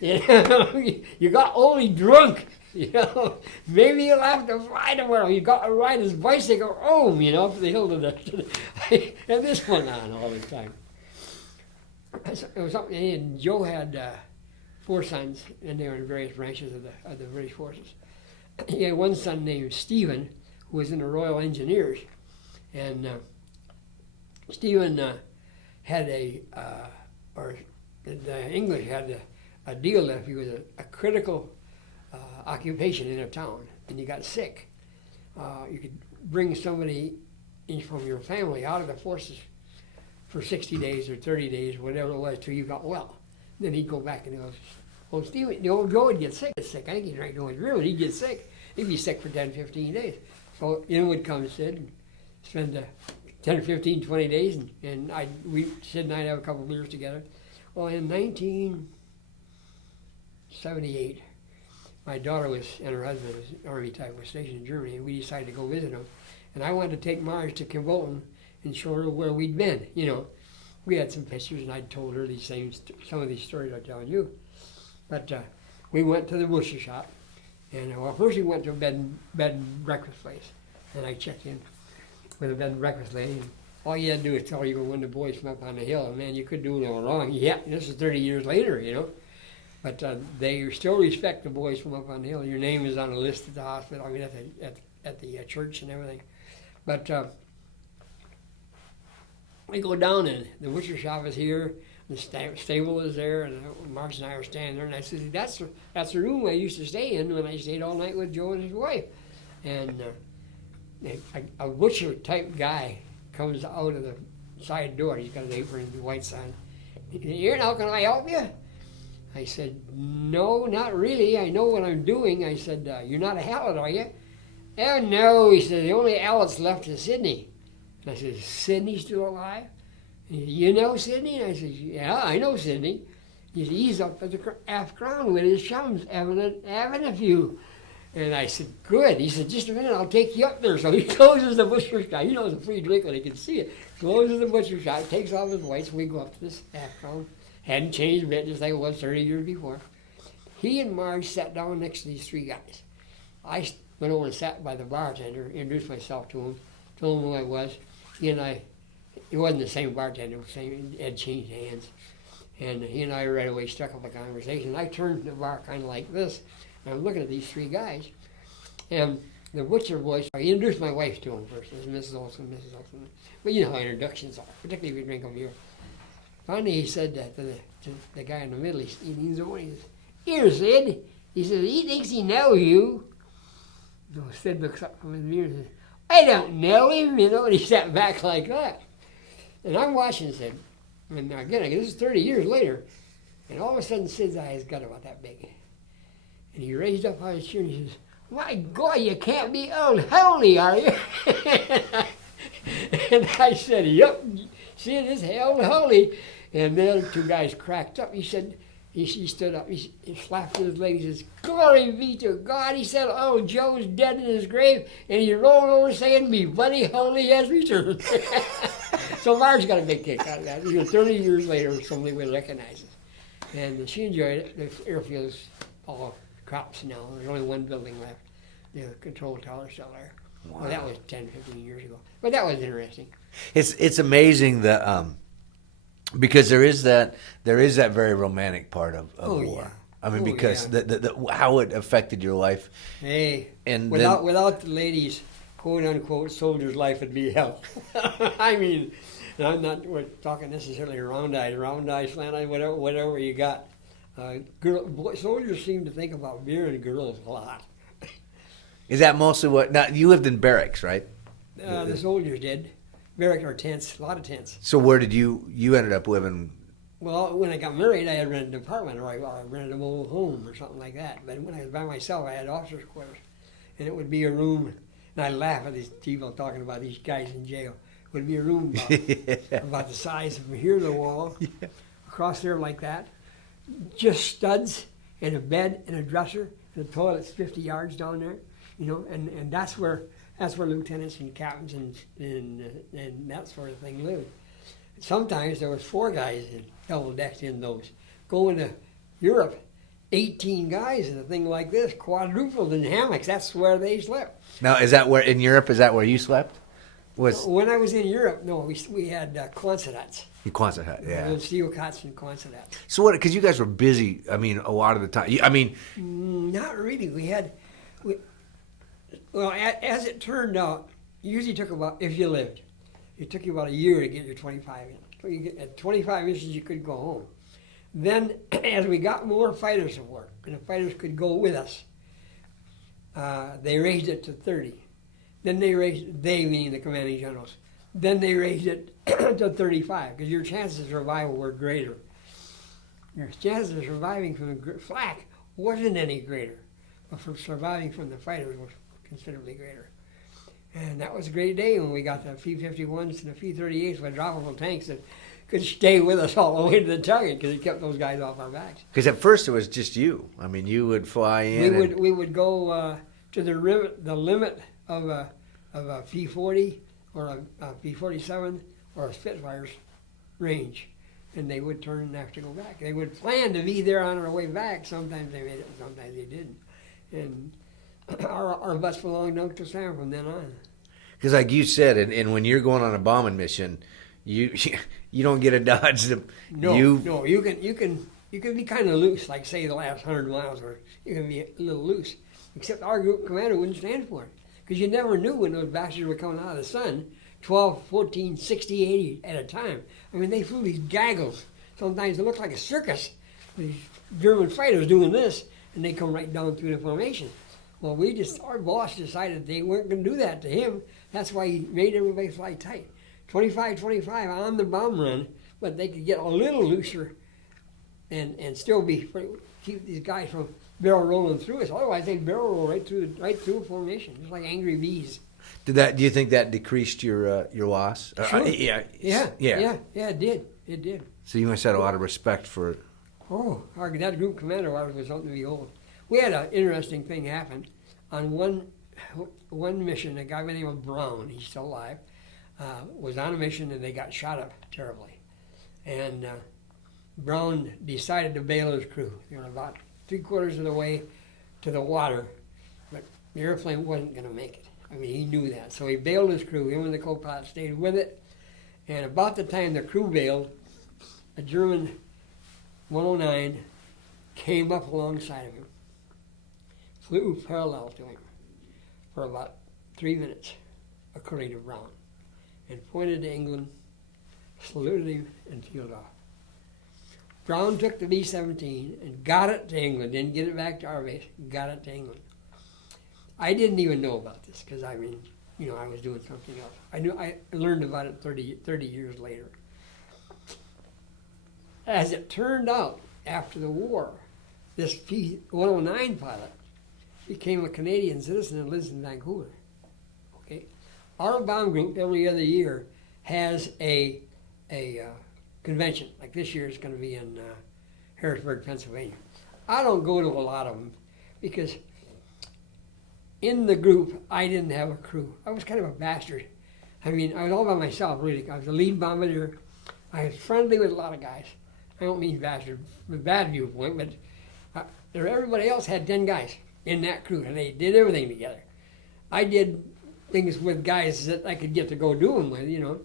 You got Ole drunk. Maybe you'll have to fly tomorrow. You got to ride his bicycle home, to the hill to the and this went on all the time. It was something, and Joe had 4 sons, and they were in various branches of the British forces. He had one son named Stephen, who was in the Royal Engineers, and Stephen had or the English had a deal that if he was a critical occupation in a town and you got sick, you could bring somebody in from your family out of the forces for 60 days or 30 days, whatever it was, till you got well. Then he'd go back and he goes, "Well, Steve, the old Joe would get sick. I think he drank no beer, but he'd get sick. He'd be sick for 10, 15 days. So in would come Sid and spend 10, 15, 20 days, and Sid and I'd have a couple of beers together. Well, in 1978, my daughter and her husband was Army type, was stationed in Germany, and we decided to go visit them. And I wanted to take Marge to Kimbolton and show her where we'd been. We had some pictures, and I'd told her these things, some of these stories I'm telling you. But we went to the butcher shop, and first we went to a bed and breakfast place, and I checked in with a bed and breakfast lady. And all you had to do is tell her you were one of the boys from up on the hill, and man, you couldn't do no wrong. Yeah, this is 30 years later, But they still respect the boys from up on the hill. Your name is on a list at the hospital, at the church and everything. But we go down, and the butcher shop is here, the stable is there, and Marge and I are standing there, and I said, that's the room I used to stay in when I stayed all night with Joe and his wife. And a butcher-type guy comes out of the side door. He's got an apron and a white sign. "Here now, can I help you?" I said, "No, not really. I know what I'm doing." I said, "You're not a Hallett, are you?" "Oh, no." He said, "The only Halletts left is Sidney." And I said, "Is Sidney still alive?" He said, "You know Sidney?" And I said, "Yeah, I know Sidney." He said, "He's up at the Half Crown with his chums having a few." And I said, "Good." He said, "Just a minute, I'll take you up there." So he closes the butcher shop. It's a free drink when he can see it. Closes the butcher shop, takes off his whites, and we go up to this Half Crown. Hadn't changed a bit, just like it was 30 years before. He and Marge sat down next to these 3 guys. I went over and sat by the bartender, introduced myself to him, told him who I was. He and I, it wasn't the same bartender, it had changed hands. And he and I right away struck up a conversation. I turned to the bar kind of like this, and I'm looking at these 3 guys. And the butcher boys, I introduced my wife to him first. This is Mrs. Olson, Mrs. Olson. But you know how introductions are, particularly if you drink a beer. Finally, he said that to the guy in the middle. He leans over and he says, "Here, Sid." He says, "He thinks he knows you." So Sid looks up from his mirror and says, "I don't know him," and he sat back like that. And I'm watching Sid. And again, this is 30 years later, and all of a sudden Sid's eyes got about that big. And he raised up on his chin and he says, "My God, you can't be old holy, are you?" And I said, "Yep, see it is old holy." And the other two guys cracked up. He said, he stood up, he slapped his leg, he says, "Glory be to God." He said, "Oh, Joe's dead in his grave," and he rolled over saying, "Me buddy holy has returned." So Marge got a big kick out of that. 30 years later, somebody would recognize it. And she enjoyed it. The airfield's all crops now. There's only one building left. The control tower's still there. Wow. Well, that was 10, 15 years ago. But that was interesting. It's amazing that because there is that very romantic part of war. Yeah. I mean, because how it affected your life. Hey, and without the ladies, quote unquote, soldier's life would be hell. I mean, and I'm not talking necessarily round eyes, slant eyes, whatever you got. Soldiers seem to think about beer and girls a lot. Is that mostly what? Now you lived in barracks, right? The soldiers did. Barracks or tents, a lot of tents. So where did you ended up living? Well, when I got married, I had rented an apartment, or I rented a mobile home or something like that. But when I was by myself, I had officers' quarters, and it would be a room. And I laugh at these people talking about these guys in jail. It would be a room about the size from here to the wall, across there like that, just studs and a bed and a dresser, and the toilet's 50 yards down there, and that's where lieutenants and captains and that sort of thing lived. Sometimes there was 4 guys in double-decked in those. Going to Europe, 18 guys in a thing like this, quadrupled in hammocks. That's where they slept. Now, is that where in Europe? Is that where you slept? When I was in Europe, no, we had Quonset huts. Quonset hut, yeah. Steel cots and Quonset huts. So what? Because you guys were busy. I mean, a lot of the time. I mean, not really. Well, as it turned out, it usually took about, if you lived, it took you about a year to get your 25 in. At 25 inches, you could go home. Then, as we got more fighters to work, and the fighters could go with us, they raised it to 30. Then they meaning the commanding generals, then they raised it to 35, because your chances of survival were greater. Your chances of surviving from the flak wasn't any greater, but from surviving from the fighters was considerably greater. And that was a great day when we got the P-51s and the P-38s with droppable tanks that could stay with us all the way to the target because it kept those guys off our backs. Because at first it was just you. I mean, you would fly in. We would go to the limit of a P-40 or a P-47 or a Spitfire's range, and they would turn and have to go back. They would plan to be there on our way back. Sometimes they made it, and sometimes they didn't. And our butts belonged to Uncle Sam from then on. Because like you said, and when you're going on a bombing mission, you don't get a dodge. No, you can be kind of loose, like say the last 100 miles, or you can be a little loose. Except our group commander wouldn't stand for it, because you never knew when those bastards were coming out of the sun, 12, 14, 60, 80 at a time. I mean, they flew these gaggles. Sometimes it looked like a circus. These German fighters doing this, and they come right down through the formation. Well, our boss decided they weren't going to do that to him. That's why he made everybody fly tight. 25 on the bomb run, but they could get a little looser and still keep these guys from barrel rolling through us. Otherwise, they'd barrel roll right through a formation, just like angry bees. Do you think that decreased your loss? Sure. Yeah, it did. It did. So you must have had a lot of respect for it. Oh, that group commander was something to behold. We had an interesting thing happen on one mission. A guy by the name of Brown, he's still alive, was on a mission and they got shot up terribly. And Brown decided to bail his crew. They were about 3/4 of the way to the water, but the airplane wasn't going to make it. I mean, he knew that. So he bailed his crew. Him and the co-pilot stayed with it. And about the time the crew bailed, a German 109 came up alongside of him, flew parallel to him for about 3 minutes, according to Brown, and pointed to England, saluted him, and peeled off. Brown took the B-17 and got it to England, didn't get it back to our base, got it to England. I didn't even know about this because, I was doing something else. I learned about it 30 years later. As it turned out, after the war, this P-109 pilot became a Canadian citizen and lives in Vancouver. Okay, our bomb group every other year has a convention. Like this year is going to be in Harrisburg, Pennsylvania. I don't go to a lot of them because in the group I didn't have a crew. I was kind of a bastard. I mean, I was all by myself, really. I was the lead bombardier. I was friendly with a lot of guys. I don't mean bastard with bad viewpoint, but everybody else had 10 guys in that crew, and they did everything together. I did things with guys that I could get to go do them with,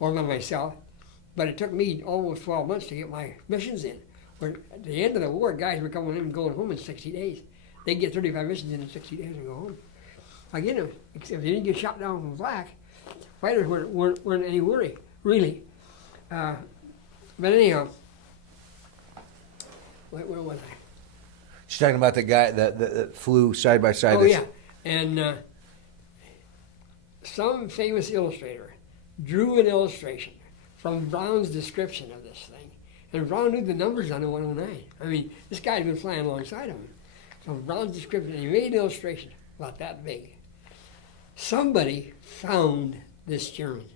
or by myself. But it took me almost 12 months to get my missions in. Where at the end of the war, guys were coming in and going home in 60 days. They'd get 35 missions in 60 days and go home. Again, if they didn't get shot down from flak, fighters weren't any worry, really. But anyhow, where was I? She's talking about the guy that flew side by side. Oh, yeah. And some famous illustrator drew an illustration from Brown's description of this thing. And Brown knew the numbers on the 109. I mean, this guy had been flying alongside of him. From Brown's description, he made an illustration about that big. Somebody found this German.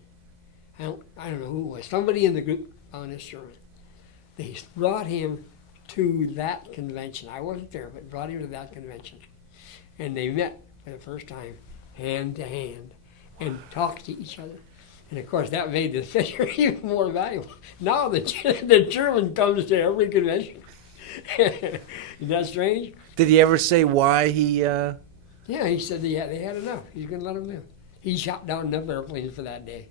I don't know who it was. Somebody in the group found this German. They brought him to that convention. I wasn't there, but brought him to that convention. And they met for the first time, hand to hand, and talked to each other. And of course, that made the picture even more valuable. Now the German comes to every convention. Isn't that strange? Did he ever say why he... Yeah, he said they had enough. He's going to let them live. He shot down enough airplanes for that day.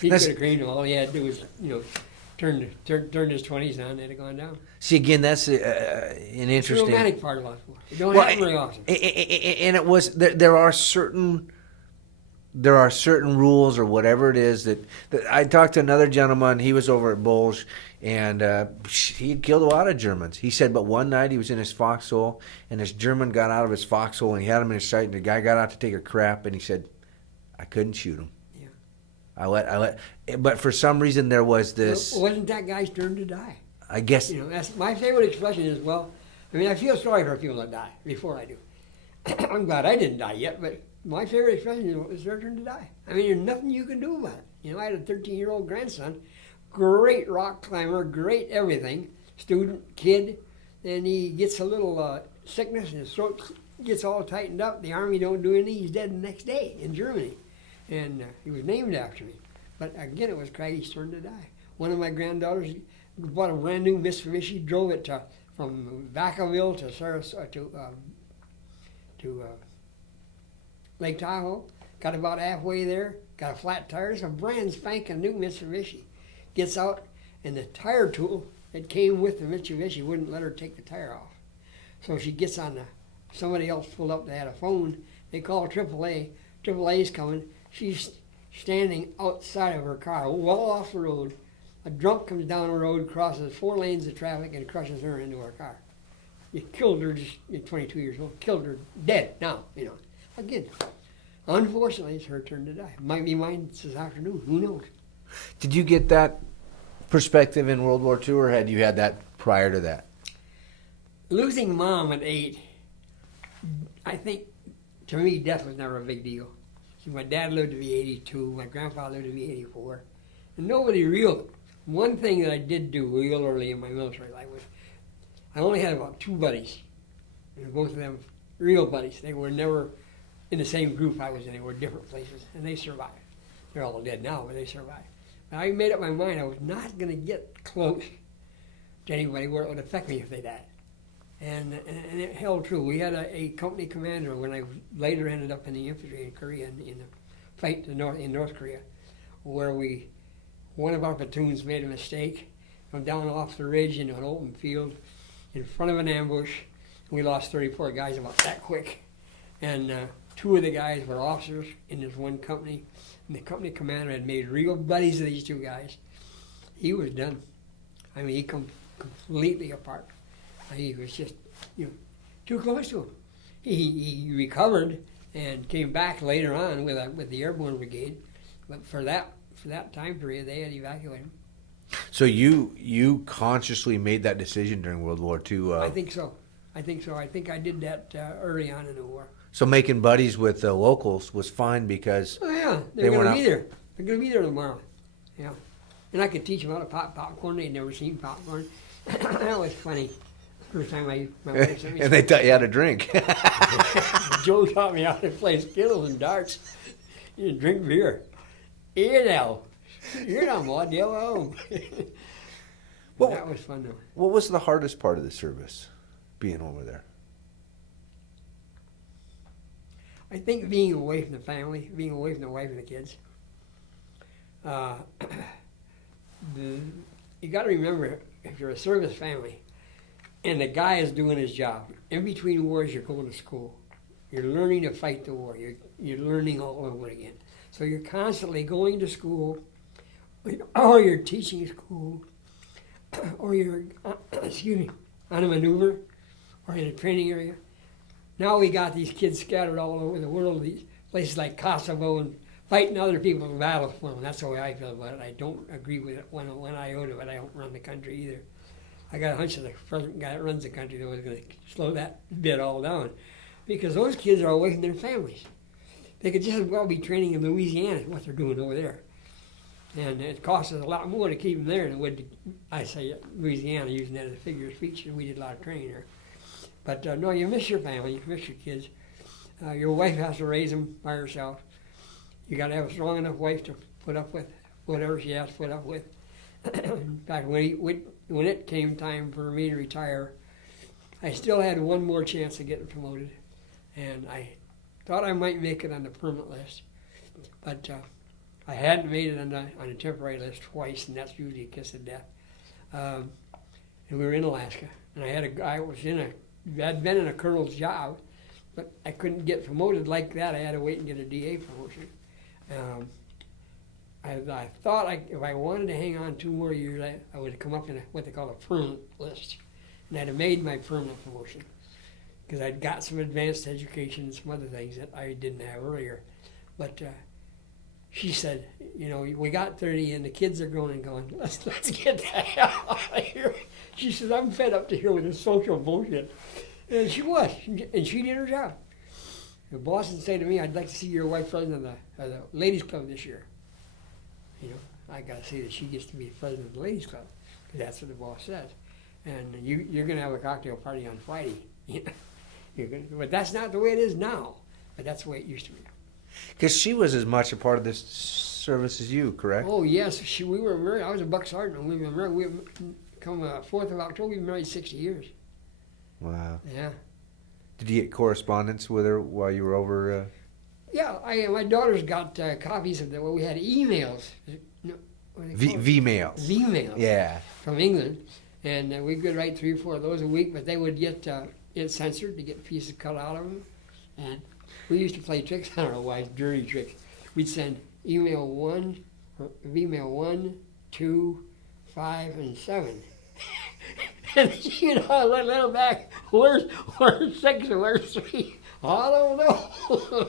He could have creamed them. All he had to do was, turn his 20s on, they'd have gone down. See, again, that's an interesting... It's the romantic part about war. It don't happen very often. And it was... There are certain rules or whatever it is that I talked to another gentleman. He was over at Bolge, and he had killed a lot of Germans. He said, but one night he was in his foxhole, and this German got out of his foxhole, and he had him in his sight, and the guy got out to take a crap, and he said, I couldn't shoot him. Yeah. I let. But for some reason there was this. Well, wasn't that guy's turn to die? I guess. That's my favorite expression is, I feel sorry for people that die before I do. I'm glad I didn't die yet, but my favorite expression is, it's their turn to die. I mean, there's nothing you can do about it. I had a 13-year-old grandson, great rock climber, great everything, student, kid, and he gets a little sickness and his throat gets all tightened up. The Army don't do anything. He's dead the next day in Germany. And he was named after me. But again, it was Craigie's turn to die. One of my granddaughters bought a brand new Mitsubishi, drove it from Vacaville to Sarasota to Lake Tahoe, got about halfway there, got a flat tire. It's a brand spanking new Mitsubishi. Gets out, and the tire tool that came with the Mitsubishi wouldn't let her take the tire off. So she gets on somebody else pulled up, they had a phone. They call AAA. AAA's coming. She's standing outside of her car, well off the road. A drunk comes down the road, crosses 4 lanes of traffic, and crushes her into her car. It killed her, just 22 years old, killed her dead now, Again, unfortunately, it's her turn to die. Might be mine this afternoon, who knows? Did you get that perspective in World War II, or had you had that prior to that? Losing Mom at 8, I think, to me, death was never a big deal. See, my dad lived to be 82, my grandfather lived to be 84, and one thing that I did do real early in my military life was, I only had about 2 buddies, and both of them real buddies. They were never in the same group I was in. They were different places, and they survived. They're all dead now, but they survived. And I made up my mind I was not going to get close to anybody where it would affect me if they died. And it held true. We had a company commander when I later ended up in the infantry in Korea, in the fight in North Korea, where one of our platoons made a mistake, went down off the ridge into an open field in front of an ambush. We lost 34 guys about that quick. And 2 of the guys were officers in this one company. And the company commander had made real buddies of these 2 guys. He was done. I mean, he come completely apart. He was just, too close to him. He recovered and came back later on with the Airborne Brigade. But for that time period, they had evacuated him. So you consciously made that decision during World War II? I think so. I think I did that early on in the war. So making buddies with the locals was fine because Oh yeah, they're going to be there. They're going to be there tomorrow. Yeah, and I could teach them how to pop popcorn. They'd never seen popcorn. That was funny. First time my wife sent me. And they taught you how to drink. Joe taught me how to play Skittles and darts. And drink beer. Here now, Maud. Go home. Well, that was fun though. What was the hardest part of the service, being over there? I think being away from the family, being away from the wife and the kids. You got to remember, if you're a service family, and the guy is doing his job, in between wars you're going to school. You're learning to fight the war. You're learning all over again. So you're constantly going to school, or you're teaching school, or you're, on a maneuver, or in a training area. Now we got these kids scattered all over the world, these places like Kosovo, and fighting other people's battles for them. That's the way I feel about it. I don't agree with it one iota, but I don't run the country either. I got a hunch that the present guy that runs the country that was going to slow that bit all down, because those kids are away from their families. They could just as well be training in Louisiana, what they're doing over there. And it costs us a lot more to keep them there than it would, I say, Louisiana, using that as a figure of speech, and we did a lot of training there. But no, you miss your family, you miss your kids. Your wife has to raise them by herself. You got to have a strong enough wife to put up with whatever she has to put up with. In fact, when it came time for me to retire, I still had one more chance of getting promoted, and I thought I might make it on the permanent list, but I hadn't made it on a temporary list twice, and that's usually a kiss of death. And we were in Alaska, and I had a guy had been in a colonel's job, but I couldn't get promoted like that. I had to wait and get a DA promotion. I thought if I wanted to hang on 2 more years, I would come up in what they call a permanent list. And I'd have made my permanent promotion because I'd got some advanced education and some other things that I didn't have earlier. But she said, we got 30 and the kids are growing and going, let's get the hell out of here. She said, I'm fed up to here with this social bullshit. And she was, and she did her job. The boss would say to me, I'd like to see your wife president of the ladies club this year. I got to see that she gets to be president of the ladies club, because that's what the boss says. And you're going to have a cocktail party on Friday. But that's not the way it is now. But that's the way it used to be. Because she was as much a part of this service as you, correct? Oh yes, we were married. I was a buck sergeant. We were married. We come 4th of October. We were married 60 years. Wow. Yeah. Did you get correspondence with her while you were over? Yeah, my daughter's got copies of we had emails. V-mails. V-mails. Yeah. From England, and we could write 3 or 4 of those a week, but they would get it censored to get pieces cut out of them. And we used to play tricks. I don't know why, dirty tricks. We'd send V-mail 1, 2, 5, and 7. And I let them back. Where's 6 and where's 3? I don't know.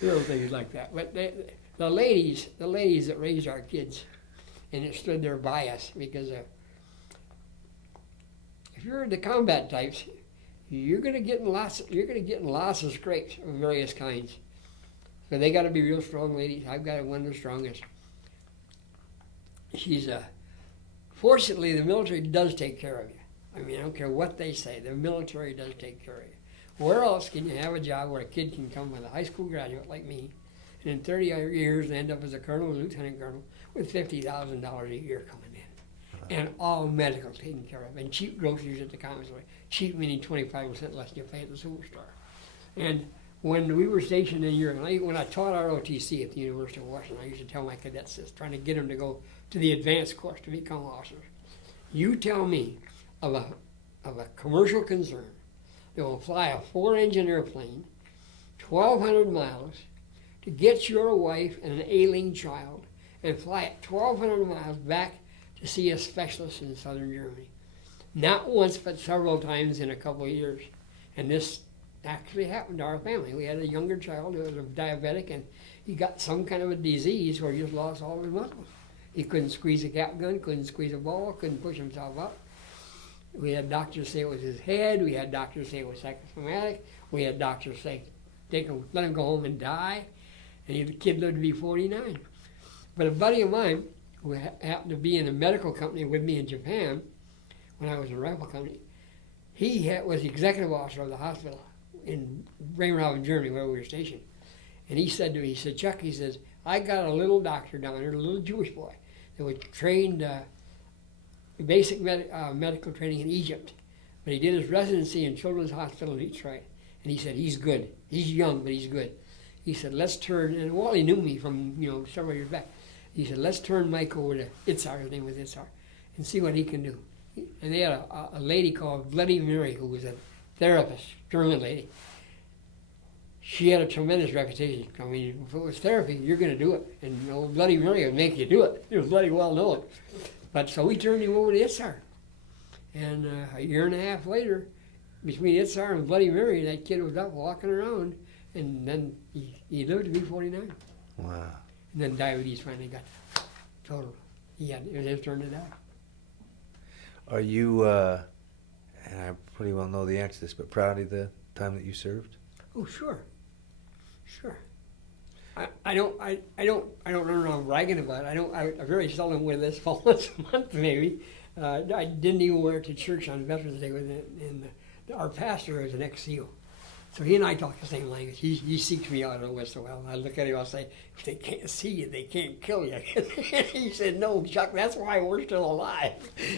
Little things like that. But the ladies that raised our kids, and it stood there by us, because if you're the combat types, you're gonna get in lots of scrapes of various kinds. So they got to be real strong ladies. I've got one of the strongest. She's fortunately, the military does take care of you. I mean, I don't care what they say. The military does take care of you. Where else can you have a job where a kid can come with a high school graduate like me, and in 30 years end up as a colonel, a lieutenant colonel, with $50,000 a year coming in, and all medical taken care of, and cheap groceries at the commissary. Cheap meaning 25% less than you pay at the superstore. And when we were stationed in Europe, when I taught ROTC at the University of Washington, I used to tell my cadets this, trying to get them to go to the advanced course to become officers. You tell me of a commercial concern that will fly a 4-engine airplane 1,200 miles to get your wife and an ailing child and fly it 1,200 miles back to see a specialist in southern Germany. Not once, but several times in a couple of years. And this actually happened to our family. We had a younger child who was diabetic, and he got some kind of a disease where he just lost all his muscles. He couldn't squeeze a cap gun, couldn't squeeze a ball, couldn't push himself up. We had doctors say it was his head. We had doctors say it was psychosomatic. We had doctors say, let him go home and die. And the kid lived to be 49. But a buddy of mine, who happened to be in a medical company with me in Japan, when I was in a rifle company, was the executive officer of the hospital in Bremerhaven, Germany, where we were stationed. And he said to me, he said, Chuck, he says, I got a little doctor down there, a little Jewish boy, that was trained basic medical training in Egypt. But he did his residency in Children's Hospital in Detroit. And he said, he's good. He's young, but he's good. He said, let's turn, and Wally knew me from, several years back. He said, let's turn Mike over to Itzhar, his name was Itzhar, and see what he can do. And they had a lady called Bloody Mary, who was a therapist, German lady. She had a tremendous reputation. I mean, if it was therapy, you're going to do it. And old Bloody Mary would make you do it. It was bloody well known. But so we turned him over to Itzhar. And a year and a half later, between Itzhar and Bloody Mary, that kid was up walking around. And then he lived to be 49. Wow. And then diabetes finally got total. It was his turn to die. Are you, and I pretty well know the answer to this, but proud of the time that you served? Oh, sure. I don't run around bragging about it. I very seldom wear this, once a month maybe. I didn't even wear it to church on Veterans Day with it. And our pastor is an ex-SEAL. So he and I talk the same language. He seeks me out every once in a while. I look at him, I'll say, if they can't see you, they can't kill you. He said, no, Chuck, that's why we're still alive.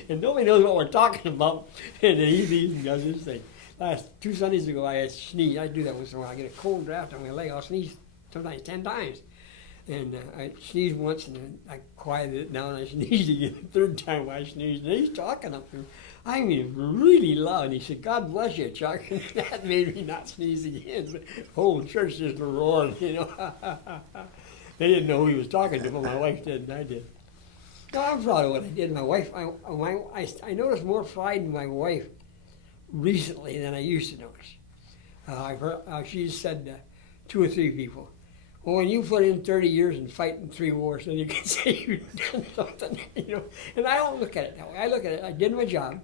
And nobody knows what we're talking about. And he does his thing. Last 2 Sundays ago, I sneezed. I do that once in a while. I get a cold draft on my leg. I'll sneeze sometimes 10 times. And I sneezed once, and then I quieted it down. I sneezed again the 3rd time I sneezed. And he's talking up there. I mean, really loud. He said, God bless you, Chuck. And that made me not sneeze again. But the whole church just roared, They didn't know who he was talking to, but my wife did, and I did. No, I'm proud of what I did. My wife, I noticed more pride in my wife recently than I used to notice. She said 2 or 3 people, well, when you put in 30 years and fight in 3 wars, then you can say you've done something, And I don't look at it that way. I look at it, I did my job.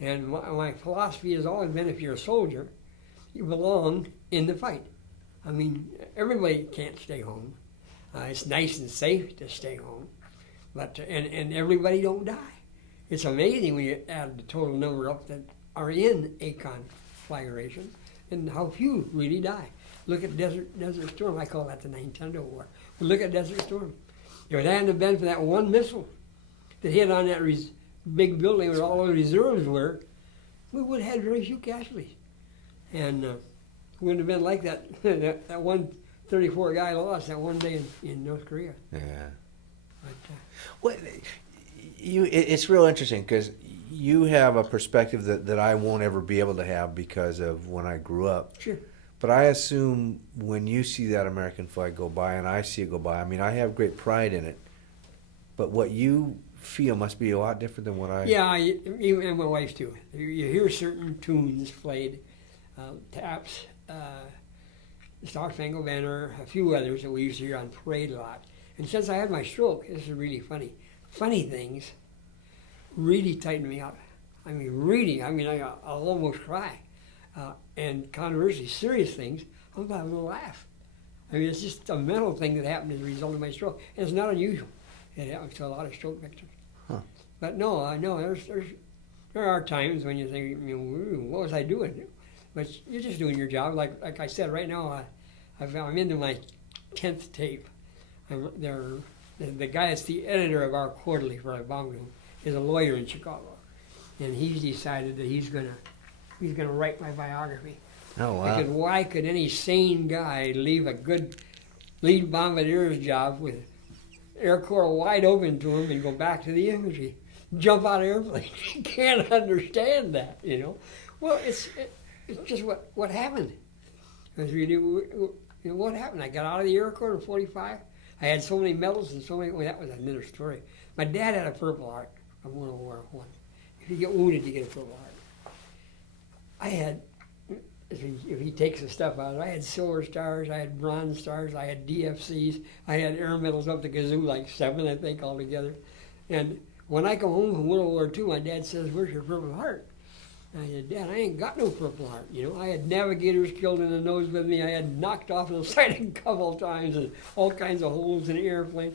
And my philosophy has always been, if you're a soldier, you belong in the fight. I mean, everybody can't stay home. It's nice and safe to stay home, but and everybody don't die. It's amazing when you add the total number up that are in a conflagration and how few really die. Look at Desert Storm. I call that the Nintendo War. But look at Desert Storm. If it hadn't been for that one missile that hit on that big building where all the reserves were, we would have had very few casualties. And it wouldn't have been like that, that 134 guy lost that one day in North Korea. Yeah. But, it's real interesting because you have a perspective that I won't ever be able to have because of when I grew up. Sure. But I assume when you see that American flag go by and I see it go by, I mean, I have great pride in it. But what you feel must be a lot different than what I... Yeah, even and my wife too. You hear certain tunes played, taps, Star Spangled Banner, a few others that we used to hear on parade a lot. And since I had my stroke, this is really funny. Funny things really tightened me up. I'll almost cry. And conversely, serious things, I'm having a laugh. I mean, it's just a mental thing that happened as a result of my stroke. And it's not unusual. It happens to a lot of stroke victims. Huh. But no, I know there are times when you think, what was I doing? But you're just doing your job. Like I said, right now, I'm into my 10th tape. The guy that's the editor of our quarterly for our bomb room is a lawyer in Chicago, and he's decided that he's gonna write my biography. Oh wow! Because why could any sane guy leave a good lead bombardier's job with Air Corps wide open to him and go back to the infantry, jump out of airplanes? You can't understand that, Well, it's just what happened. It was really what happened. I got out of the Air Corps in '45. I had so many medals and so many. Well, that was another story. My dad had a Purple Heart from World War I. If you get wounded, you get a Purple Heart. if he takes the stuff out, I had silver stars, I had bronze stars, I had DFCs, I had air medals up the kazoo, like 7, I think, altogether. And when I come home from World War II, my dad says, "Where's your Purple Heart?" And I said, "Dad, I ain't got no Purple Heart. You know, I had navigators killed in the nose with me. I had knocked off the side a couple times and all kinds of holes in the airplane.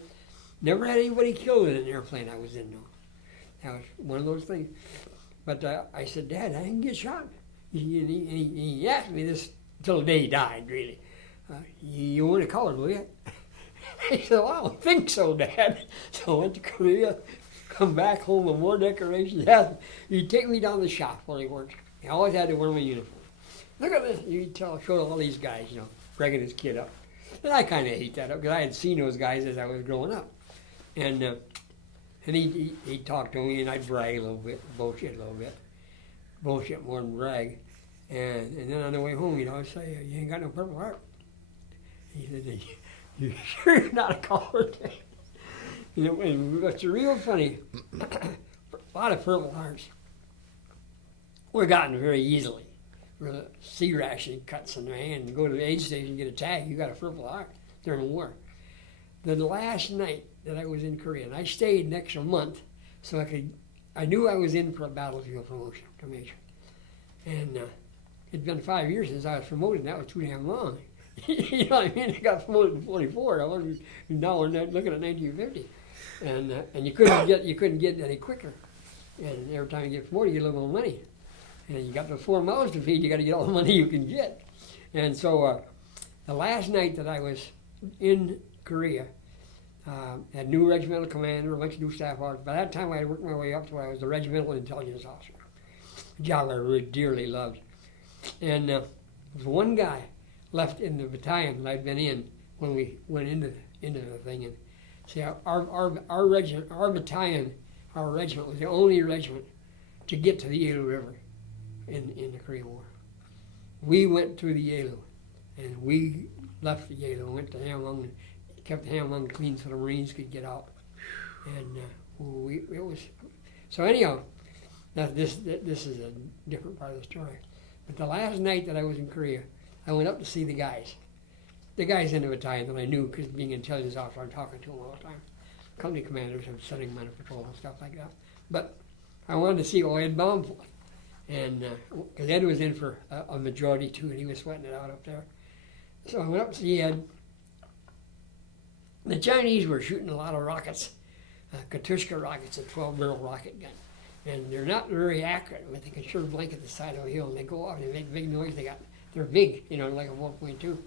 Never had anybody killed in an airplane I was in, though. That was one of those things." But I said, "Dad, I didn't get shot." He asked me this till the day he died, really. "You want a color, will you?" I said, "Well, I don't think so, Dad." So I went to Korea, come back home with more decorations. He'd take me down the shop where he worked. He always had to wear my uniform. "Look at this." You'd show all these guys, you know, breaking his kid up. And I kind of hate that because I had seen those guys as I was growing up. And he'd talk to me and I'd brag a little bit, bullshit a little bit. Bullshit more than brag. And then on the way home, you know, I'd say, "You ain't got no Purple Heart." He said, "You sure you're not a coward?" You know, and what's real funny, a lot of Purple Hearts were gotten very easily. Where the sea ration cuts in their hand and go to the aid station and get a tag, you got a Purple Heart during the war. The last night that I was in Korea, and I stayed an extra month so I knew I was in for a battlefield promotion to major. And it'd been 5 years since I was promoted, and that was too damn long. You know what I mean? I got promoted in 44. Now we're looking at 1950. And you couldn't get any quicker. And every time you get promoted, you get a little more money. And you got the 4 mouths to feed, you got to get all the money you can get. And so the last night that I was in Korea, had new regimental commander, a bunch of new staff officers. By that time, I had worked my way up to where I was the regimental intelligence officer, a job I really dearly loved. And there was one guy left in the battalion that I'd been in when we went into the thing. And see, our regiment, our battalion, our regiment was the only regiment to get to the Yalu River in the Korean War. We went through the Yalu, and we left the Yalu and went to Hamlung and kept Hamlung clean so the Marines could get out. And it was so anyhow. This is a different part of the story. But the last night that I was in Korea, I went up to see the guys in the battalion that I knew because being an intelligence officer, I'm talking to them all the time. Company commanders, I'm sending them on a patrol and stuff like that. But I wanted to see what Ed bound for. And because Ed was in for a majority too, and he was sweating it out up there. So I went up to see Ed. The Chinese were shooting a lot of rockets, Katushka rockets, a 12-barrel rocket gun. And they're not very accurate, but they can sure blanket the side of a hill, and they go off and they make big noise. They're big, you know, like a 1.2. So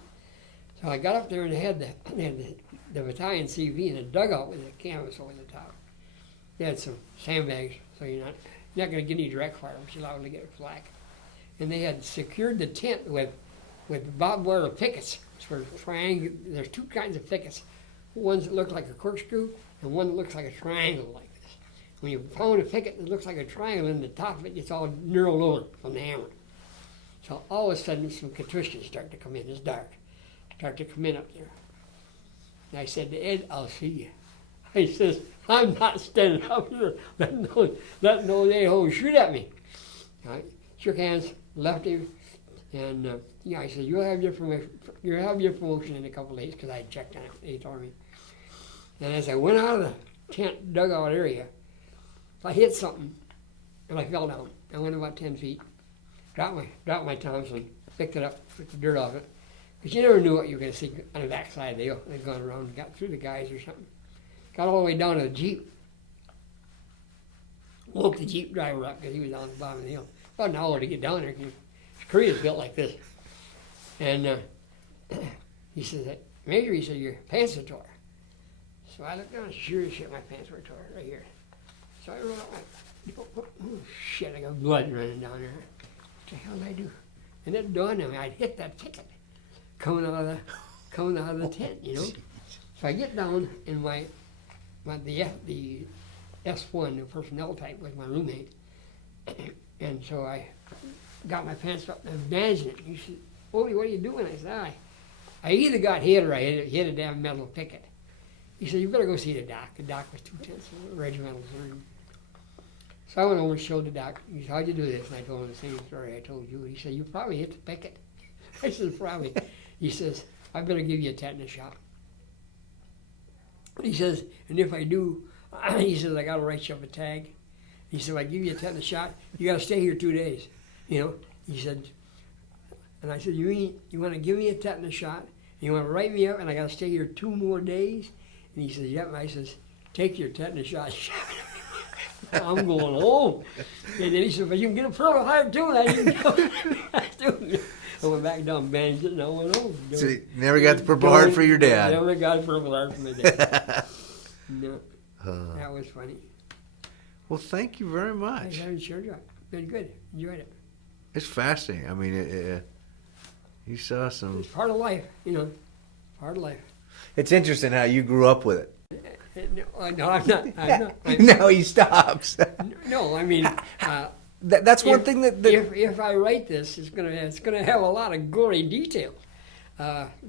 I got up there and they had the battalion CV in a dugout with a canvas over the top. They had some sandbags, so you're not going to get any direct fire, but you're allowed to get flak. And they had secured the tent with barbed wire pickets. There's 2 kinds of pickets. Ones that look like a corkscrew and one that looks like a triangle like this. When you pound a picket that looks like a triangle, in the top of it, it's all knurled over from the hammer. So all of a sudden, some Katushkas start to come in. It's dark. Start to come in up there. And I said to Ed, "I'll see you." He says, "I'm not standing up here letting those a-holes shoot at me." I shook hands, left him, and I said, "You'll have your promotion in a couple of days," because I had checked on it. He told me. And as I went out of the tent dugout area, I hit something, and I fell down. I went about 10 feet, dropped my Thompson, picked it up, took the dirt off it, because you never knew what you were going to see on the backside of the hill. They'd gone around and got through the guys or something. Got all the way down to the Jeep. Woke the Jeep driver up because he was down the bottom of the hill. About an hour to get down there. Korea's built like this. And he said, "Major," he said, "your pants are tore." So I looked down and sure as shit, my pants were tore right here. So I rolled up, oh shit, I got blood running down there. What the hell did I do? And it dawned on me, I'd hit that picket coming out of the tent, you know. So I get down, and the S1, the personnel type, was my roommate. And so I got my pants up and bandaged it. He said, "Ole, what are you doing?" I said, I either got hit or I hit a damn metal picket. He said, "You better go see the doc." The doc was 2/10 regimental. So I went over and showed the doc. He said, "How'd you do this?" And I told him the same story I told you. He said, "You probably hit the picket." I said, probably. He says, I better give you a tetanus shot. He says, and if I do, he says, I got to write you up a tag. He said, I give you a tetanus shot, you got to stay here 2 days. You know, he said, and I said, you mean you want to give me a tetanus shot, and you want to write me up, and I got to stay here 2 more days? And he says, yep. And I says, take your tetanus shot. I'm going home. And then he said, but you can get a Purple Heart too. And I didn't go. I went back down, bandaged it, and I went home. So you never got the Purple Heart for your dad? I never got a Purple Heart for my dad. No, that was funny. Well, thank you very much. I sure got been good. Enjoyed it. It's fascinating. I mean, you saw some. It's part of life, you know. Part of life. It's interesting how you grew up with it. No, I'm not. Now he stops. No, I mean, that's one thing that. If I write this, it's gonna have a lot of gory detail,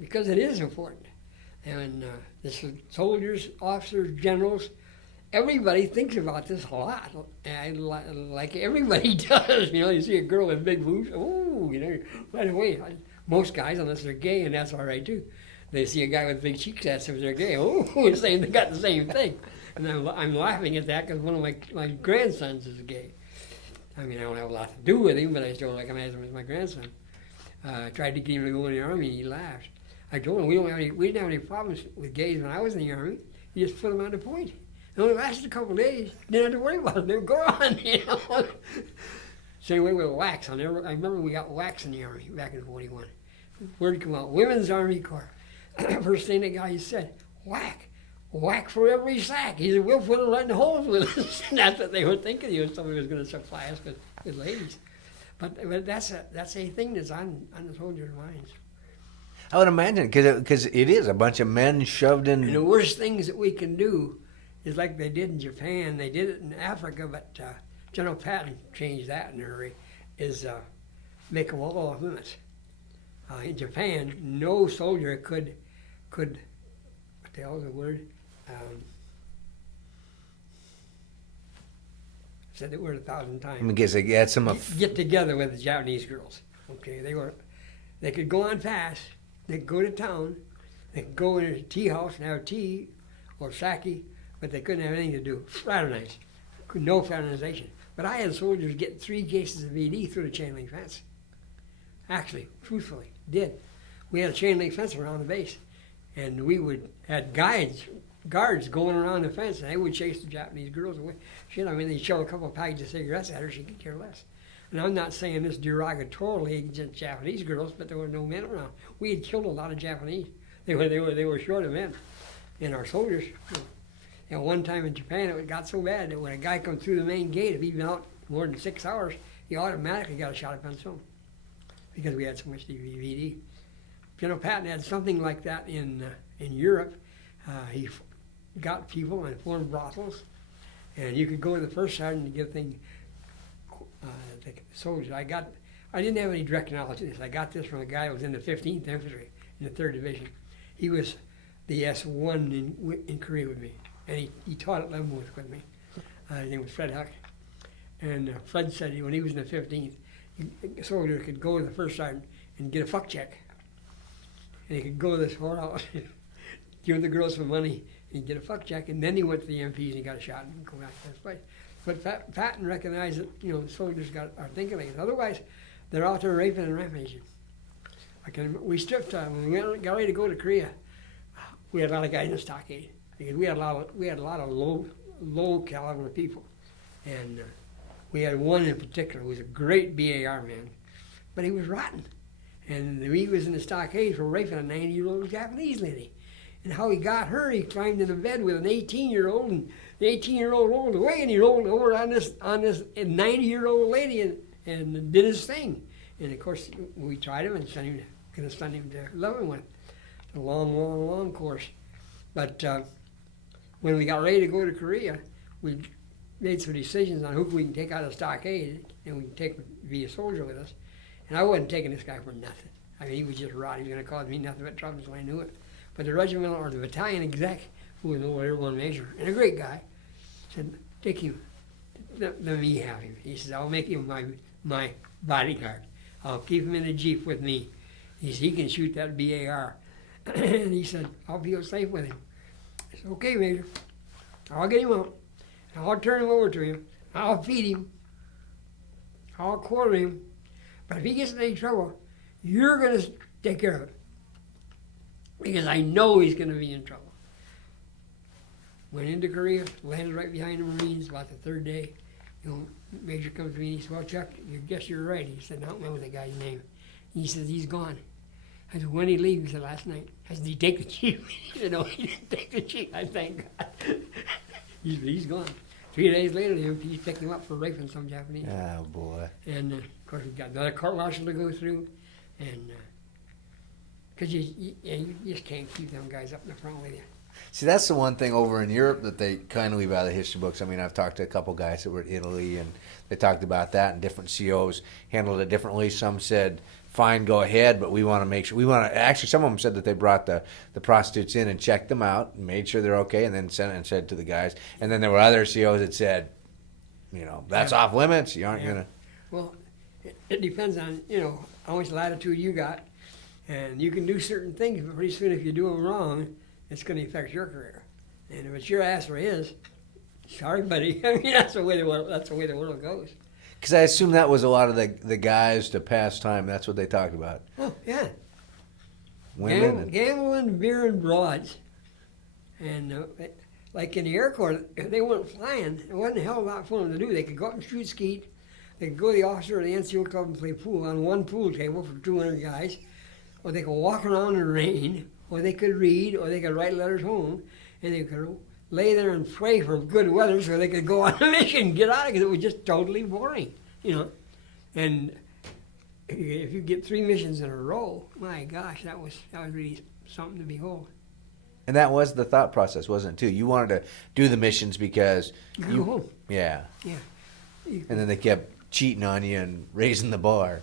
because it is important. And this is soldiers, officers, generals. Everybody thinks about this a lot, and like everybody does. You know, you see a girl with big boobs, oh, you know, right away. Most guys, unless they're gay, and that's all right too. They see a guy with big cheeks, that's if they're gay. Oh, they got the same thing. And I'm laughing at that because one of my grandsons is gay. I mean, I don't have a lot to do with him, but I still like him as my grandson. I tried to get him to go in the Army, and he laughed. I told him we didn't have any problems with gays when I was in the Army. You just put them on the point. It only lasted a couple of days. Didn't have to worry about them. They were gone, you know. Same way with wax. I remember we got wax in the Army back in '41. Word come out, Women's Army Corps. First thing the guy said, whack for every sack. He said, we'll put it right in the holes with us. And that's what they were thinking. Somebody was going to supply us with ladies. But that's a thing that's on the soldiers' minds. I would imagine, because it is a bunch of men shoved in. And the worst things that we can do is like they did in Japan. They did it in Africa, but General Patton changed that in a hurry, is make them all off limits. In Japan, no soldier could, what the hell is the word? Said the word 1,000 times. I guess they had some get together with the Japanese girls. Okay, they could go on fast. They could go to town. They could go in a tea house and have tea or sake, but they couldn't have anything to do. Fraternize. No fraternization. But I had soldiers get 3 cases of VD through the chain link fence. Actually, truthfully, did. We had a chain link fence around the base, and we had guards going around the fence, and they would chase the Japanese girls away. Shit, I mean, they'd shove a couple of packages of cigarettes at her, she could care less. And I'm not saying this derogatorily against Japanese girls, but there were no men around. We had killed a lot of Japanese. They were short of men, and our soldiers. And one time in Japan, it got so bad that when a guy come through the main gate, if he'd been out more than 6 hours, he automatically got a shot at penicillin, because we had so much DVD. General Patton had something like that in Europe. He got people and formed brothels, and you could go to the first sergeant and give things the soldiers. I didn't have any direct knowledge of this. I got this from a guy who was in the 15th Infantry in the 3rd Division. He was the S1 in Korea with me, and he taught at Leavenworth with me. His name was Fred Huck. And Fred said when he was in the 15th, a soldier could go to the first sergeant and get a fuck check. And he could go to this whorehouse, give the girls some money, and get a fuck check, and then he went to the MPs and he got a shot and go back to his place. But Patton recognized that, you know, soldiers are thinking like this. Otherwise, they're out there raping and rampaging. We stripped, when we got ready to go to Korea, we had a lot of guys in the stockade, because we had a lot of low caliber people. And we had one in particular who was a great BAR man, but he was rotten. And he was in the stockade for raping a 90-year-old Japanese lady. And how he got her, he climbed in the bed with an 18-year-old, and the 18-year-old rolled away, and he rolled over on this 90-year-old lady and did his thing. And of course, we tried him and sent him to Leavenworth. A long course. But when we got ready to go to Korea, we made some decisions on who we can take out of the stockade, and we can take be a soldier with us. And I wasn't taking this guy for nothing. I mean, he was just rotten. He was going to cause me nothing but trouble, so I knew it. But the regimental or the battalion exec, who was an old airborne major and a great guy, said, take him. Let me have him. He says, I'll make him my bodyguard. I'll keep him in a Jeep with me. He can shoot that BAR. And he said, I'll feel safe with him. I said, okay, Major. I'll get him out. I'll turn him over to him. I'll feed him. I'll quarter him. But if he gets in any trouble, you're going to take care of it. Because I know he's going to be in trouble. Went into Korea, landed right behind the Marines about the third day. Major comes to me and he said, well, Chuck, I guess you're right. He said, I don't remember the guy's name. He says, he's gone. I said, when did he leave? He said, last night. I said, did he take the chief? He said, no, he didn't take the chief. I thank God. He's gone. 3 days later, he picked him up for raping some Japanese. Oh, boy. And, of course, we got another court martial to go through. And, because you just can't keep them guys up in the front with you. See, that's the one thing over in Europe that they kind of leave out of the history books. I mean, I've talked to a couple guys that were in Italy, and they talked about that, and different COs handled it differently. Some said, fine, go ahead, but we want to make sure. Actually, some of them said that they brought the prostitutes in and checked them out and made sure they're okay, and then sent it and said to the guys. And then there were other COs that said, that's off limits. You aren't going to. Well, it depends on, how much latitude you got. And you can do certain things, but pretty soon if you do them wrong, it's going to affect your career. And if it's your ass or his, sorry, buddy. I mean, that's the way the world goes. Because I assume that was a lot of the guys to pass time. That's what they talked about. Oh, yeah. Women. Gambling, beer, and broads. And like in the Air Corps, if they weren't flying, it wasn't a hell of a lot for them to do. They could go up and shoot skeet. They could go to the officer of the NCO club and play pool on one pool table for 200 guys. Or they could walk around in the rain. Or they could read, or they could write letters home, and they could lay there and pray for good weather so they could go on a mission and get out of it. It was just totally boring, And if you get 3 missions in a row, my gosh, that was really something to behold. And that was the thought process, wasn't it, too? You wanted to do the missions because you could go home. Yeah. Yeah. And then they kept cheating on you and raising the bar.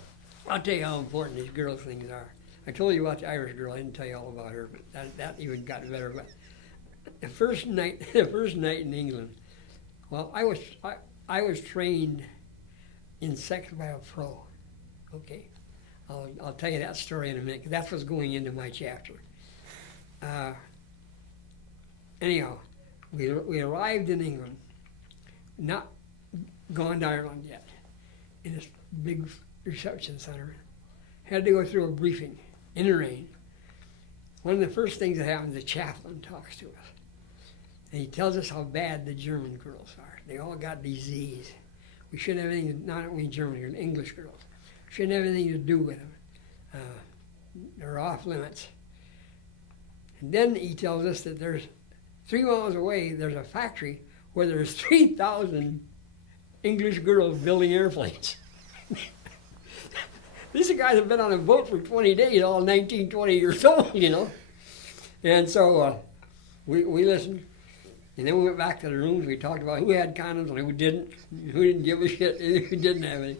I'll tell you how important these girl things are. I told you about the Irish girl. I didn't tell you all about her, but that even got better. But the first night in England, well, I was trained in sex by a pro. Okay, I'll tell you that story in a minute, because that's what's going into my chapter. Anyhow, we arrived in England, not gone to Ireland yet, in this big reception center. Had to go through a briefing in the rain. One of the first things that happens, the chaplain talks to us. And he tells us how bad the German girls are. They all got disease. We shouldn't have anything, not only German, English girls. Shouldn't have anything to do with them. They're off limits. And then he tells us that there's 3 miles away, there's a factory where there's 3,000 English girls building airplanes. These guys have been on a boat for 20 days, all 19, 20 years old, And so we listened, and then we went back to the rooms. We talked about who had condoms and who didn't give a shit, who didn't have any.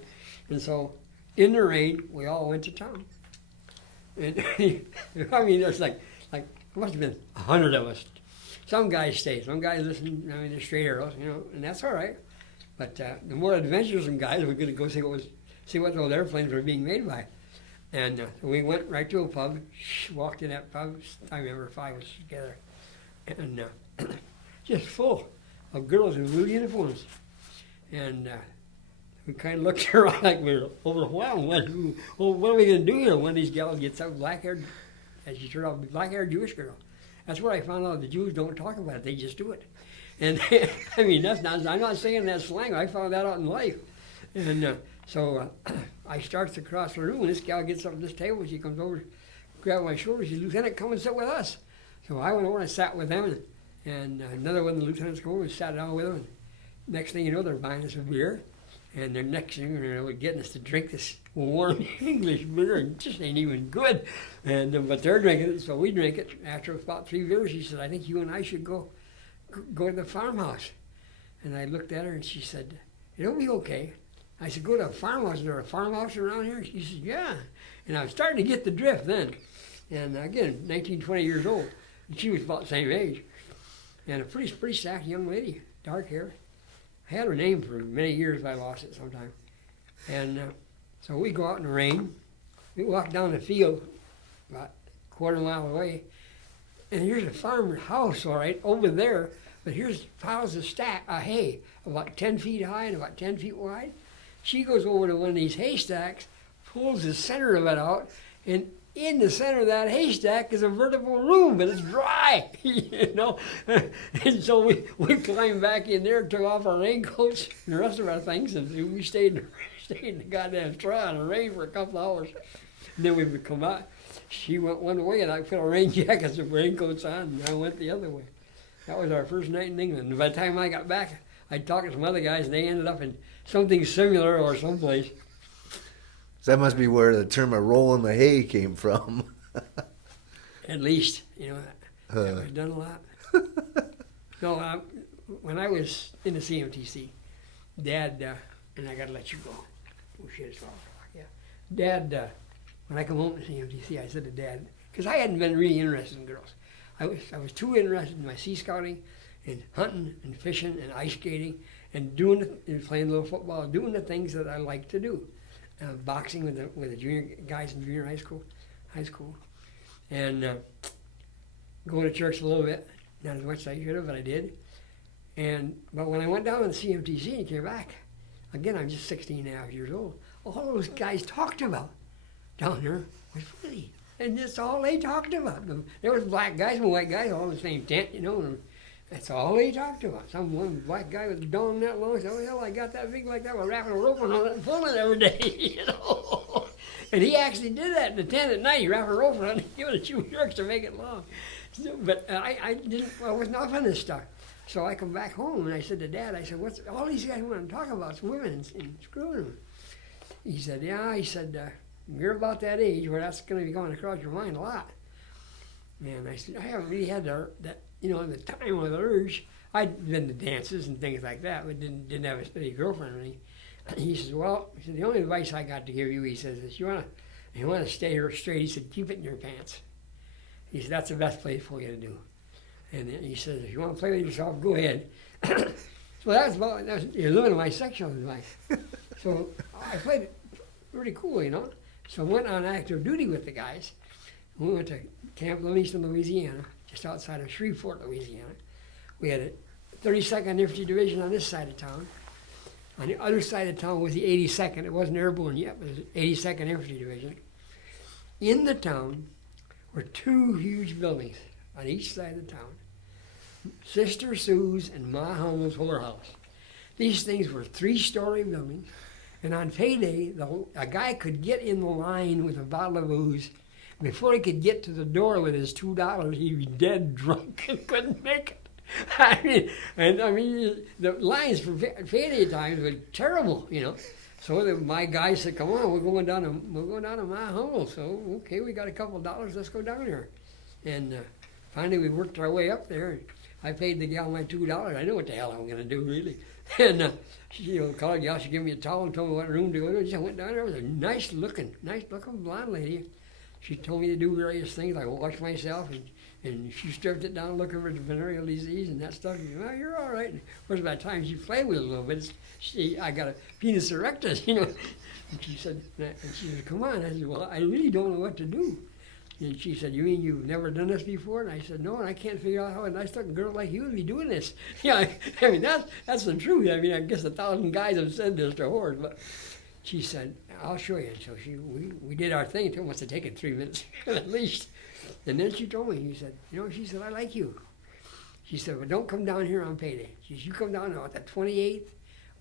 And so in the rain, we all went to town. And I mean, there's like there must have been 100 of us. Some guys stayed, some guys listened, they're straight arrows, and that's all right. But the more adventuresome guys were going to go see what those airplanes were being made by. And so we went right to a pub, walked in that pub. I remember 5 of us together, and just full of girls in blue uniforms. And we kind of looked around like we were overwhelmed. What are we going to do here? One of these gals gets up, black-haired, as she turned out, black-haired Jewish girl. That's what I found out. The Jews don't talk about it; they just do it. And I mean, I'm not saying that slang. I found that out in life. And so I start to cross the room, and this gal gets up at this table. She comes over, grabs my shoulder. She says, "Lieutenant, come and sit with us." So I went over and sat with them, and another one of the lieutenants came over and sat down with them. And next thing you know, they're buying us a beer, and the next thing they're getting us to drink this warm English beer, and it just ain't even good. And but they're drinking it, so we drink it. After about 3 beers, she said, "I think you and I should go to the farmhouse." And I looked at her, and she said, "It'll be okay." I said, "Go to a farmhouse. Is there a farmhouse around here?" She said, "Yeah." And I was starting to get the drift then. And again, 19, 20 years old. And she was about the same age. And a pretty stacked young lady, dark hair. I had her name for many years, but I lost it sometime. And so we go out in the rain. We walk down the field about a quarter mile away. And here's a farmer's house, all right, over there. But here's piles of hay, about 10 feet high and about 10 feet wide. She goes over to one of these haystacks, pulls the center of it out, and in the center of that haystack is a vertical room, but it's dry, you know. And so we climbed back in there, took off our raincoats and the rest of our things, and we stayed in the goddamn straw in the rain for a couple hours. And then we would come out. She went one way, and I put our rain jackets and raincoats on, and I went the other way. That was our first night in England. And by the time I got back, I talked to some other guys, and they ended up in something similar or someplace. So that must be where the term of rolling the hay came from. At least, you know, that was done a lot. No, when I was in the CMTC, Dad, and I got to let you go. Oh, shit, it's 12 o'clock, yeah. Dad, when I come home to CMTC, I said to Dad, because I hadn't been really interested in girls. I was too interested in my sea scouting and hunting and fishing and ice skating and and playing a little football, doing the things that I like to do. Boxing with the junior guys in junior high school, and going to church a little bit, not as much as I should have, but I did. But when I went down to the CMTC and came back, again, I'm just 16 and a half years old. All those guys talked about down there was pretty. And that's all they talked about. There was black guys and white guys all in the same tent, you know, and that's all they talked about. One black guy with a dong that long said, oh, hell, I got that big like that. We're wrapping a rope on it and pulling it every day, you know. And he actually did that in the tent at night. He wrapped a rope around it, give it a few jerks to make it long. So, but I wasn't off on this stuff. So I come back home and I said to Dad, I said, what's all these guys want to talk about is women and screwing them. He said, yeah, he said, you're about that age where that's going to be going across your mind a lot. And I said, I haven't really had that, you know, in the time of the urge. I'd been to dances and things like that, but didn't have a steady girlfriend or anything. He says, well, he said, the only advice I got to give you, he says, is you want to stay here straight. He said, keep it in your pants. He said, that's the best place for you to do. And he says, if you want to play with yourself, go ahead. So you're limiting my sexual advice. So I played it pretty cool, you know. So I went on active duty with the guys. We went to Camp Livingston, Louisiana, just outside of Shreveport, Louisiana. We had a 32nd Infantry Division on this side of town. On the other side of town was the 82nd. It wasn't airborne yet, but it was the 82nd Infantry Division. In the town were two huge buildings on each side of the town. Sister Sue's and Ma Hummel's whorehouse. These things were 3-story buildings. And on payday, a guy could get in the line with a bottle of booze. Before he could get to the door with his $2, he'd be dead drunk and couldn't make it. I mean, the lines for payday times were terrible, you know. So my guy said, "Come on, we're going down to my home." So okay, we got a couple of dollars. Let's go down there. And finally, we worked our way up there. I paid the gal my $2. I knew what the hell I was going to do, really. And she, colored gal, she gave me a towel and told me what room to go to. I went down there. It was a nice looking blonde lady. She told me to do various things like wash myself, and she stripped it down looking for the venereal disease and that stuff. And, well, you're all right. And of course, by the time she played with it a little bit, I got a penis erectus, you know. And she said, come on. I said, well, I really don't know what to do. And she said, you mean you've never done this before? And I said, no, and I can't figure out how a nice-looking girl like you would be doing this. Yeah, I mean, that's the truth. I mean, I guess 1,000 guys have said this to whores, but she said, I'll show you. So we did our thing. It must have taken 3 minutes at least. And then she told me, she said, I like you. She said, well, don't come down here on payday. She said, you come down on the 28th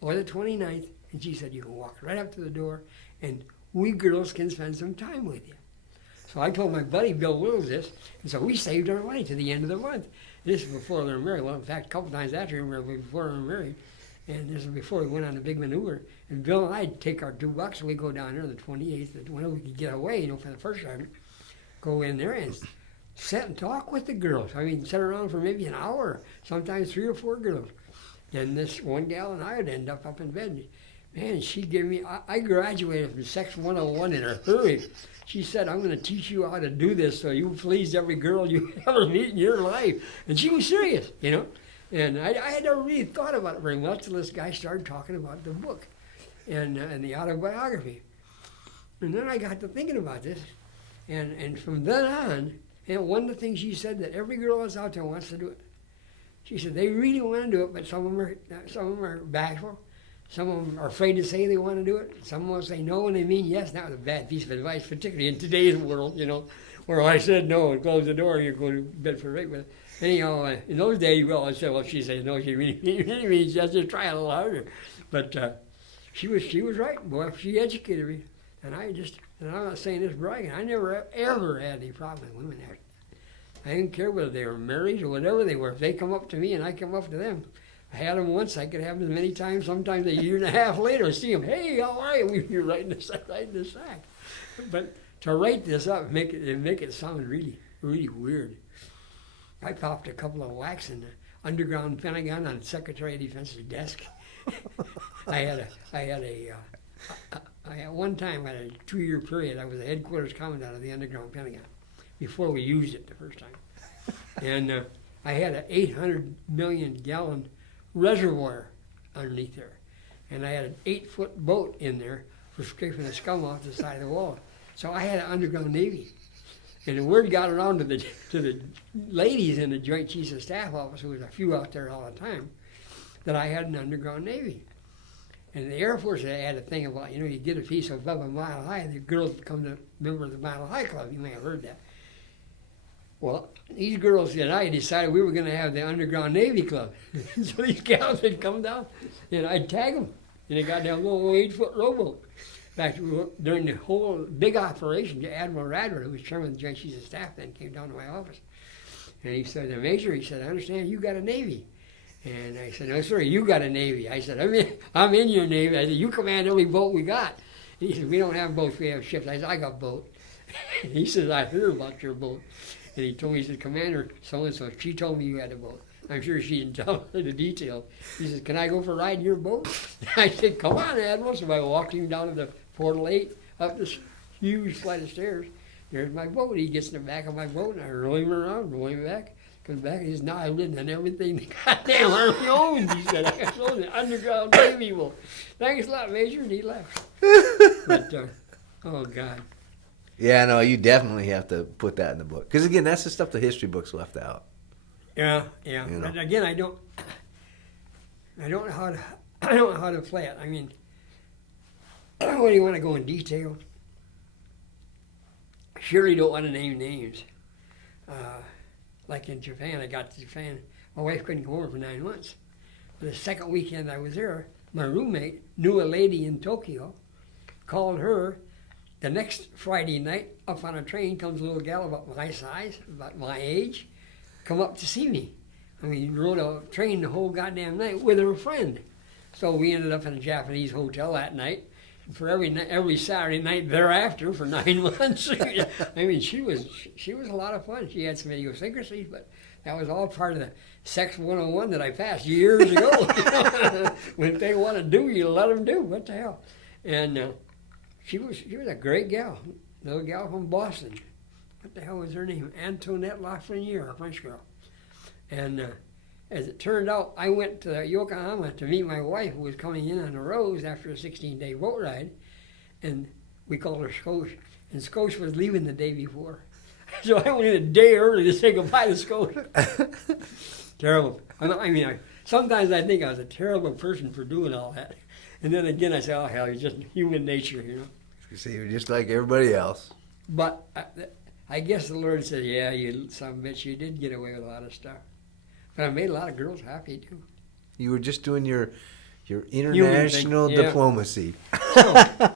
or the 29th, and she said, you can walk right up to the door, and we girls can spend some time with you. So I told my buddy Bill Wills this, and so we saved our money to the end of the month. This is before they were married. Well, in fact, a couple times after before we were married, and this was before we went on the big maneuver. And Bill and I'd take our $2 and we'd go down there on the 28th, when we could get away, for the first time, go in there and sit and talk with the girls. I mean, sit around for maybe an hour, sometimes 3 or 4 girls. Then this one gal and I would end up in bed. Man, she gave me, I graduated from Sex 101 in a hurry. She said, I'm going to teach you how to do this so you please every girl you ever meet in your life. And she was serious, And I had never really thought about it very much until this guy started talking about the book and the autobiography. And then I got to thinking about this. And from then on, and one of the things she said that every girl that's out there wants to do it. She said they really want to do it, but some of them are bashful. Some of them are afraid to say they want to do it. Some will say no and they mean yes. That was a bad piece of advice, particularly in today's world, where I said no and close the door and you're going to bed for rape with it. Anyhow, in those days, well, I said, well, she said no, she really means yes, just try a little harder. But she was right. Boy, she educated me. And I'm not saying this bragging, I never ever had any problem with women there. I didn't care whether they were married or whatever they were. If they come up to me and I come up to them, I had them once, I could have them as many times, sometimes a year and a half later, see them, hey, how are you? We were right in the sack. But to write this up and make it sound really, really weird. I popped a couple of whacks in the underground Pentagon on the Secretary of Defense's desk. I had one time, at a 2-year period, I was the headquarters commandant of the underground Pentagon before we used it the first time. And I had an 800 million gallon reservoir underneath there. And I had an 8-foot boat in there for scraping the scum off the side of the wall. So I had an underground Navy. And the word got around to the ladies in the Joint Chiefs of Staff office, there was a few out there all the time, that I had an underground Navy. And the Air Force had a thing about, you get a piece above a mile high, the girls become the member of the Mile High Club. You may have heard that. Well, these girls and I decided we were going to have the underground Navy Club. So these gals would come down, and I'd tag them. And they got that little 8-foot rowboat. In fact, during the whole big operation, Admiral Radford, who was chairman of the Joint Chiefs of Staff then, came down to my office. And he said, Major, he said, I understand you got a Navy. And I said, no, sir, you got a Navy. I said, I'm in your Navy. I said, you command every boat we got. And he said, we don't have boats, we have ships. I said, I got a boat. He says, I heard about your boat. And he told me, he said, Commander so-and-so, she told me you had a boat. I'm sure she didn't tell me the details. He says, can I go for a ride in your boat? I said, come on, Admiral. So I walked him down to the Portal 8, up this huge flight of stairs. There's my boat. He gets in the back of my boat, and I roll him around, roll him back. Comes back, he says, now I've lived on everything the goddamn Army owns. He said, I sold the underground Navy. Well, thanks a lot, Major, and he left. But, oh, God. Yeah, no, you definitely have to put that in the book. Because, again, that's the stuff the history books left out. Yeah. But, again, I don't know how to play it. I mean, what do you want to go in detail? Sure, you don't want to name names. Like in Japan, I got to Japan. My wife couldn't go over for 9 months. The second weekend I was there, my roommate knew a lady in Tokyo, called her. The next Friday night, up on a train, comes a little gal about my size, about my age, come up to see me. I mean, rode a train the whole goddamn night with her friend. So we ended up in a Japanese hotel that night. For every Saturday night thereafter for 9 months. I mean, she was a lot of fun. She had some idiosyncrasies, but that was all part of the Sex 101 that I passed years ago. When they want to do, you let them do. What the hell? And she was a great gal, little gal from Boston. What the hell was her name? Antoinette Lafreniere, a French girl. And as it turned out, I went to Yokohama to meet my wife, who was coming in on the Rose after a 16-day boat ride, and we called her Scotia. And Scotia was leaving the day before. So I went in a day early to say goodbye to Scotia. Terrible. Sometimes I think I was a terrible person for doing all that. And then again, I say, oh, hell, it's just human nature, You see, you're just like everybody else. But I guess the Lord said, yeah, you son of a bitch, you did get away with a lot of stuff. But I made a lot of girls happy, too. You were just doing your international diplomacy. So,